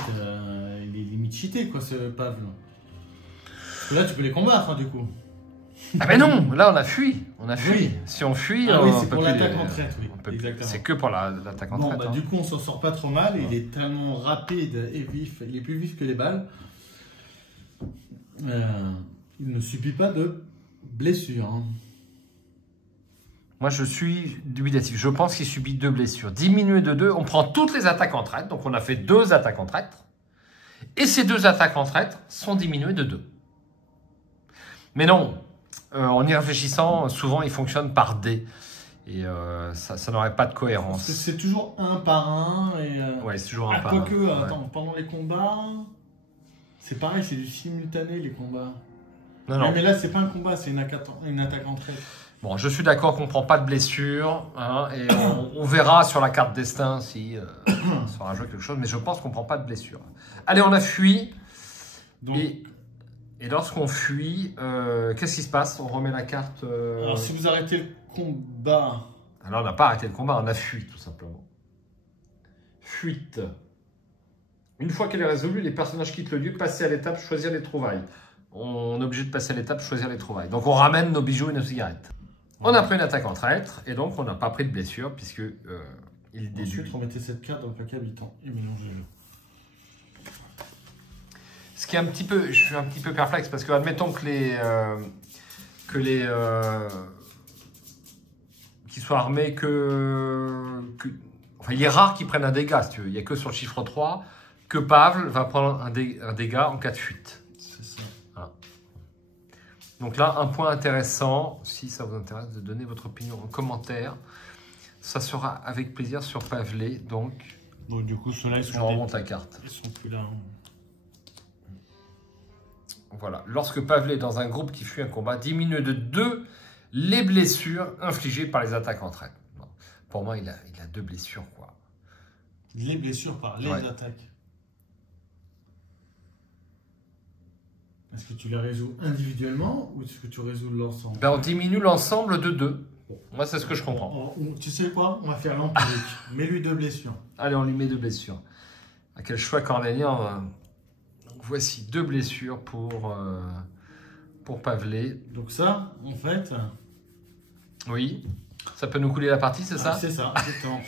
il est limite cheaté, quoi, ce Pavle. Là, tu peux les combattre, hein, du coup. Ah ben non, là on a fui. On a fui. Oui. Si on fuit, oui, c'est pour l'attaque en traite, oui. Exactement. C'est que pour l'attaque en traite. Bah, du coup, on s'en sort pas trop mal. Il est tellement rapide et vif. Il est plus vif que les balles. Il ne subit pas de blessure. Hein. Moi, je suis dubitatif. Je pense qu'il subit 2 blessures. Diminué de 2, on prend toutes les attaques en traître. Donc, on a fait 2 attaques en traître. Et ces 2 attaques en traître sont diminuées de 2. Mais non, en y réfléchissant, souvent, ils fonctionnent par dés. Et ça n'aurait pas de cohérence. Parce que c'est toujours un par un. Ouais, c'est toujours un par un. Quoique, attends, pendant les combats, c'est pareil, c'est du simultané, les combats. Non. Mais là, c'est pas un combat, c'est une attaque en traître. Bon, je suis d'accord qu'on ne prend pas de blessure, hein, et on verra sur la carte destin si ça aura joué quelque chose, mais je pense qu'on ne prend pas de blessure. Allez, on a fui, donc, et lorsqu'on fuit, qu'est-ce qui se passe? On remet la carte... Alors, si vous arrêtez le combat... Alors, on n'a pas arrêté le combat, on a fui, tout simplement. Fuite. Une fois qu'elle est résolue, les personnages quittent le lieu, passer à l'étape, choisir les trouvailles. On est obligé de passer à l'étape, choisir les trouvailles. Donc, on ramène nos bijoux et nos cigarettes. On a pris une attaque en traître et donc on n'a pas pris de blessure puisque il déduit. Ensuite, remettez cette carte dans le paquet habitant et mélangez-le. Ce qui est un petit peu, je suis un petit peu perplexe parce que admettons qu'ils soient armés enfin, il est rare qu'ils prennent un dégât, si tu veux. Il n'y a que sur le chiffre 3 que Pavle va prendre un dégât en cas de fuite. Donc là, un point intéressant, si ça vous intéresse de donner votre opinion en commentaire, ça sera avec plaisir sur Pavlé. Donc du coup, ceux-là, ils sont... Je remonte la carte. Ils sont plus là. Voilà. Lorsque Pavlé est dans un groupe qui fuit un combat, diminue de 2 les blessures infligées par les attaques en traître. Pour moi, il a 2 blessures, quoi. Les blessures par les attaques. Est-ce que tu les résous individuellement ou est-ce que tu résous l'ensemble? On diminue l'ensemble de 2. Moi, c'est ce que je comprends. Tu sais quoi? On va faire l'empirique. Mets-lui 2 blessures. Allez, on lui met 2 blessures. À quel choix cornélien. Donc, voici 2 blessures pour Pavlé. Donc ça, en fait... Oui. Ça peut nous couler la partie, c'est ça? C'est ça, exactement.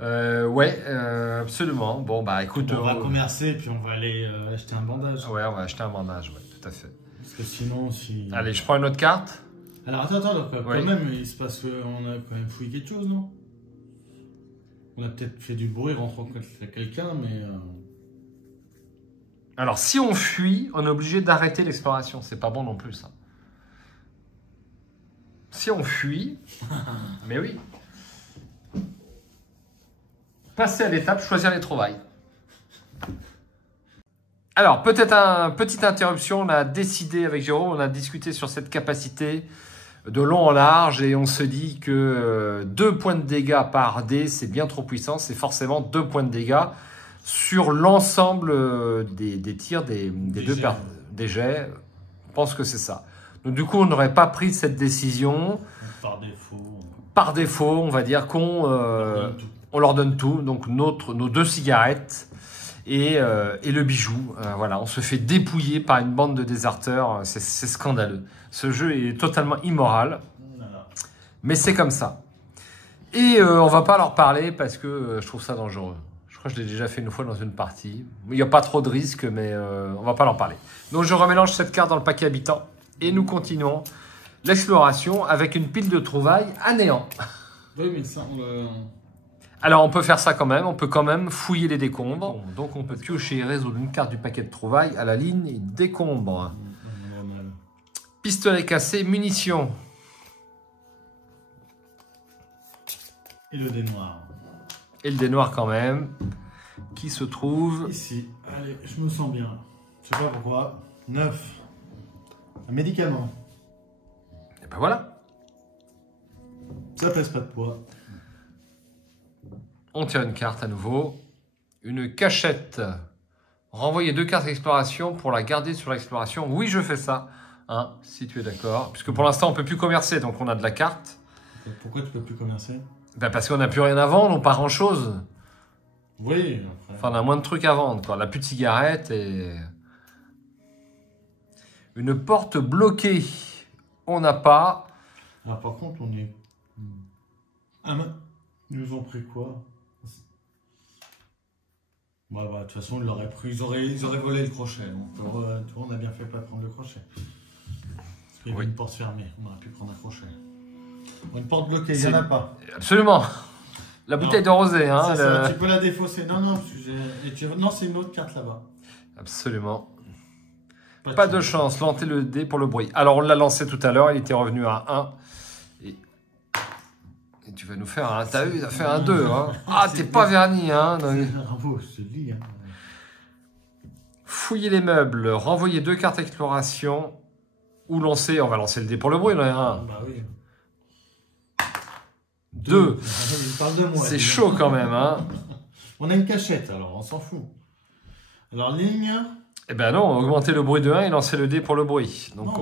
Ouais, absolument. Bon, bah écoute... On va commercer et puis on va aller acheter un bandage. Ouais, on va acheter un bandage, ouais, tout à fait. Parce que sinon, si... Allez, je prends une autre carte. Alors, attends, donc, quand même, il se passe qu'on a quand même fouillé quelque chose, non? On a peut-être fait du bruit rentrant quelqu'un, mais... Alors, si on fuit, on est obligé d'arrêter l'exploration. C'est pas bon non plus, ça. Si on fuit... Mais oui. passer à l'étape choisir les trouvailles. Alors, peut-être une petite interruption. On a décidé avec Jérôme, on a discuté sur cette capacité de long en large et on se dit que 2 points de dégâts par dé, c'est bien trop puissant. C'est forcément 2 points de dégâts sur l'ensemble des tirs des jets. Je pense que c'est ça. Donc, du coup, on n'aurait pas pris cette décision. Par défaut. Par défaut, on va dire qu'on leur donne tout. Donc, nos 2 cigarettes. Et le bijou, voilà, on se fait dépouiller par une bande de déserteurs, c'est scandaleux. Ce jeu est totalement immoral, mais c'est comme ça. Et on va pas leur parler parce que je trouve ça dangereux. Je crois que je l'ai déjà fait une fois dans une partie. Il n'y a pas trop de risques, mais on va pas leur parler. Donc je remélange cette carte dans le paquet habitant et nous continuons l'exploration avec une pile de trouvailles à néant. Oui, mais ça, Alors, on peut faire ça quand même. On peut quand même fouiller les décombres. Donc, on peut piocher et résoudre une carte du paquet de trouvailles à la ligne décombres. Pistolet cassé, munitions. Et le dé noir. Et le dé noir quand même. Qui se trouve... Ici. Allez, je me sens bien. Je sais pas pourquoi. 9. Un médicament. Et ben voilà. Ça pèse pas de poids. On tire une carte à nouveau. Une cachette. Renvoyer 2 cartes d'exploration pour la garder sur l'exploration. Oui, je fais ça. Hein, si tu es d'accord. Puisque pour l'instant, on ne peut plus commercer. Donc, on a de la carte. Pourquoi tu peux plus commercer? Ben parce qu'on n'a plus rien à vendre. On pas grand-chose. Oui. Après. Enfin, on a moins de trucs à vendre. Quoi. On n'a plus de cigarettes et... Une porte bloquée. On n'a pas. Alors, par contre, on est... Ah, mais... Ils nous ont pris quoi? Bah, de toute façon, ils l'auraient pris. Ils auraient volé le crochet. Donc, tu vois, on a bien fait de pas prendre le crochet. Parce qu'il y avait une porte fermée. On aurait pu prendre un crochet. Une porte bloquée, il n'y en a pas. Absolument. La bouteille de rosé. Hein, tu peux la défausser. Non, non, non, c'est une autre carte là-bas. Absolument. Pas de chance. Lancer le dé pour le bruit. Alors, on l'a lancé tout à l'heure. Il était revenu à 1. Et tu vas nous faire un... T'as vu, il a fait un 2. Hein. Ah, t'es pas verni. Hein, bravo, je te dis. Hein. Fouiller les meubles. Renvoyer 2 cartes exploration. Ou lancer... On va lancer le dé pour le bruit. Là, hein. Bah oui. 2. C'est C'est chaud quand même. Hein. On a une cachette, alors on s'en fout. Alors, ligne... Eh ben non, augmenter le bruit de 1 et lancer le dé pour le bruit. Donc,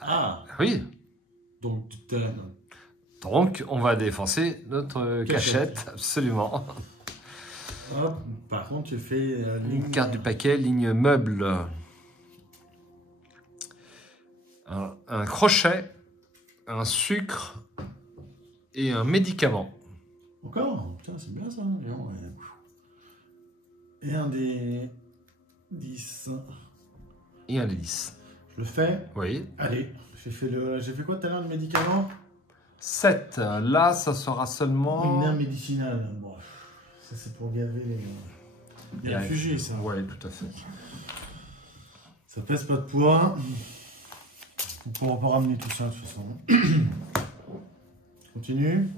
Ah. Oui. Donc, on va défoncer notre cachette. Absolument. Hop. Par contre, tu fais... Une carte du paquet, ligne meuble. Un crochet, un sucre et un médicament. Encore? Putain, c'est bien ça. Et un des 10. Et un des 10. Je le fais? Oui. Allez, j'ai fait quoi tout à l'heure, le médicament? 7. Là, ça sera seulement... Une herbe médicinale. Bon, ça c'est pour gaver les réfugiés, ça. Oui, tout à fait. Ça pèse pas de poids. On pourra pas ramener tout ça de toute façon. Continue.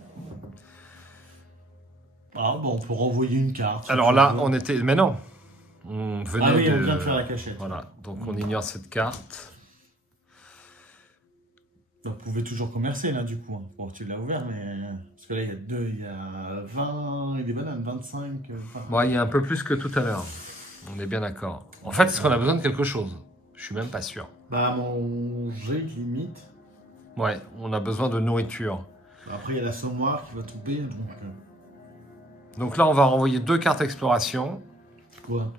Ah bon, on peut renvoyer une carte. Alors là, on était... Mais non. On venait on vient de faire la cachette. Voilà, donc on ignore cette carte. Vous pouvez toujours commercer là du coup. Bon, tu l'as ouvert, mais... Parce que là, il y a 20 et des bananes, 25... Bon, il y a un peu plus que tout à l'heure. On est bien d'accord. En fait, est-ce qu'on a besoin de quelque chose? Je suis même pas sûr. Bah, manger limite. Ouais, on a besoin de nourriture. Après, il y a la sommoire qui va tomber, donc... Donc là, on va renvoyer 2 cartes exploration. Quoi?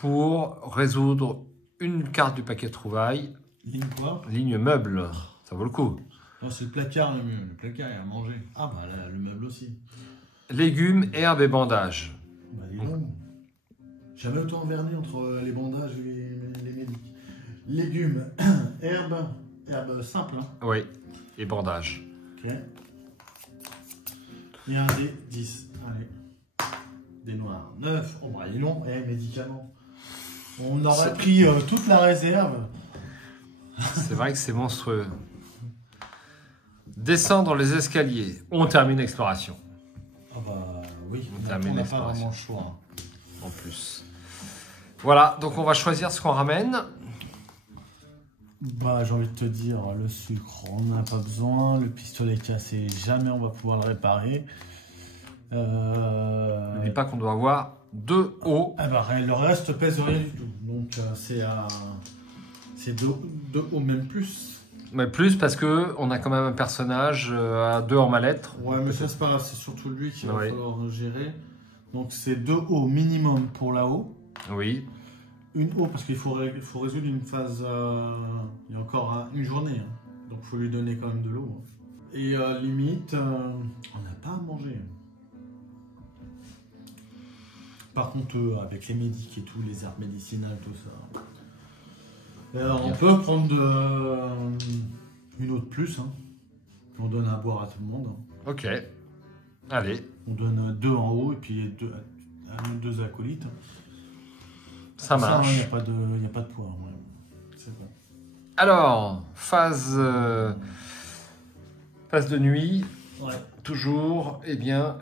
Pour résoudre une carte du paquet de trouvailles. Ligne quoi? Ligne meuble. Ça vaut le coup. Non, c'est le placard le mieux. Le placard, il y a à manger. Ah, bah là, le meuble aussi. Légumes, herbes et bandages. Bah, dis donc. Jamais autant verni entre les bandages et les médics. Légumes, herbes simples. Hein. Oui, et bandages. Ok. Il y a un dé 10. Allez. Des noirs. 9. Oh, bah, il est long. Médicaments. On aurait pris toute la réserve. C'est vrai que c'est monstrueux. Descendre les escaliers. On termine l'exploration. Ah bah oui, On on termine n'a pas l'exploration. vraiment le choix. En plus. Voilà, donc on va choisir ce qu'on ramène. Bah j'ai envie de te dire, le sucre, on n'en a pas besoin. Le pistolet cassé, jamais on va pouvoir le réparer. N'oublie pas qu'on doit avoir 2 hauts. Ah bah, le reste pèse rien du tout. Donc c'est deux au même plus. Mais plus parce que on a quand même un personnage à 2 en mallette. Ouais, mais ça c'est pas grave, c'est surtout lui qui va Ouais. falloir gérer. Donc c'est 2 hauts minimum pour la haut. Oui. Une haut parce qu'il faut résoudre une phase. Il y a encore une journée. Hein. Donc il faut lui donner quand même de l'eau. Hein. Et limite, on n'a pas à manger. Par contre, avec les médics et tout, les herbes médicinales, tout ça. On peut prendre une eau de plus. Hein. On donne à boire à tout le monde. Hein. Ok. Allez. On donne 2 en haut et puis 2 acolytes. Ça marche. Il n'y a pas de poids. Ouais. C'est bon. Alors, phase de nuit. Ouais. Toujours, eh bien,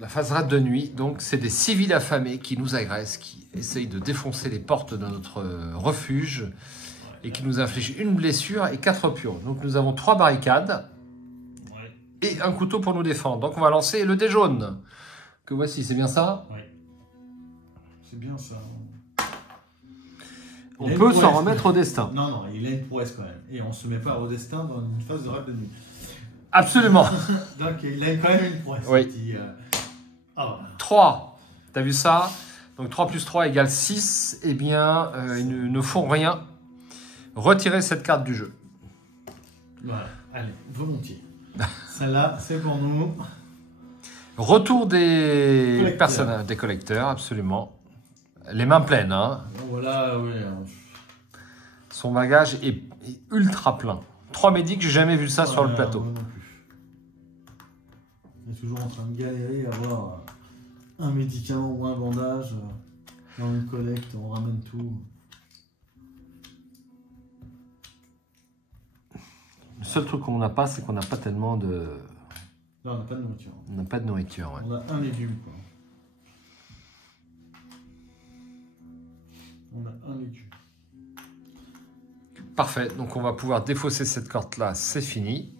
la phase rate de nuit. Donc, c'est des civils affamés qui nous agressent, qui essayent de défoncer les portes de notre refuge et qui nous infligent une blessure et 4 pions. Donc, nous avons 3 barricades et un couteau pour nous défendre. Donc, on va lancer le dé jaune. Que voici, c'est bien ça? Ouais. C'est bien ça. On peut s'en remettre au destin. Non, il a une prouesse quand même. Et on ne se met pas au destin dans une phase de rêve de nuit. Absolument. Donc il a quand même une prouesse. Oui. Petit, 3. T'as vu ça? Donc 3 plus 3 égale 6. Eh bien, ils ne font rien. Retirez cette carte du jeu. Voilà. Allez, volontiers. Celle-là, c'est pour nous. Retour des Collecteurs. personnages, des collecteurs, absolument. Les mains pleines, hein. Voilà, oui. Son bagage est ultra plein. 3 médics, j'ai jamais vu ça sur le plateau. Moi non plus. On est toujours en train de galérer à avoir un médicament ou un bandage. Dans une collecte, on ramène tout. Le seul truc qu'on n'a pas, c'est qu'on n'a pas tellement de... Là, on n'a pas de nourriture. On n'a pas de nourriture, ouais. On a un légume, quoi. On a un légume. Parfait, donc on va pouvoir défausser cette corde-là, c'est fini.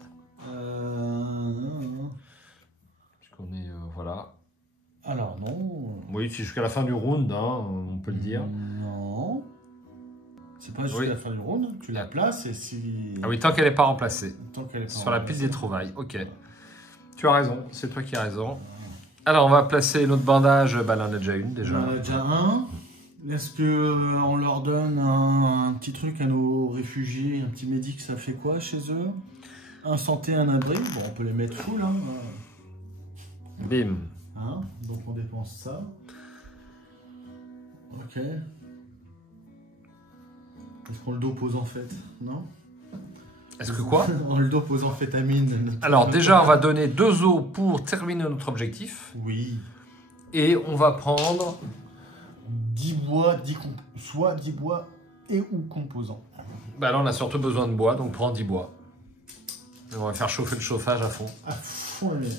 Puisqu'on est, voilà. Alors, non. Oui, c'est jusqu'à la fin du round, hein, on peut le dire. Non. C'est pas jusqu'à Oui. la fin du round. Tu la places et si... Ah oui, tant qu'elle n'est pas remplacée. Tant qu'elle est pas Sur la pile remplacée. des trouvailles, ok. Tu as raison, c'est toi qui as raison. Alors, on va placer notre bandage, bah là, on en a déjà une, déjà. On en a déjà un. Est-ce qu'on leur donne un petit truc à nos réfugiés, un petit médic, ça fait quoi chez eux? Un santé, un abri. Bon, on peut les mettre full, hein. Bim. Hein, donc on dépense ça. Ok. Est-ce qu'on le dope aux amphétamines? Non. Est-ce que quoi? On le dope aux amphétamines. Alors, déjà, on va donner 2 os pour terminer notre objectif. Oui. Et on va prendre... 10 bois, soit 10 bois et ou composants. Bah là, on a surtout besoin de bois, donc prends 10 bois. Et on va faire chauffer le chauffage à fond. À fond le ménage.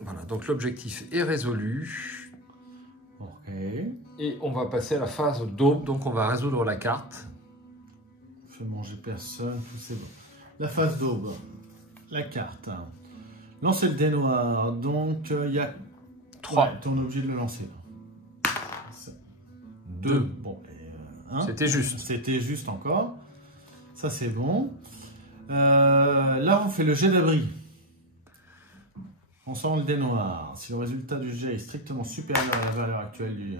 Voilà, donc l'objectif est résolu. Ok. Et on va passer à la phase d'aube, donc on va résoudre la carte. Fais manger personne, tout c'est bon. La phase d'aube. La carte. Lancer le dé noir. Donc, il y a 3. Ouais, on est obligé de le lancer. 2. Bon, C'était juste. C'était juste encore. Ça, c'est bon. Là, on fait le jet d'abri. On sort le dé noir. Si le résultat du jet est strictement supérieur à la valeur actuelle du...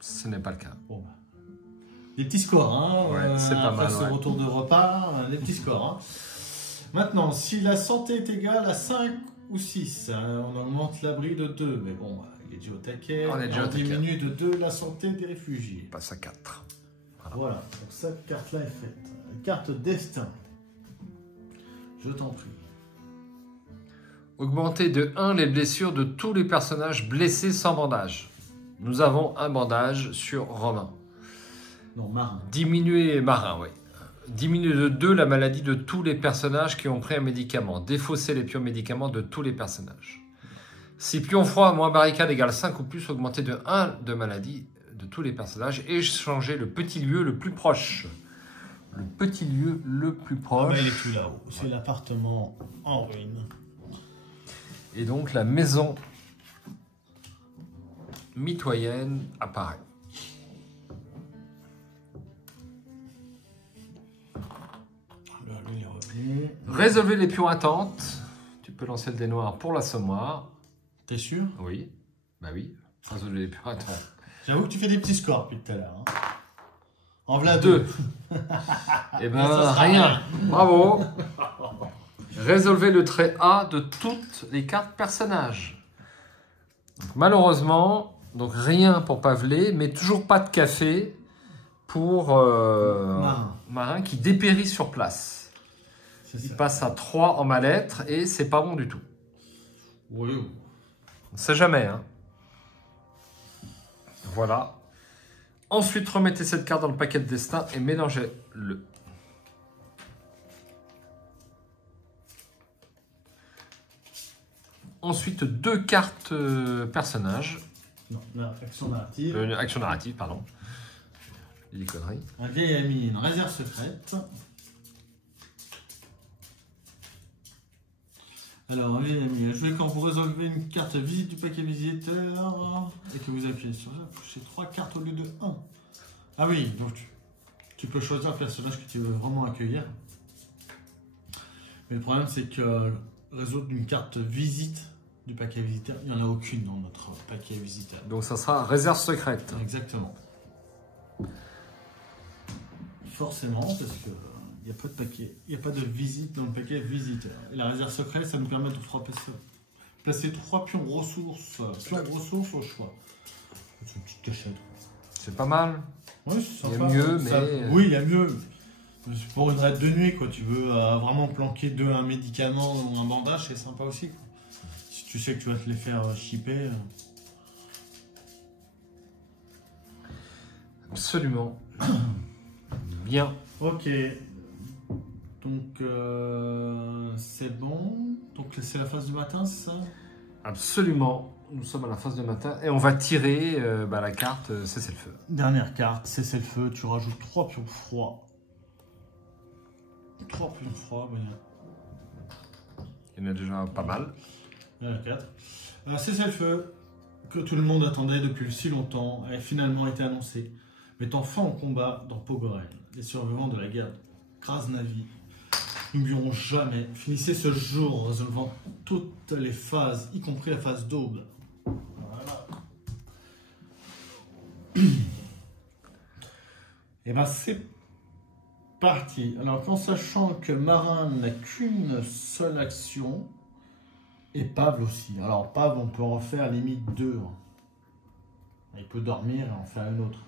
Ce n'est pas le cas. Bon, bah. Des petits scores, hein. Ouais, c'est pas après mal, ce ouais. retour de repas, des petits scores. Hein. Maintenant, si la santé est égale à 5 ou 6, on augmente l'abri de 2. Mais bon, il est déjà au taquet. On est déjà au taquet. diminue de 2 la santé des réfugiés. On passe à 4. Voilà, donc cette carte-là est faite. Carte destin. Je t'en prie. Augmenter de 1 les blessures de tous les personnages blessés sans bandage. Nous avons un bandage sur Romain. Non, Marin. Diminuer Marin, oui. Diminuer de 2 la maladie de tous les personnages qui ont pris un médicament. Défausser les pions médicaments de tous les personnages. Si pion froid moins barricade égale 5 ou plus, augmenter de 1 de maladie de tous les personnages et changer le petit lieu le plus proche. Le petit lieu le plus proche. Ah bah, il est tout là-haut. C'est l'appartement en ruine. Et donc la maison mitoyenne apparaît. Là, lui, il est revenu. Résolvez les pions attentes. Tu peux lancer le dé noir pour l'assommoir. T'es sûr? Oui. Bah oui. Résolvez les pions attentes. J'avoue que tu fais des petits scores depuis tout à l'heure. Hein. En voilà 2. deux. Eh ben rien. Bravo. Résolvez le trait A de toutes les cartes personnages. Donc, malheureusement, donc rien pour Pavelé, mais toujours pas de café pour Marin qui dépérit sur place. Il passe à 3 en mal-être et c'est pas bon du tout. Oui. On sait jamais. Hein. Voilà. Ensuite, remettez cette carte dans le paquet de destin et mélangez-le. Ensuite, 2 cartes personnages. Non, action narrative. Action narrative, pardon. Des conneries. Un vieil ami, une réserve secrète. Alors, un vieil ami, je veux quand vous résolvez une carte visite du paquet visiteur et que vous appuyez sur ça, touchez 3 cartes au lieu de 1. Ah oui, donc tu peux choisir le personnage que tu veux vraiment accueillir. Mais le problème, c'est que résoudre une carte visite du paquet visiteur, il n'y en a aucune dans notre paquet visiteur. Donc ça sera réserve secrète. Exactement. Forcément, parce que il n'y a pas de paquet, il n'y a pas de visite dans le paquet visiteur. Et la réserve secrète, ça nous permet de placer 3 pions ressources au choix. C'est une petite cachette. C'est pas mal. Oui, c'est Il y sympa. a mieux, Ça, mais... oui, il y a mieux. Pour une raid de nuit, quoi. Tu veux vraiment planquer un médicament ou un bandage, c'est sympa aussi. Quoi. Si tu sais que tu vas te les faire shipper. Absolument. Bien. Ok. Donc, c'est bon. Donc, c'est la phase du matin, c'est ça? Absolument. Nous sommes à la phase de matin et on va tirer la carte cessez-le-feu. Dernière carte, cessez-le-feu. Tu rajoutes 3 pions froids. 3 pions froids, Il y en a déjà pas mal. Il y en a 4. Cessez-le-feu, que tout le monde attendait depuis si longtemps, a finalement été annoncé, mettant fin au combat dans Pogorel. Les survivants de la guerre Krasnavi n'oublieront jamais. Finissez ce jour en résolvant toutes les phases, y compris la phase d'aube. Voilà. Et ben c'est parti. Alors, en sachant que Marin n'a qu'une seule action, et Pavel aussi. Alors, Pavel, on peut en faire limite 2. Il peut dormir et en faire une autre.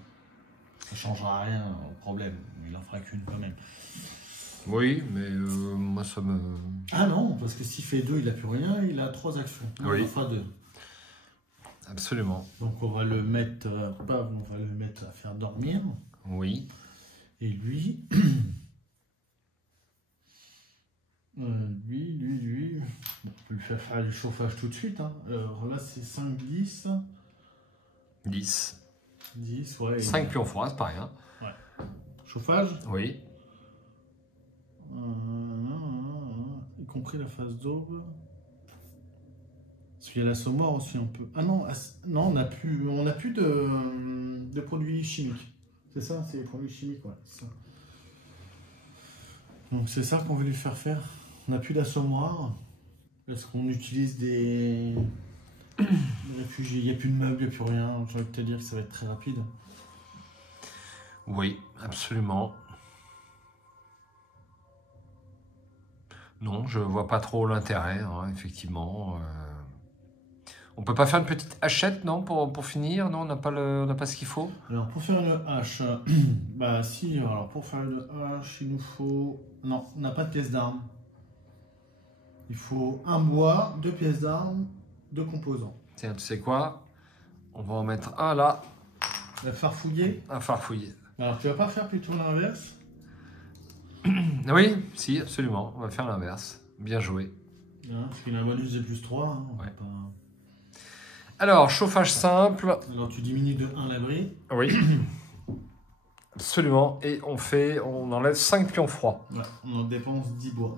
Ça ne changera rien au problème. Il en fera qu'une quand même. Oui, mais moi ça me... Ah non, parce que s'il fait 2, il n'a plus rien. Il a 3 actions. Oui. Il en fera 2. Absolument. Donc, on va le mettre, Pavel, on va le mettre à faire dormir. Oui. Et lui... lui, on peut lui faire du chauffage tout de suite. Hein. Alors là, c'est 5, 10. 10. 10, ouais. 5 pions froids, c'est pas rien. Ouais. Chauffage, Oui. y compris la phase d'aube. Parce qu'il y a l'assommoir aussi, on peut. Ah non, non, on n'a plus de produits chimiques. C'est ça, c'est les produits chimiques, ouais. Ça. Donc c'est ça qu'on veut lui faire faire. On n'a plus d'assommoir. Parce qu'on utilise des réfugiés. Il n'y a plus de meubles, il n'y a plus rien. J'ai envie de te dire que ça va être très rapide. Oui, absolument. Non, je vois pas trop l'intérêt, hein, effectivement. On peut pas faire une petite hachette, non, pour finir? Non, on n'a pas ce qu'il faut? Alors, pour faire une hache, bah si, alors pour faire une hache, il nous faut... Non, on n'a pas de pièces d'armes. Il faut un bois, 2 pièces d'armes, 2 composants. Tiens, tu sais quoi? On va en mettre un là. La farfouiller. Un farfouiller. Alors, tu vas pas faire plutôt l'inverse? Oui, si, absolument. On va faire l'inverse. Bien joué. Parce qu'il a un bonus de plus 3. Hein, Ouais. pas... Alors, chauffage simple. Alors tu diminues de 1 l'abri. Oui. Absolument. Et on enlève 5 pions froids. Ouais, on en dépense 10 bois.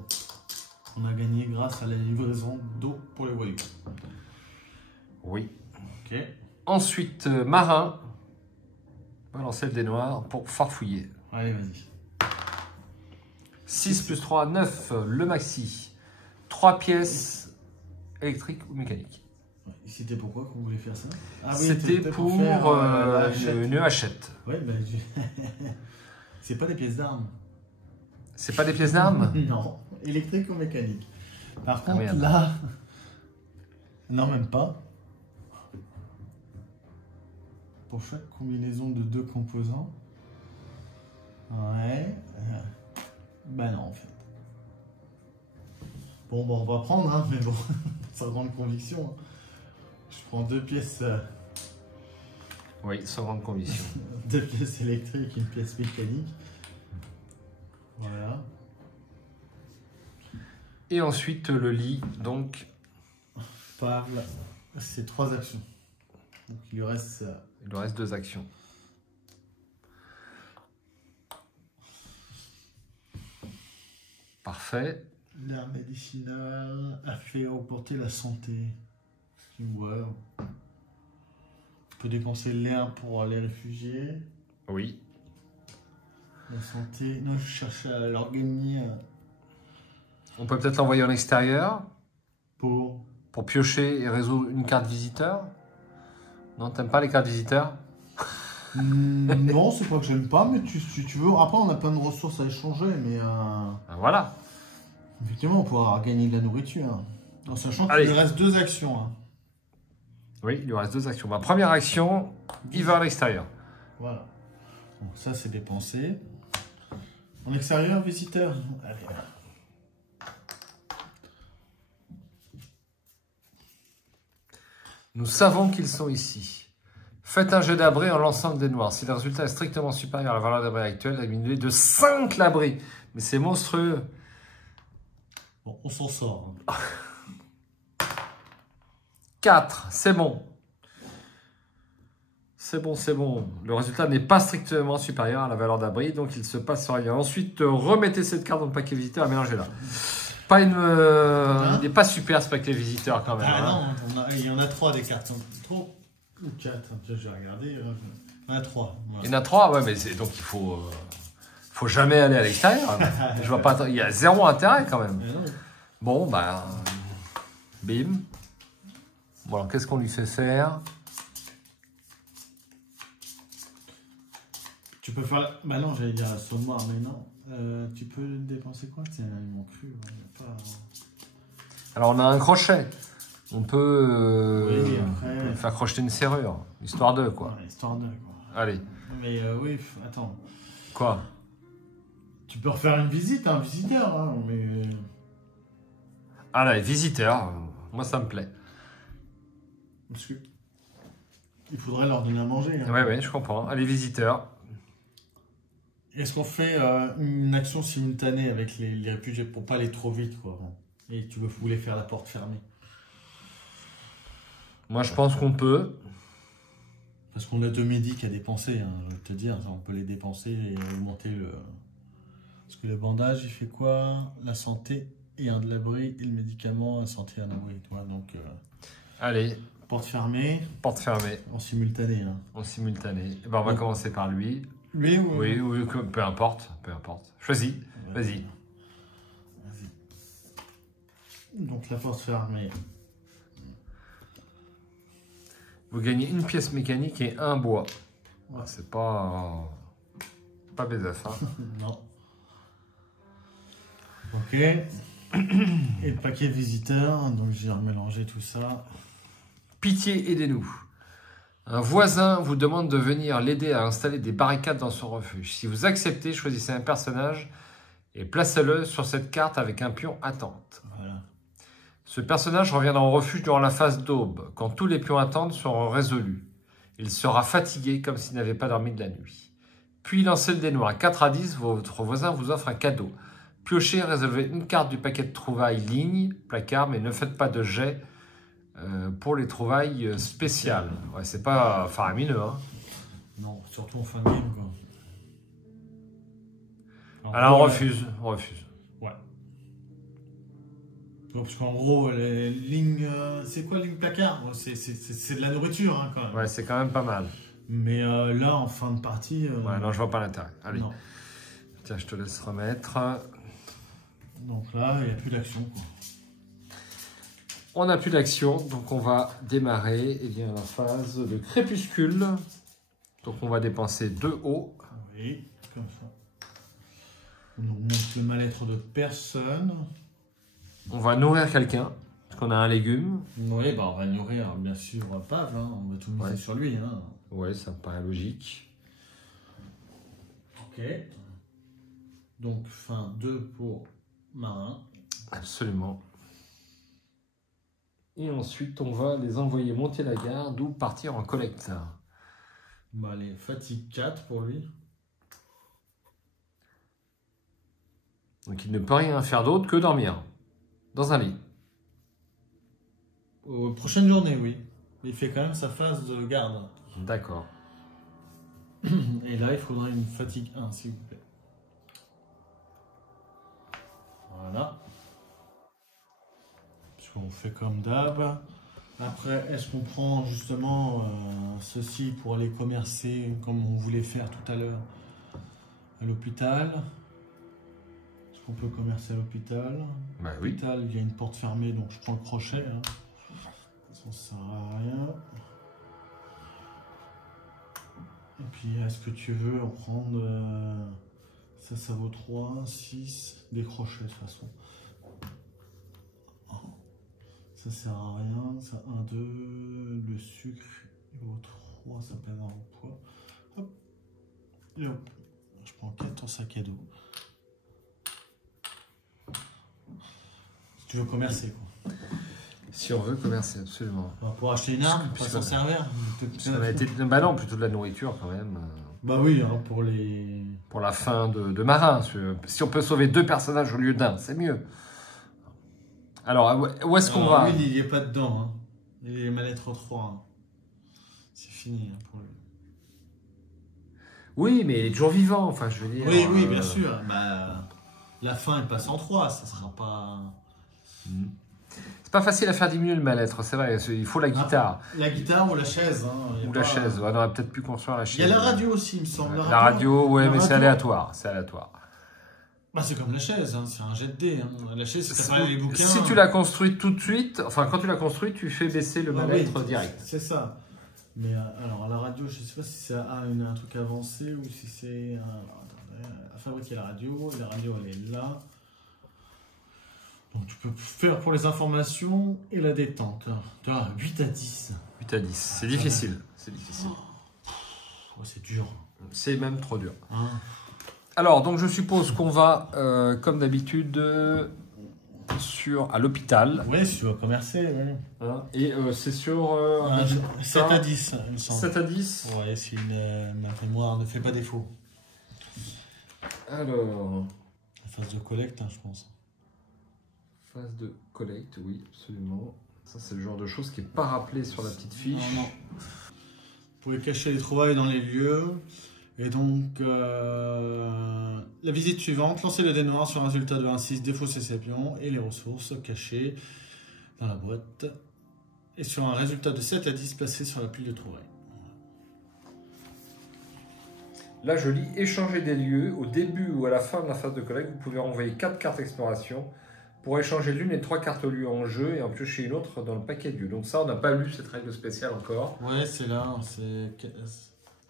On a gagné grâce à la livraison d'eau pour les voyous. Oui. Ok. Ensuite, marin. On va lancer le dé noir pour farfouiller. Allez, vas-y. 6 plus 3, 9. Le maxi. 3 pièces électriques ou mécaniques. Ouais, c'était pourquoi qu'on voulait faire ça? Ah, oui, C'était pour faire, une hachette. Ouais, bah, c'est pas des pièces d'armes. C'est pas des pièces d'armes? Non, électrique ou mécanique. Par Ah, contre, merde. là... Non, même pas. Pour chaque combinaison de 2 composants. Ouais. Bah non, en fait. Bon, bah, on va prendre, hein, mais bon, sans grande conviction. Hein. Je prends 2 pièces... Oui, sans grande conviction. 2 pièces électriques, une pièce mécanique. Voilà. Et ensuite, le lit, donc, Par ces 3 actions. Donc il lui reste... il lui reste 2 actions. Parfait. L'air médicinal a fait augmenter la santé. Ouais. On peut dépenser l'air pour les réfugiés. Oui. La santé... Non, je cherche à l'organiser On peut peut-être l'envoyer en extérieur pour... pour piocher et résoudre une carte visiteur. Non, t'aimes pas les cartes visiteurs? Non, c'est pas que j'aime pas, mais tu veux... Après, on a plein de ressources à échanger, mais... Ben voilà. Effectivement, on pourra gagner de la nourriture. Hein. En sachant qu'il Allez. lui reste 2 actions. Hein. Oui, il lui reste 2 actions. Ma première action, il va à l'extérieur. Voilà. Donc ça, c'est dépensé. En extérieur, visiteur. Allez. Nous savons qu'ils sont ici. Faites un jet d'abri en lançant le dé noir. Si le résultat est strictement supérieur à la valeur d'abri actuelle, diminuez de 5 l'abri. Mais c'est monstrueux. Bon, on s'en sort. Hein. 4, c'est bon. C'est bon, c'est bon. Le résultat n'est pas strictement supérieur à la valeur d'abri, donc il se passe rien. Ensuite, remettez cette carte dans le paquet visiteur et mélangez-la. Pas une, il n'est pas super ce paquet visiteur quand même. Ah non, il y en a 3 des cartes. 3 ou 4. J'ai regardé. Il y en a 3. Il y en a 3, ouais, mais donc il faut jamais aller à l'extérieur. Je vois pas, il y a 0 intérêt quand même. Bon, bah, bim. Bon, alors qu'est-ce qu'on lui fait faire? Tu peux faire... Bah non, j'allais dire saut noir, mais non. Tu peux dépenser quoi? C'est un aliment cru. Pas... Alors, on a un crochet. On peut oui, après... faire crocheter une serrure. Histoire de, quoi. Ouais, histoire de, quoi. Allez. Mais oui, attends. Quoi? Tu peux refaire une visite, un visiteur, hein, mais... Ah là, les visiteurs, moi ça me plaît. Parce que... Il faudrait leur donner à manger. Hein. Ouais, je comprends. Allez, visiteurs. Est-ce qu'on fait une action simultanée avec les réfugiés pour pas aller trop vite, quoi? Et tu voulais faire la porte fermée? Moi, je pense qu'on peut. Parce qu'on a 2 médics à dépenser, hein, je vais te dire. On peut les dépenser et augmenter le... Parce que le bandage, il fait quoi? La santé et un de l'abri, et le médicament, la santé et un abri. Toi, donc, Allez, porte fermée, porte fermée, en simultané. Hein. en simultané. Eh ben, on va commencer par lui. Lui ou... Oui, peu importe, peu importe. Choisis, vas-y. Donc la porte fermée. Vous gagnez une pièce mécanique et un bois. Ouais. C'est pas bézef, hein. Non. Ok. Et le paquet visiteur, donc j'ai remélangé tout ça. Pitié, aidez-nous. Un voisin vous demande de venir l'aider à installer des barricades dans son refuge. Si vous acceptez, choisissez un personnage et placez-le sur cette carte avec un pion attente. Voilà. Ce personnage reviendra au refuge durant la phase d'aube, quand tous les pions attentes seront résolus. Il sera fatigué comme s'il n'avait pas dormi de la nuit. Puis lancez le dé noir. 4 à 10, votre voisin vous offre un cadeau. Piochez, résolvez une carte du paquet de trouvailles ligne, placard, mais ne faites pas de jet pour les trouvailles spéciales. Ouais, c'est pas faramineux. Hein. Non, surtout en fin de game, quoi. Alors, on refuse. On refuse. Ouais. Donc, parce qu'en gros, les lignes. C'est quoi ligne placard? C'est de la nourriture, hein, quand même. Ouais, c'est quand même pas mal. Mais là, en fin de partie. Ouais, non, je vois pas l'intérêt. Allez. Non. Tiens, je te laisse remettre. Donc là, il n'y a plus d'action, quoi. On n'a plus d'action, donc on va démarrer la phase de crépuscule. Donc on va dépenser 2 hauts. Oui, comme ça. On augmente le mal-être de personne. On va nourrir quelqu'un, parce qu'on a un légume. Oui, bah on va nourrir bien sûr Pav, hein. On va tout miser sur lui. Hein. Oui, ça me paraît logique. Ok. Donc fin 2 pour Marin. Absolument. Et ensuite, on va les envoyer monter la garde ou partir en collecte. Bah allez, fatigue 4 pour lui. Donc il ne peut rien faire d'autre que dormir. Dans un lit. Prochaine journée, oui. Il fait quand même sa phase de garde. D'accord. Et là, il faudrait une fatigue 1, s'il vous plaît. Voilà. Puisqu'on fait comme d'hab. Après, est-ce qu'on prend justement ceci pour aller commercer comme on voulait faire tout à l'heure à l'hôpital? Est-ce qu'on peut commercer à l'hôpital? Bah oui. L'hôpital, il y a une porte fermée, donc je prends le crochet. Hein. Ça sert à rien. Et puis, est-ce que tu veux en prendre... ça vaut 3, 6, des crochets de toute façon. Ça sert à rien, ça 1, 2, le sucre, il vaut 3, ça pèse un poids. Hop, et hop, je prends 4 ton sac à dos. Si tu veux commercer, quoi. Si on veut commercer, absolument. Pour acheter une arme, pas s'en servir. Bah non, plutôt de la nourriture quand même. Bah oui, hein, pour les... Pour la fin de Marin. Si on peut sauver 2 personnages au lieu d'1, c'est mieux. Alors, où est-ce qu'on va? Lui, il n'y est pas dedans. Hein. Il est mal-être 3. Hein. C'est fini hein, pour lui. Oui, mais il est toujours vivant, enfin, je veux dire. Oui, oui, bien sûr. Bah, la fin, elle passe en 3, ça sera pas... C'est pas facile à faire diminuer le mal-être, c'est vrai, il faut la guitare. La guitare ou la chaise. Hein, ou la chaise, ouais, on aurait peut-être pu construire la chaise. Il y a la radio aussi, il me semble. La radio, ouais, mais c'est aléatoire, c'est aléatoire. Bah, c'est comme la chaise, hein, c'est un jet de dés. Hein. La chaise, si t'as pas les bouquins... Si tu la construis tout de suite, enfin, quand tu la construis, tu fais baisser le mal-être direct. C'est ça. Mais alors, à la radio, je sais pas si c'est un truc avancé ou si c'est... à fabriquer la radio elle est là. Donc tu peux faire pour les informations et la détente. Tu vois, 8 à 10. 8 à 10, c'est difficile. C'est difficile. Oh, c'est dur. C'est même trop dur. Hein. Alors, donc je suppose qu'on va, comme d'habitude, à l'hôpital. Oui, si tu vas commercer. Oui. Hein, et c'est sur... 7 à 10, il me semble. 7 à 10. Ouais, si ma mémoire ne fait pas défaut. Alors... La phase de collecte, hein, je pense. Phase de collecte, oui, absolument. Ça, c'est le genre de choses qui n'est pas rappelé sur la petite fiche. Non, non. Vous pouvez cacher les trouvailles dans les lieux. Et donc, la visite suivante, lancez le dé noir sur un résultat de 1-6, défaussez ses pions et les ressources cachées dans la boîte. Et sur un résultat de 7 à 10, placez sur la pile de trouvailles. Là, je lis échanger des lieux. Au début ou à la fin de la phase de collecte, vous pouvez renvoyer 4 cartes exploration pour échanger l'une des 3 cartes lieux en jeu et en piocher une autre dans le paquet de lieux. Donc ça, on n'a pas lu cette règle spéciale encore. Ouais, c'est là, c'est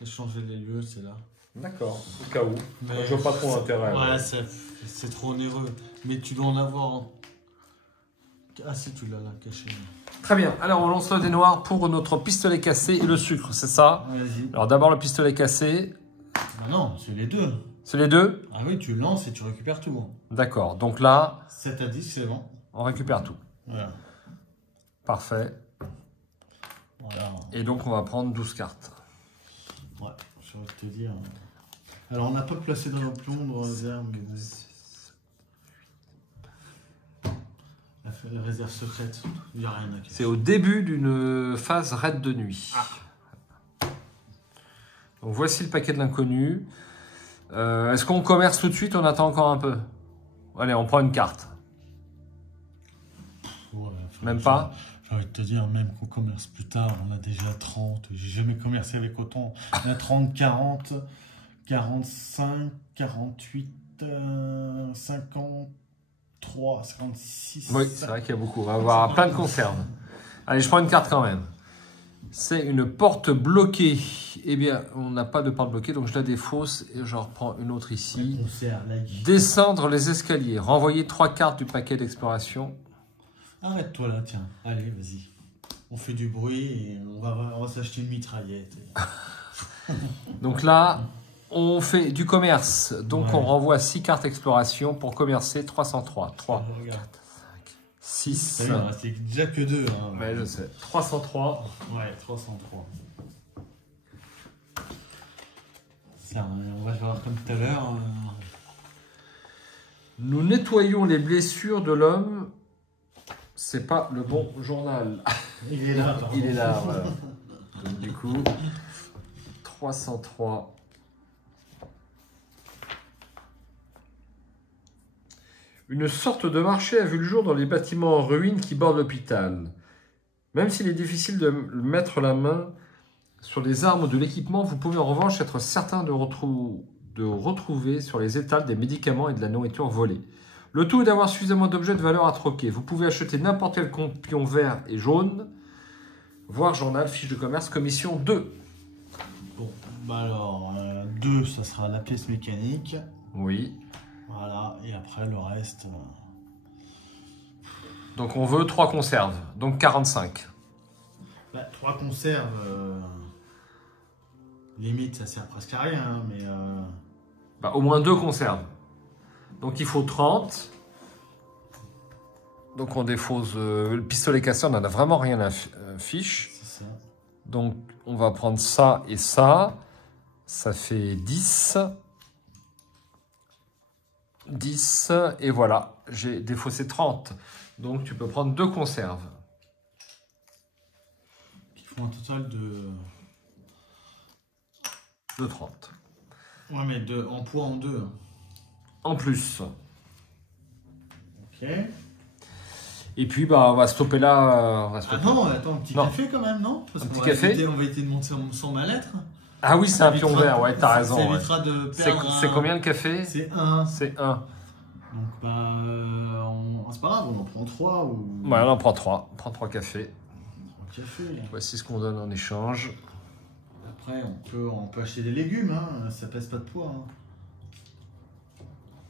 échanger les lieux, c'est là. D'accord, au cas où. Mais moi, je vois pas trop l'intérêt. Ouais, c'est trop onéreux. Mais tu dois en avoir... Ah si, tu l'as là, caché. Très bien, alors on lance le dé noir pour notre pistolet cassé et le sucre, c'est ça? Vas-y. Alors d'abord le pistolet cassé. Ah non, c'est les deux. C'est les deux? Ah oui, tu lances et tu récupères tout. D'accord, donc là... 7 à 10, c'est bon. On récupère tout. Voilà. Parfait. Voilà. Et donc on va prendre 12 cartes. Ouais, j'ai envie de te dire... Alors, on n'a pas placé dans nos pions de réserve. Mais... La réserve secrète, il n'y a rien à cacher. C'est au début d'une phase raid de nuit. Donc voici le paquet de l'inconnu. Est-ce qu'on commerce tout de suite? On attend encore un peu. Allez, on prend une carte. Ouais, même pas? J'ai envie de te dire, même qu'on commerce plus tard, on a déjà 30. J'ai jamais commercé avec autant. On a 30, 40, 45, 48, 53, 56. Oui, c'est vrai qu'il y a beaucoup. On va avoir plein de conserves. Allez, je prends une carte quand même. C'est une porte bloquée. Eh bien, on n'a pas de porte bloquée, donc je la défausse et je reprends une autre ici. Descendre les escaliers. Renvoyer 3 cartes du paquet d'exploration. Arrête-toi là, tiens. Allez, vas-y. On fait du bruit et on va s'acheter une mitraillette. Donc là, on fait du commerce. Donc Ouais. on renvoie 6 cartes exploration pour commercer 303. 3, 4, 5, 6. Il en reste déjà que 2. Hein. Ouais, je sais. 303. Ouais, 303. Ça, on va voir comme tout à l'heure. Nous nettoyons les blessures de l'homme. C'est pas le bon journal. Il est là, pardon. Il est là, voilà. Donc, du coup, 303. Une sorte de marché a vu le jour dans les bâtiments en ruine qui bordent l'hôpital. Même s'il est difficile de mettre la main sur les armes ou de l'équipement, vous pouvez en revanche être certain de retrouver sur les étals des médicaments et de la nourriture volée. Le tout est d'avoir suffisamment d'objets de valeur à troquer. Vous pouvez acheter n'importe quel pion vert et jaune. Voir journal, fiche de commerce, commission 2. Bon, bah alors, 2, ça sera la pièce mécanique. Oui. Voilà, et après le reste. Donc on veut 3 conserves, donc 45. Bah, 3 conserves. Limite, ça sert presque à rien, hein, mais. Bah, au moins 2 conserves. Donc il faut 30. Donc on défausse le pistolet casseur, on n'en a vraiment rien à fiche. C'est ça. Donc on va prendre ça et ça. Ça fait 10. 10 et voilà, j'ai défaussé 30. Donc tu peux prendre 2 conserves. Il faut un total de 30. Ouais, mais en poids en 2. En plus. Ok. Et puis bah on va stopper là. On va stopper. Ah non, attends, un petit Non. café quand même, non? Parce Un qu'on petit va café éviter, on va éviter de monter sans mal-être. Ah oui, c'est un pion vert, ouais, t'as raison. Ça Ouais. évitera de perdre. C'est combien le café? C'est 1. C'est 1. Donc bah, c'est pas grave, on en prend 3 ou. Ouais, on en prend 3. On prend 3 cafés. 3 cafés. Voici ce qu'on donne en échange. Après, on peut acheter des légumes, hein, ça pèse pas de poids. Hein,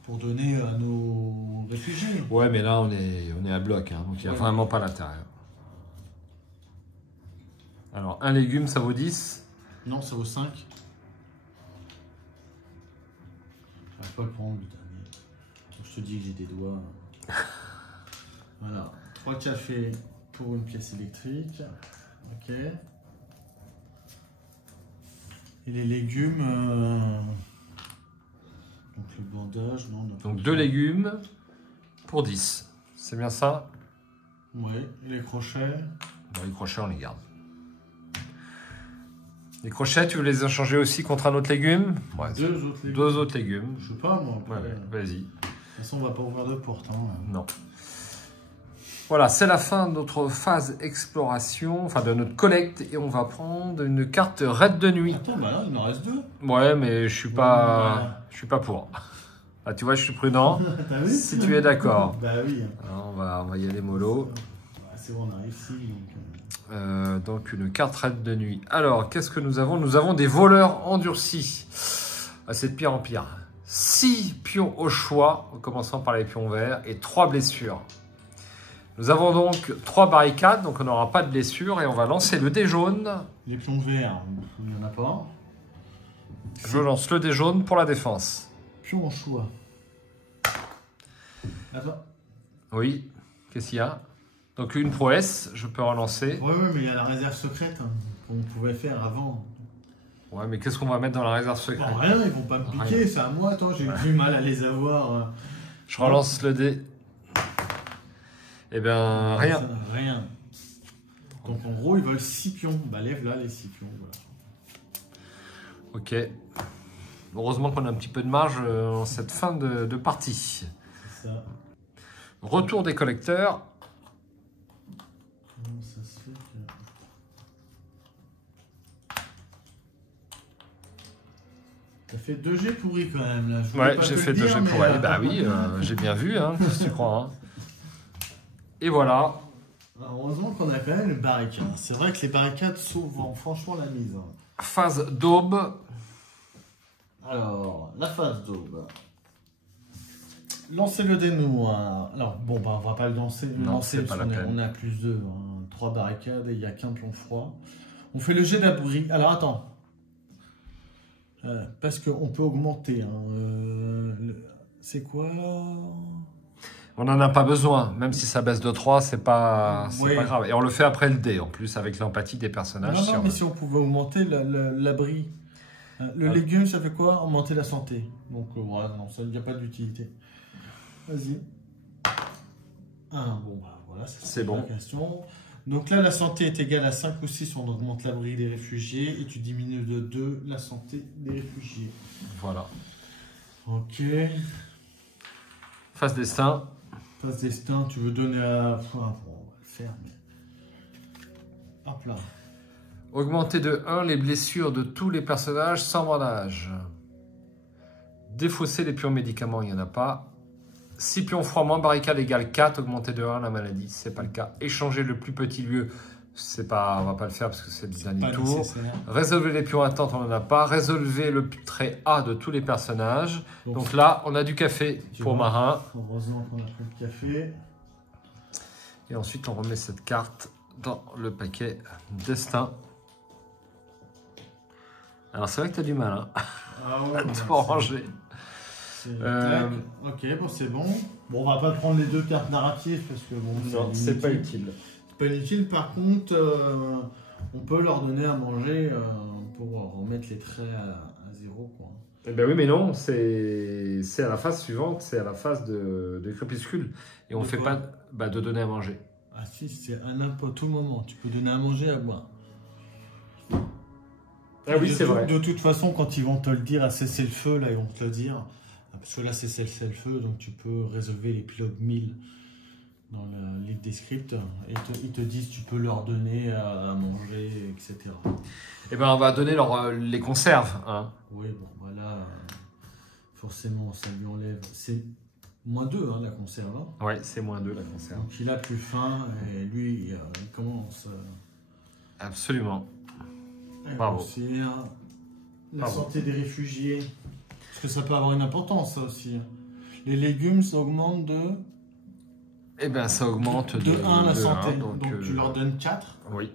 pour donner à nos réfugiés. Ouais, mais là, on est à bloc, hein, donc il n'y a vraiment pas l'intérieur. Alors, un légume, ça vaut 10. Non, ça vaut 5. Je vais pas le prendre, le dernier. Donc, je te dis que j'ai des doigts. Voilà. 3 cafés pour une pièce électrique. Ok. Et les légumes... Donc le bandage, non. Donc 2 légumes pour 10. C'est bien ça? Ouais. Et les crochets. Bon, les crochets, on les garde. Les crochets, tu veux les échanger aussi contre un autre légume? Ouais, 2 autres légumes. 2 autres légumes. Je sais pas, moi. Ouais, ouais, vas-y. De toute façon, on va pas ouvrir de porte. Hein. Non. Voilà, c'est la fin de notre phase exploration, enfin de notre collecte, et on va prendre une carte raid de nuit. Attends, bah là, il en reste 2. Ouais, mais je suis pas pour. Ah, tu vois, je suis prudent. T'as vu? Si tu es d'accord. Bah oui. Alors, on va y aller mollo. C'est bon, on arrive ici. Donc une carte raid de nuit. Alors, qu'est-ce que nous avons? Nous avons des voleurs endurcis. Ah, c'est de pire en pire. 6 pions au choix, en commençant par les pions verts, et 3 blessures. Nous avons donc 3 barricades, donc on n'aura pas de blessures, et on va lancer le dé jaune. Les pions verts, il n'y en a pas. Je lance le dé jaune pour la défense. Pion en choix. Attends. Oui, qu'est-ce qu'il y a? Donc une prouesse, je peux relancer. Ouais, mais il y a la réserve secrète qu'on pouvait faire avant. Ouais, mais qu'est-ce qu'on va mettre dans la réserve secrète? Bon, rien, ils vont pas me piquer, c'est à moi. Attends, j'ai du mal à les avoir. Je relance le dé. Eh bien, rien. Ça, rien. Donc en gros, ils veulent 6 pions. Bah lève là les 6 pions. Voilà. Ok. Heureusement qu'on a un petit peu de marge en cette fin de partie. C'est ça. Retour des collecteurs. Comment ça se fait que... T'as fait 2 G pourris quand même là. Je voulais Ouais, pas j'ai te fait le 2 dire, G pour mais, elle. Bah oui, j'ai bien vu, hein, qu'est-ce que tu crois. Hein. Et voilà. Alors, heureusement qu'on a quand même une barricade. C'est vrai que les barricades sauvent franchement la mise. Hein. Phase d'aube. Alors, la phase d'aube. Lancez le dé noir. Alors, bon, bah, on va pas le lancer. Non, c'est pas la peine. On a plus de 3 barricades et il n'y a qu'un pion froid. On fait le jet d'abri. Alors, attends. Parce qu'on peut augmenter. Hein, c'est quoi? On n'en a pas besoin. Même si ça baisse de 3, c'est pas Oui. grave. Et on le fait après le dé, en plus, avec l'empathie des personnages. Non, si on mais veut. si on pouvait augmenter l'abri. Le légume, ça fait quoi? Augmenter la santé. Donc, voilà, non, ça, il n'y a pas d'utilité. Vas-y. Bon, bah voilà, C'est bon. La question. Donc là, la santé est égale à 5 ou 6, on augmente l'abri des réfugiés et tu diminues de 2 la santé des réfugiés. Voilà. Ok. Phase destin. Phase destin, tu veux donner à... Bon, on va le faire, mais... Hop là. Augmenter de 1 les blessures de tous les personnages sans bandage. Défausser les pions médicaments, il n'y en a pas. 6 pions froid moins barricade égale 4, augmenter de 1 la maladie, c'est pas le cas. Échanger le plus petit lieu, c'est pas, on va pas le faire parce que c'est le dernier tour. Nécessaire. Résolver les pions attentes, on n'en a pas. Résolver le trait A de tous les personnages. Donc là, on a du café pour vois, marin. Heureusement qu'on a pris le café. Et ensuite, on remet cette carte dans le paquet destin. Alors, c'est vrai que tu as du mal hein, Ah ouais, à tout ranger. Ok, bon, c'est bon. Bon, on va pas prendre les 2 cartes narratives parce que bon, Non, c'est pas utile. C'est pas inutile. Par contre, on peut leur donner à manger pour remettre les traits à 0. Quoi. Eh ben oui, mais non, c'est à la phase suivante, c'est à la phase de crépuscule. Et on ne fait pas de donner à manger. Ah si, c'est à n'importe tout moment. Tu peux donner à manger, à boire. Ah oui, c'est vrai. De toute façon, quand ils vont te le dire à cesser le feu, là, ils vont te le dire. Parce que là, c'est cesser le feu, donc tu peux résolver l'épilogue 1000 dans le livre des scripts. Et ils te disent tu peux leur donner à manger, etc. Eh ben, on va donner les conserves. Hein. Oui, bon, voilà. Forcément, ça lui enlève. C'est -2, hein, la conserve. Hein. Oui, c'est -2 la conserve. Donc il a plus faim et lui, il commence. Absolument. À Bravo. grossir. La Bravo. santé des réfugiés. Parce que ça peut avoir une importance, ça aussi. Les légumes, ça augmente de... Eh bien, ça augmente de 1 la de santé. 1, donc tu leur donnes 4. Oui.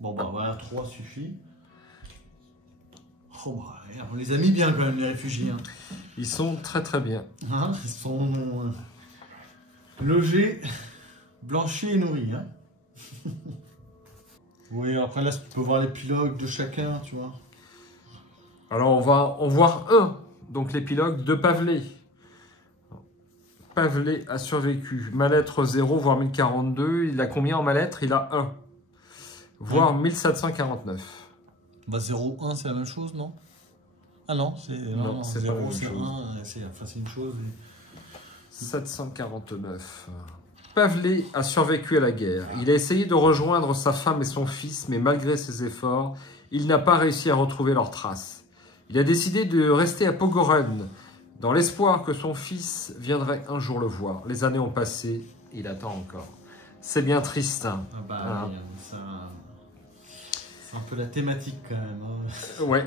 Bon, bah voilà, 3 suffit. Oh, bah, on les a mis bien quand même, les réfugiés. Hein. Ils sont très très bien. Hein, ils sont logés, blanchis et nourris. Hein. Oui, après là, tu peux voir l'épilogue de chacun, tu vois. Alors, on va en voir un. Donc, l'épilogue de Pavelé. Pavelé a survécu. Mal-être 0, voire 1042. Il a combien en mal-être? Il a 1. Voire 1749. Bah 0,1 c'est la même chose, non? Ah non, c'est Non, c'est pas la même 0, c'est chose. 1, c'est une chose. 749. Pavelé a survécu à la guerre. Il a essayé de rejoindre sa femme et son fils, mais malgré ses efforts, il n'a pas réussi à retrouver leurs traces. Il a décidé de rester à Pogoren, dans l'espoir que son fils viendrait un jour le voir. Les années ont passé, il attend encore. C'est bien triste. Hein. Ah bah oui, c'est un peu la thématique quand même. Hein. Ouais,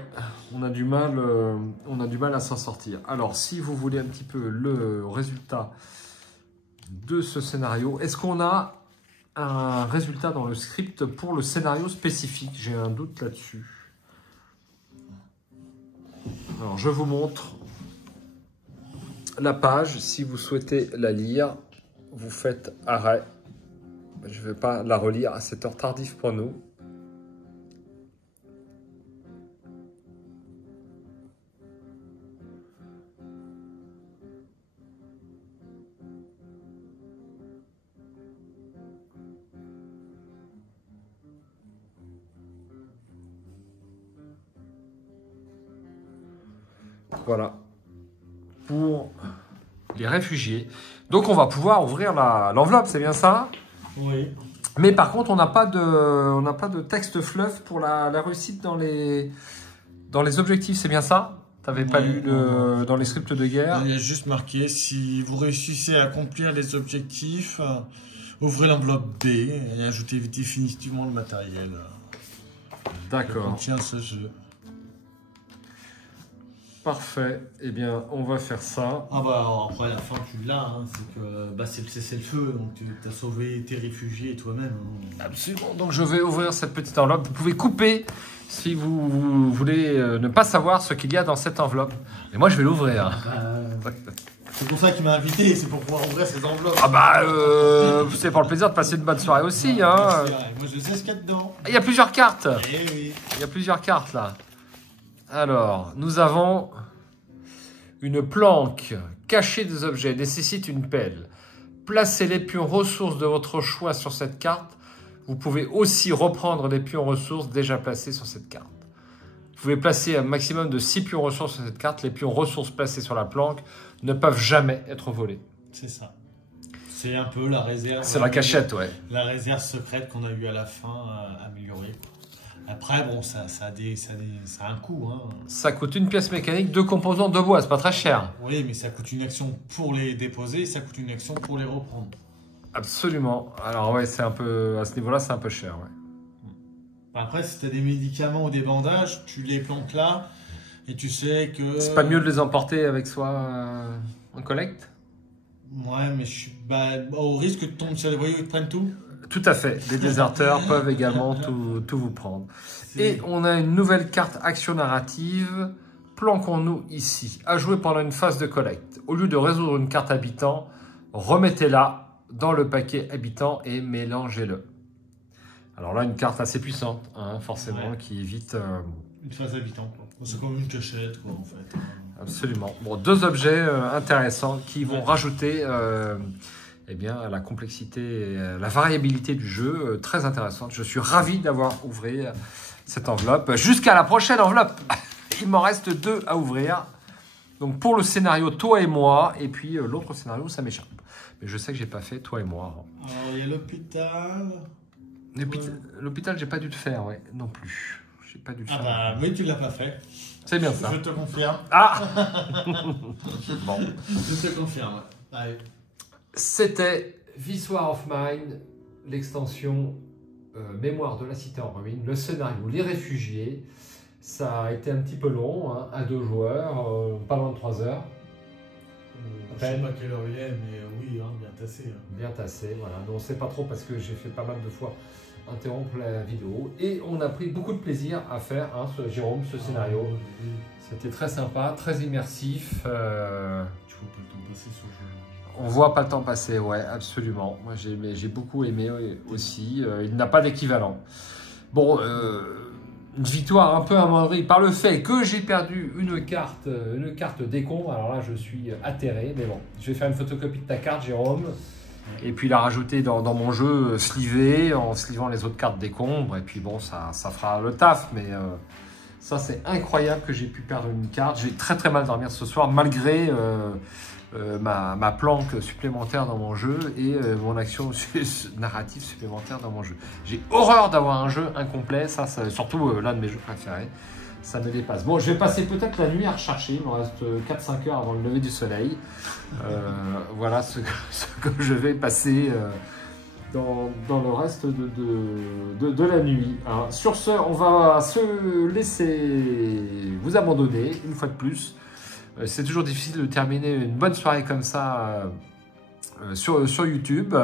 on a du mal à s'en sortir. Alors, si vous voulez un petit peu le résultat de ce scénario, est-ce qu'on a un résultat dans le script pour le scénario spécifique? J'ai un doute là-dessus. Alors, je vous montre la page. Si vous souhaitez la lire, vous faites arrêt. Je ne vais pas la relire à cette heure tardive pour nous. Voilà. Pour les réfugiés. Donc on va pouvoir ouvrir l'enveloppe, c'est bien ça? Oui. Mais par contre, on n'a pas de texte fluff pour la réussite dans les objectifs, c'est bien ça? T'avais pas lu dans les scripts de guerre? Il y a juste marqué, si vous réussissez à accomplir les objectifs, ouvrez l'enveloppe B et ajoutez définitivement le matériel. D'accord. Contient ce jeu. Parfait. Eh bien, on va faire ça. Ah bah alors, après, à la fin, tu l'as. Hein, c'est que bah, c'est le cessez-le-feu. Donc, tu as sauvé tes réfugiés et toi-même. Hein. Absolument. Donc, je vais ouvrir cette petite enveloppe. Vous pouvez couper si vous voulez ne pas savoir ce qu'il y a dans cette enveloppe. Et moi, je vais l'ouvrir. C'est pour ça qu'il m'a invité. C'est pour pouvoir ouvrir ces enveloppes. Ah bah, c'est pour le plaisir de passer une bonne soirée aussi. Hein. Moi, je sais ce qu'il y a dedans. Il y a plusieurs cartes. Eh oui. Il y a plusieurs cartes, là. Alors, nous avons une planque. Cacher des objets nécessite une pelle. Placez les pions ressources de votre choix sur cette carte. Vous pouvez aussi reprendre les pions ressources déjà placés sur cette carte. Vous pouvez placer un maximum de 6 pions ressources sur cette carte. Les pions ressources placés sur la planque ne peuvent jamais être volés. C'est ça. C'est un peu la réserve. C'est la cachette, ouais. La réserve secrète qu'on a eu à la fin améliorée. Après, bon, ça a un coût. Hein. Ça coûte une pièce mécanique, 2 composants de bois, c'est pas très cher. Oui, mais ça coûte une action pour les déposer, ça coûte une action pour les reprendre. Absolument. Alors ouais, c'est un peu à ce niveau-là, c'est un peu cher, ouais. Après, si tu as des médicaments ou des bandages, tu les plantes là et tu sais que... C'est pas mieux de les emporter avec soi en collecte? Ouais, mais au risque de tomber sur les voyous et de prendre tout. Tout à fait. Les déserteurs peuvent également tout vous prendre. Et on a une nouvelle carte action narrative. Planquons-nous ici. À jouer pendant une phase de collecte. Au lieu de résoudre une carte habitant, remettez-la dans le paquet habitant et mélangez-le. Alors là, une carte assez puissante, hein, forcément, qui évite... Une phase habitant. C'est comme une cachette, quoi, en fait. Absolument. Bon, 2 objets intéressants qui vont rajouter... eh bien, la complexité et la variabilité du jeu, très intéressante. Je suis ravi d'avoir ouvert cette enveloppe. Jusqu'à la prochaine enveloppe. Il m'en reste 2 à ouvrir. Donc, pour le scénario, toi et moi. Et puis, l'autre scénario, ça m'échappe. Mais je sais que j'ai pas fait toi et moi. Alors, il y a l'hôpital. L'hôpital, j'ai pas dû le faire, ouais, non plus. J'ai pas dû le faire. Ah bah, oui, tu l'as pas fait. C'est bien ça. Je te confirme. Ah. Bon. Je te confirme. Allez. C'était This War of Mine, l'extension Mémoire de la cité en ruine, le scénario Les réfugiés. Ça a été un petit peu long, hein, à 2 joueurs, pas loin de 3 heures. Je sais pas quelle heure il est, mais oui, hein, bien tassé. Hein. Bien tassé, voilà. Donc on ne sait pas trop parce que j'ai fait pas mal de fois interrompre la vidéo. Et on a pris beaucoup de plaisir à faire, hein, Jérôme, ce scénario. Oui. C'était très sympa, très immersif. Tu vois pas le temps passer sur le jeu. On voit pas le temps passer, ouais, absolument. Moi, j'ai beaucoup aimé aussi. Il n'a pas d'équivalent. Bon, une victoire un peu amoindrie par le fait que j'ai perdu une carte décompte. Alors là, je suis atterré. Mais bon, je vais faire une photocopie de ta carte, Jérôme. Et puis la rajouter dans mon jeu slivé, en slivant les autres cartes décombres. Et puis bon, ça fera le taf. Mais ça, c'est incroyable que j'ai pu perdre une carte. J'ai très très mal dormir ce soir, malgré... ma planque supplémentaire dans mon jeu et mon action narrative supplémentaire dans mon jeu. J'ai horreur d'avoir un jeu incomplet, ça surtout l'un de mes jeux préférés, ça me dépasse. Bon, je vais passer peut-être la nuit à rechercher, il me reste 4-5 heures avant le lever du soleil. Voilà ce que je vais passer dans le reste de la nuit. Alors, sur ce, on va se laisser vous abandonner une fois de plus. C'est toujours difficile de terminer une bonne soirée comme ça sur YouTube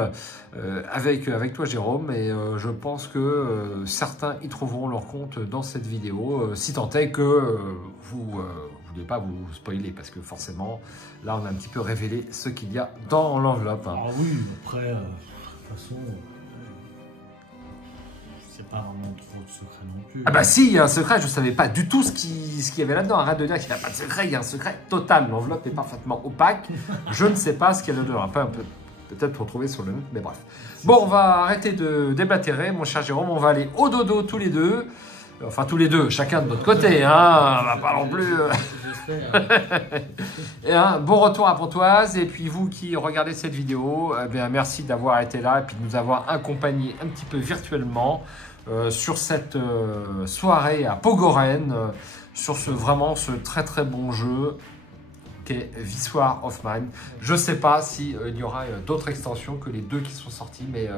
avec toi, Jérôme. Et je pense que certains y trouveront leur compte dans cette vidéo, si tant est que vous ne voulez pas vous spoiler. Parce que forcément, là, on a un petit peu révélé ce qu'il y a dans l'enveloppe. Ah oui, après, de toute façon... C'est pas vraiment trop de secret non plus. Ah bah si, il y a un secret, je ne savais pas du tout ce qu'il y avait là-dedans. Arrête de dire qu'il n'y a pas de secret, il y a un secret total. L'enveloppe est parfaitement opaque. Je ne sais pas ce qu'il y a dedans. Peut-être retrouver sur le net, mais bref. Bon, on va arrêter de déblatérer, mon cher Jérôme. On va aller au dodo tous les deux. Enfin, tous les deux, chacun de notre côté, hein, on va pas non plus... J'espère. Et un bon retour à Pontoise. Et puis vous qui regardez cette vidéo, eh bien, merci d'avoir été là et puis de nous avoir accompagnés un petit peu virtuellement sur cette soirée à Pogoren, sur ce très très bon jeu qu'est This War of Mine. Je ne sais pas s'il y aura d'autres extensions que les deux qui sont sorties, mais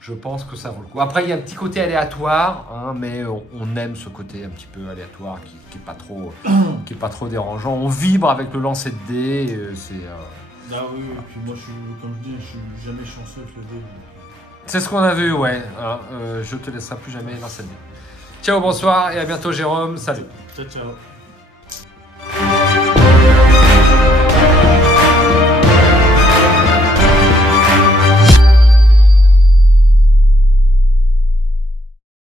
je pense que ça vaut le coup. Après, il y a un petit côté aléatoire, hein, mais on aime ce côté un petit peu aléatoire qui est pas trop dérangeant. On vibre avec le lancer de dés. Ah oui, et puis moi, comme je dis, je suis jamais chanceux avec le dé. C'est ce qu'on a vu, ouais. Hein, je te laisserai plus jamais lancer de dés. Ciao, bonsoir et à bientôt, Jérôme. Salut. Ciao, ciao.